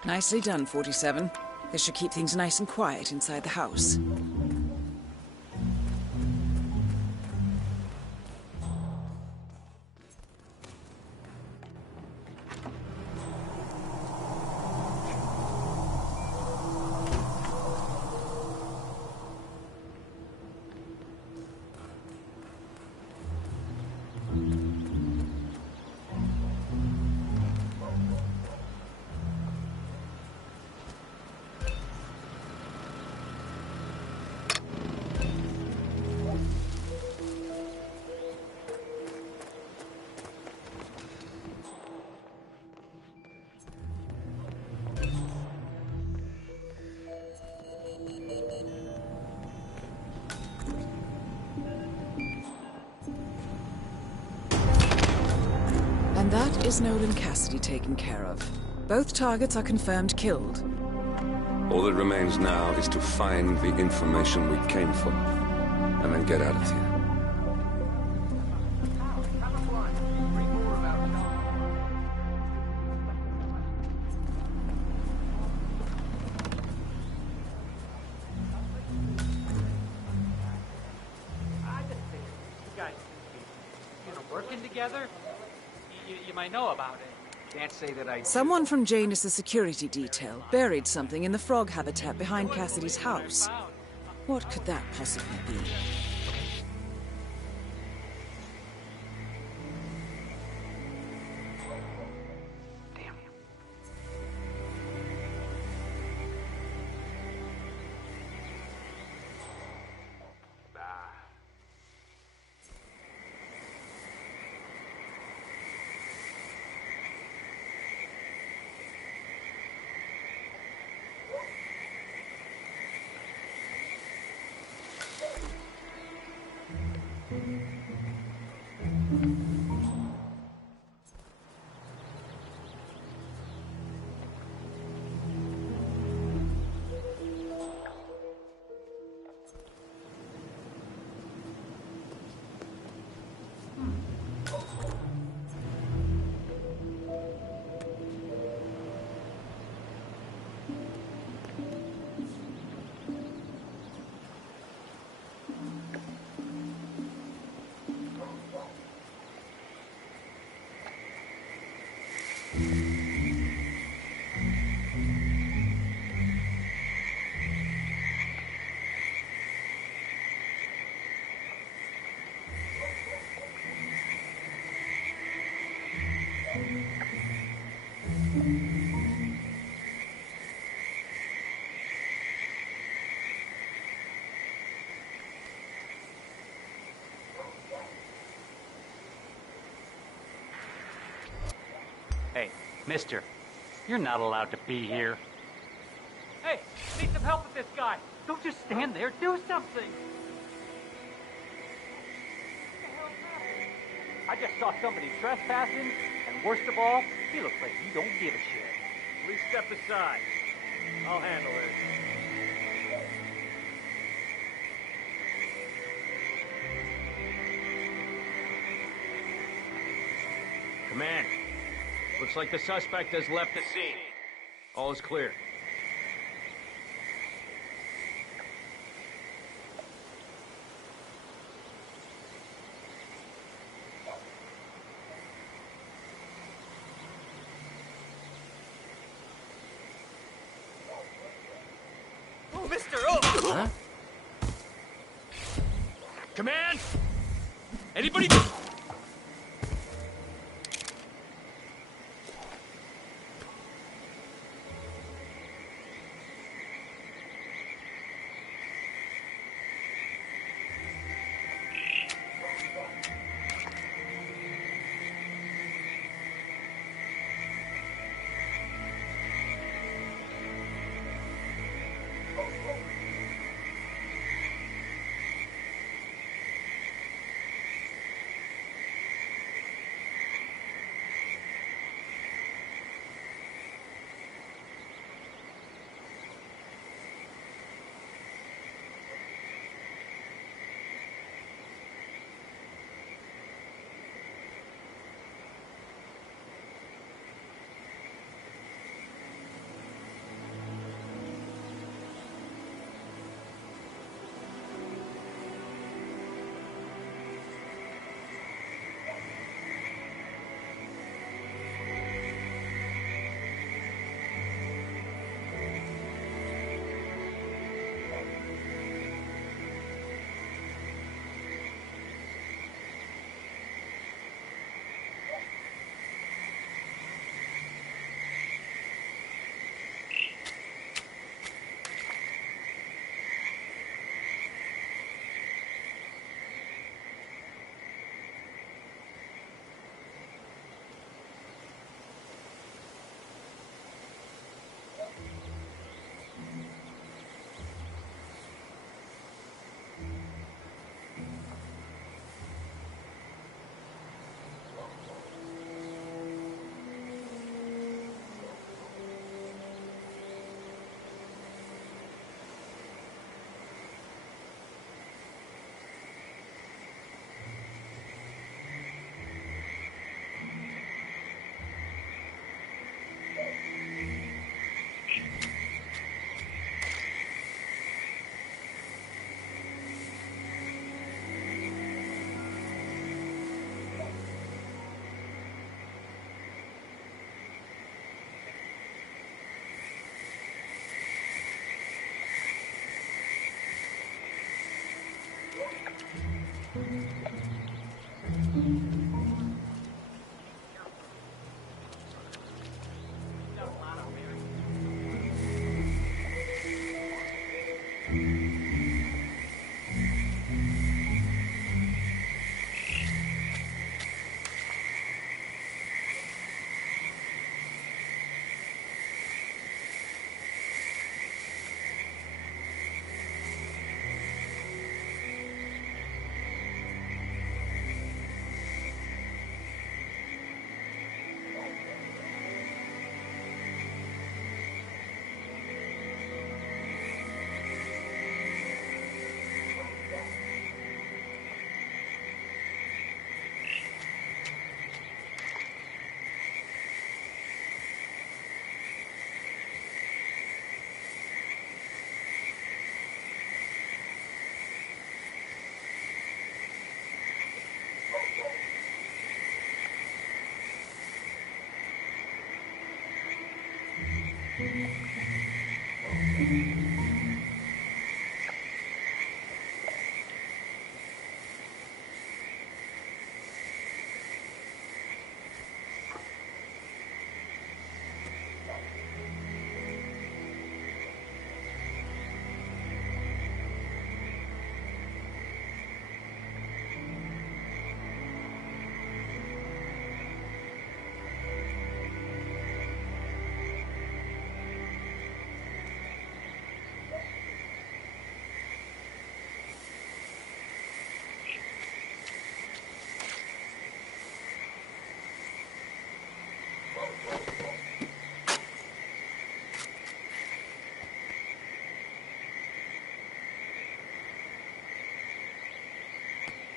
Nicely done, 47. This should keep things nice and quiet inside the house. And that is Nolan Cassidy taken care of. Both targets are confirmed killed. All that remains now is to find the information we came for, and then get out of here. Working together? You might know about it. Can't say that I... Someone from Janus' security detail buried something in the frog habitat behind Cassidy's house. What could that possibly be? Hey, mister, you're not allowed to be here. Hey, need some help with this guy. Don't just stand there, do something. I just saw somebody trespassing, and worst of all, he looks like he don't give a shit. Please step aside. I'll handle this. Command, looks like the suspect has left the scene. All is clear. Oh, mister! Oh! Huh? Command! Anybody?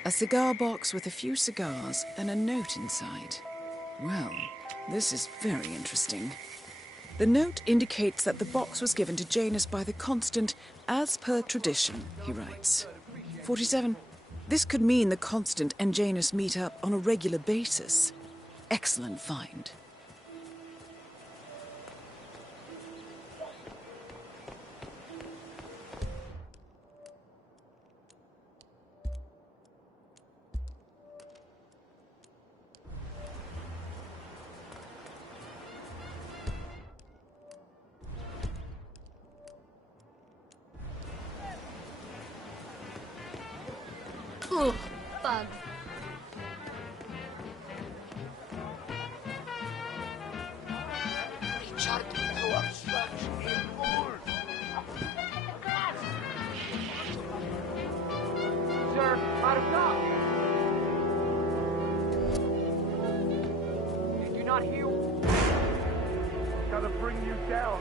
A cigar box with a few cigars and a note inside. Well, this is very interesting. The note indicates that the box was given to Janus by the Constant as per tradition, he writes. 47. This could mean the Constant and Janus meet up on a regular basis. Excellent find. Ugh, bugs. Richard, you are such a fool. Sir, Marta! Did you not hear? Gotta bring you down.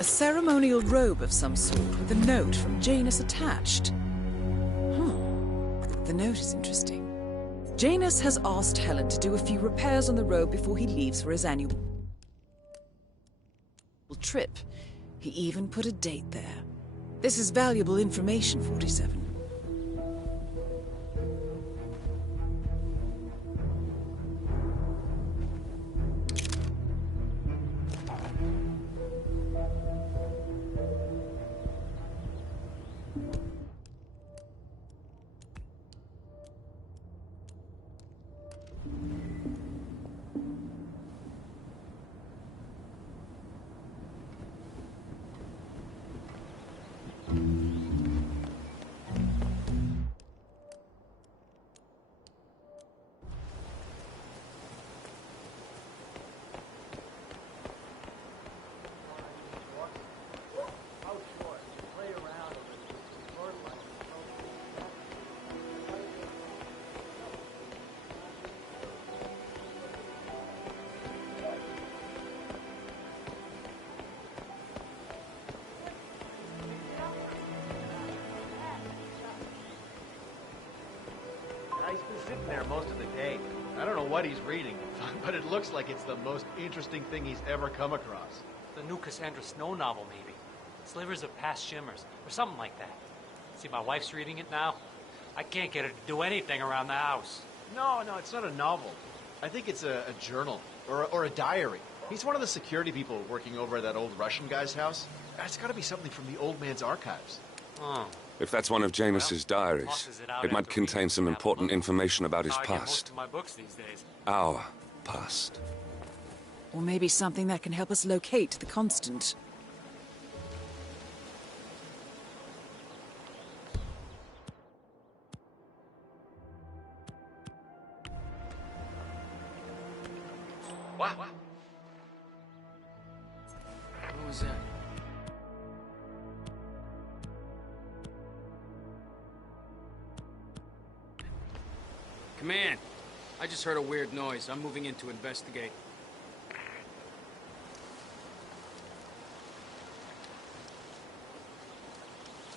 A ceremonial robe of some sort with a note from Janus attached. The note is interesting. Janus has asked Helen to do a few repairs on the robe before he leaves for his annual trip. He even put a date there. This is valuable information, 47. He's been sitting there most of the day. I don't know what he's reading, but it looks like it's the most interesting thing he's ever come across. The new Cassandra Snow novel, maybe. Slivers of Past Shimmers, or something like that. See, my wife's reading it now. I can't get her to do anything around the house. No, it's not a novel. I think it's a journal, or a diary. He's one of the security people working over at that old Russian guy's house. It's gotta be something from the old man's archives. Oh. If that's one of Janus's diaries, it might contain some important information about his I get most past. of my books these days. Our past. Or maybe something that can help us locate the Constant. What? What was that? Command, I just heard a weird noise. I'm moving in to investigate.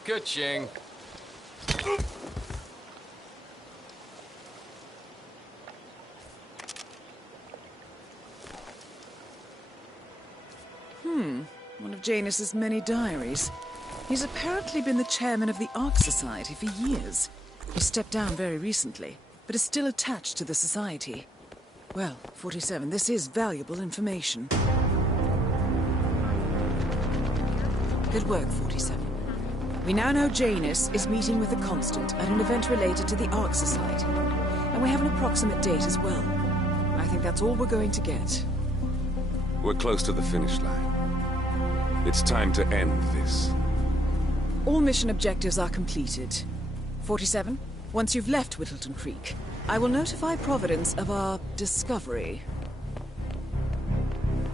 Good, Ching. of Janus's many diaries. He's apparently been the chairman of the Ark Society for years. He stepped down very recently, but is still attached to the Society. Well, 47, this is valuable information. Good work, 47. We now know Janus is meeting with the Constant at an event related to the Ark Society. And we have an approximate date as well. I think that's all we're going to get. We're close to the finish line. It's time to end this. All mission objectives are completed. 47, once you've left Whittleton Creek, I will notify Providence of our discovery.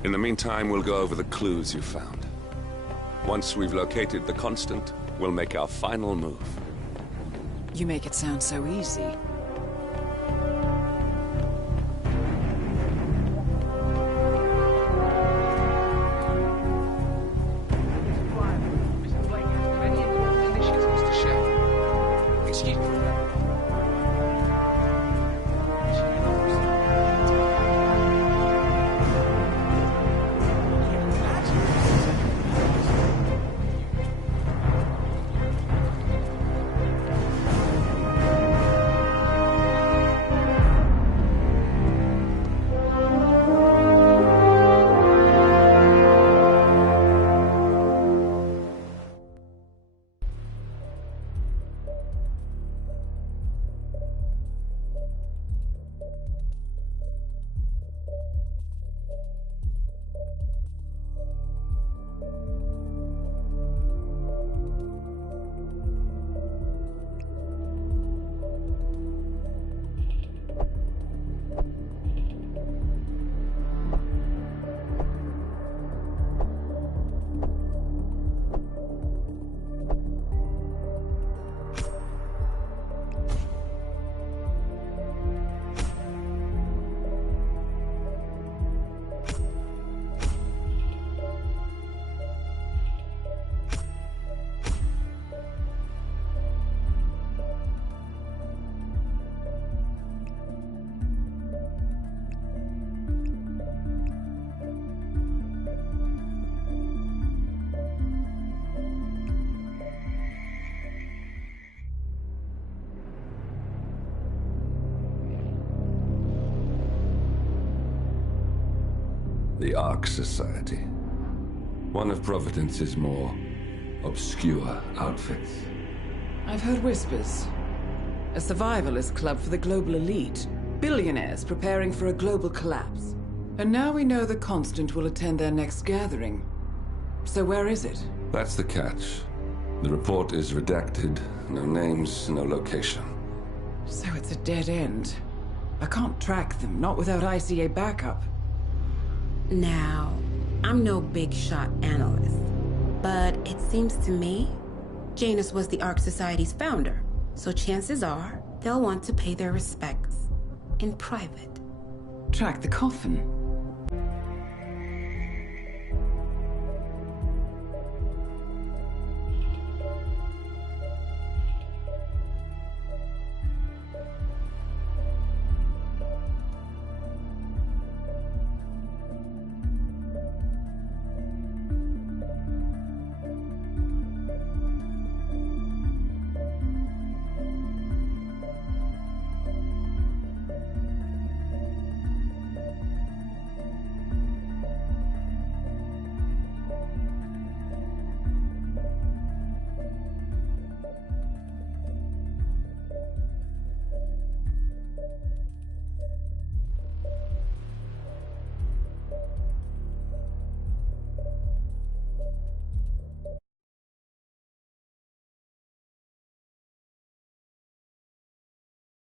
In the meantime, we'll go over the clues you found. Once we've located the Constant, we'll make our final move. You make it sound so easy. The Ark Society. One of Providence's more obscure outfits. I've heard whispers. A survivalist club for the global elite. Billionaires preparing for a global collapse. And now we know the Constant will attend their next gathering. So where is it? That's the catch. The report is redacted. No names, no location. So it's a dead end. I can't track them, not without ICA backup. Now, I'm no big shot analyst, but it seems to me Janus was the Ark Society's founder, so chances are they'll want to pay their respects in private. Track the coffin?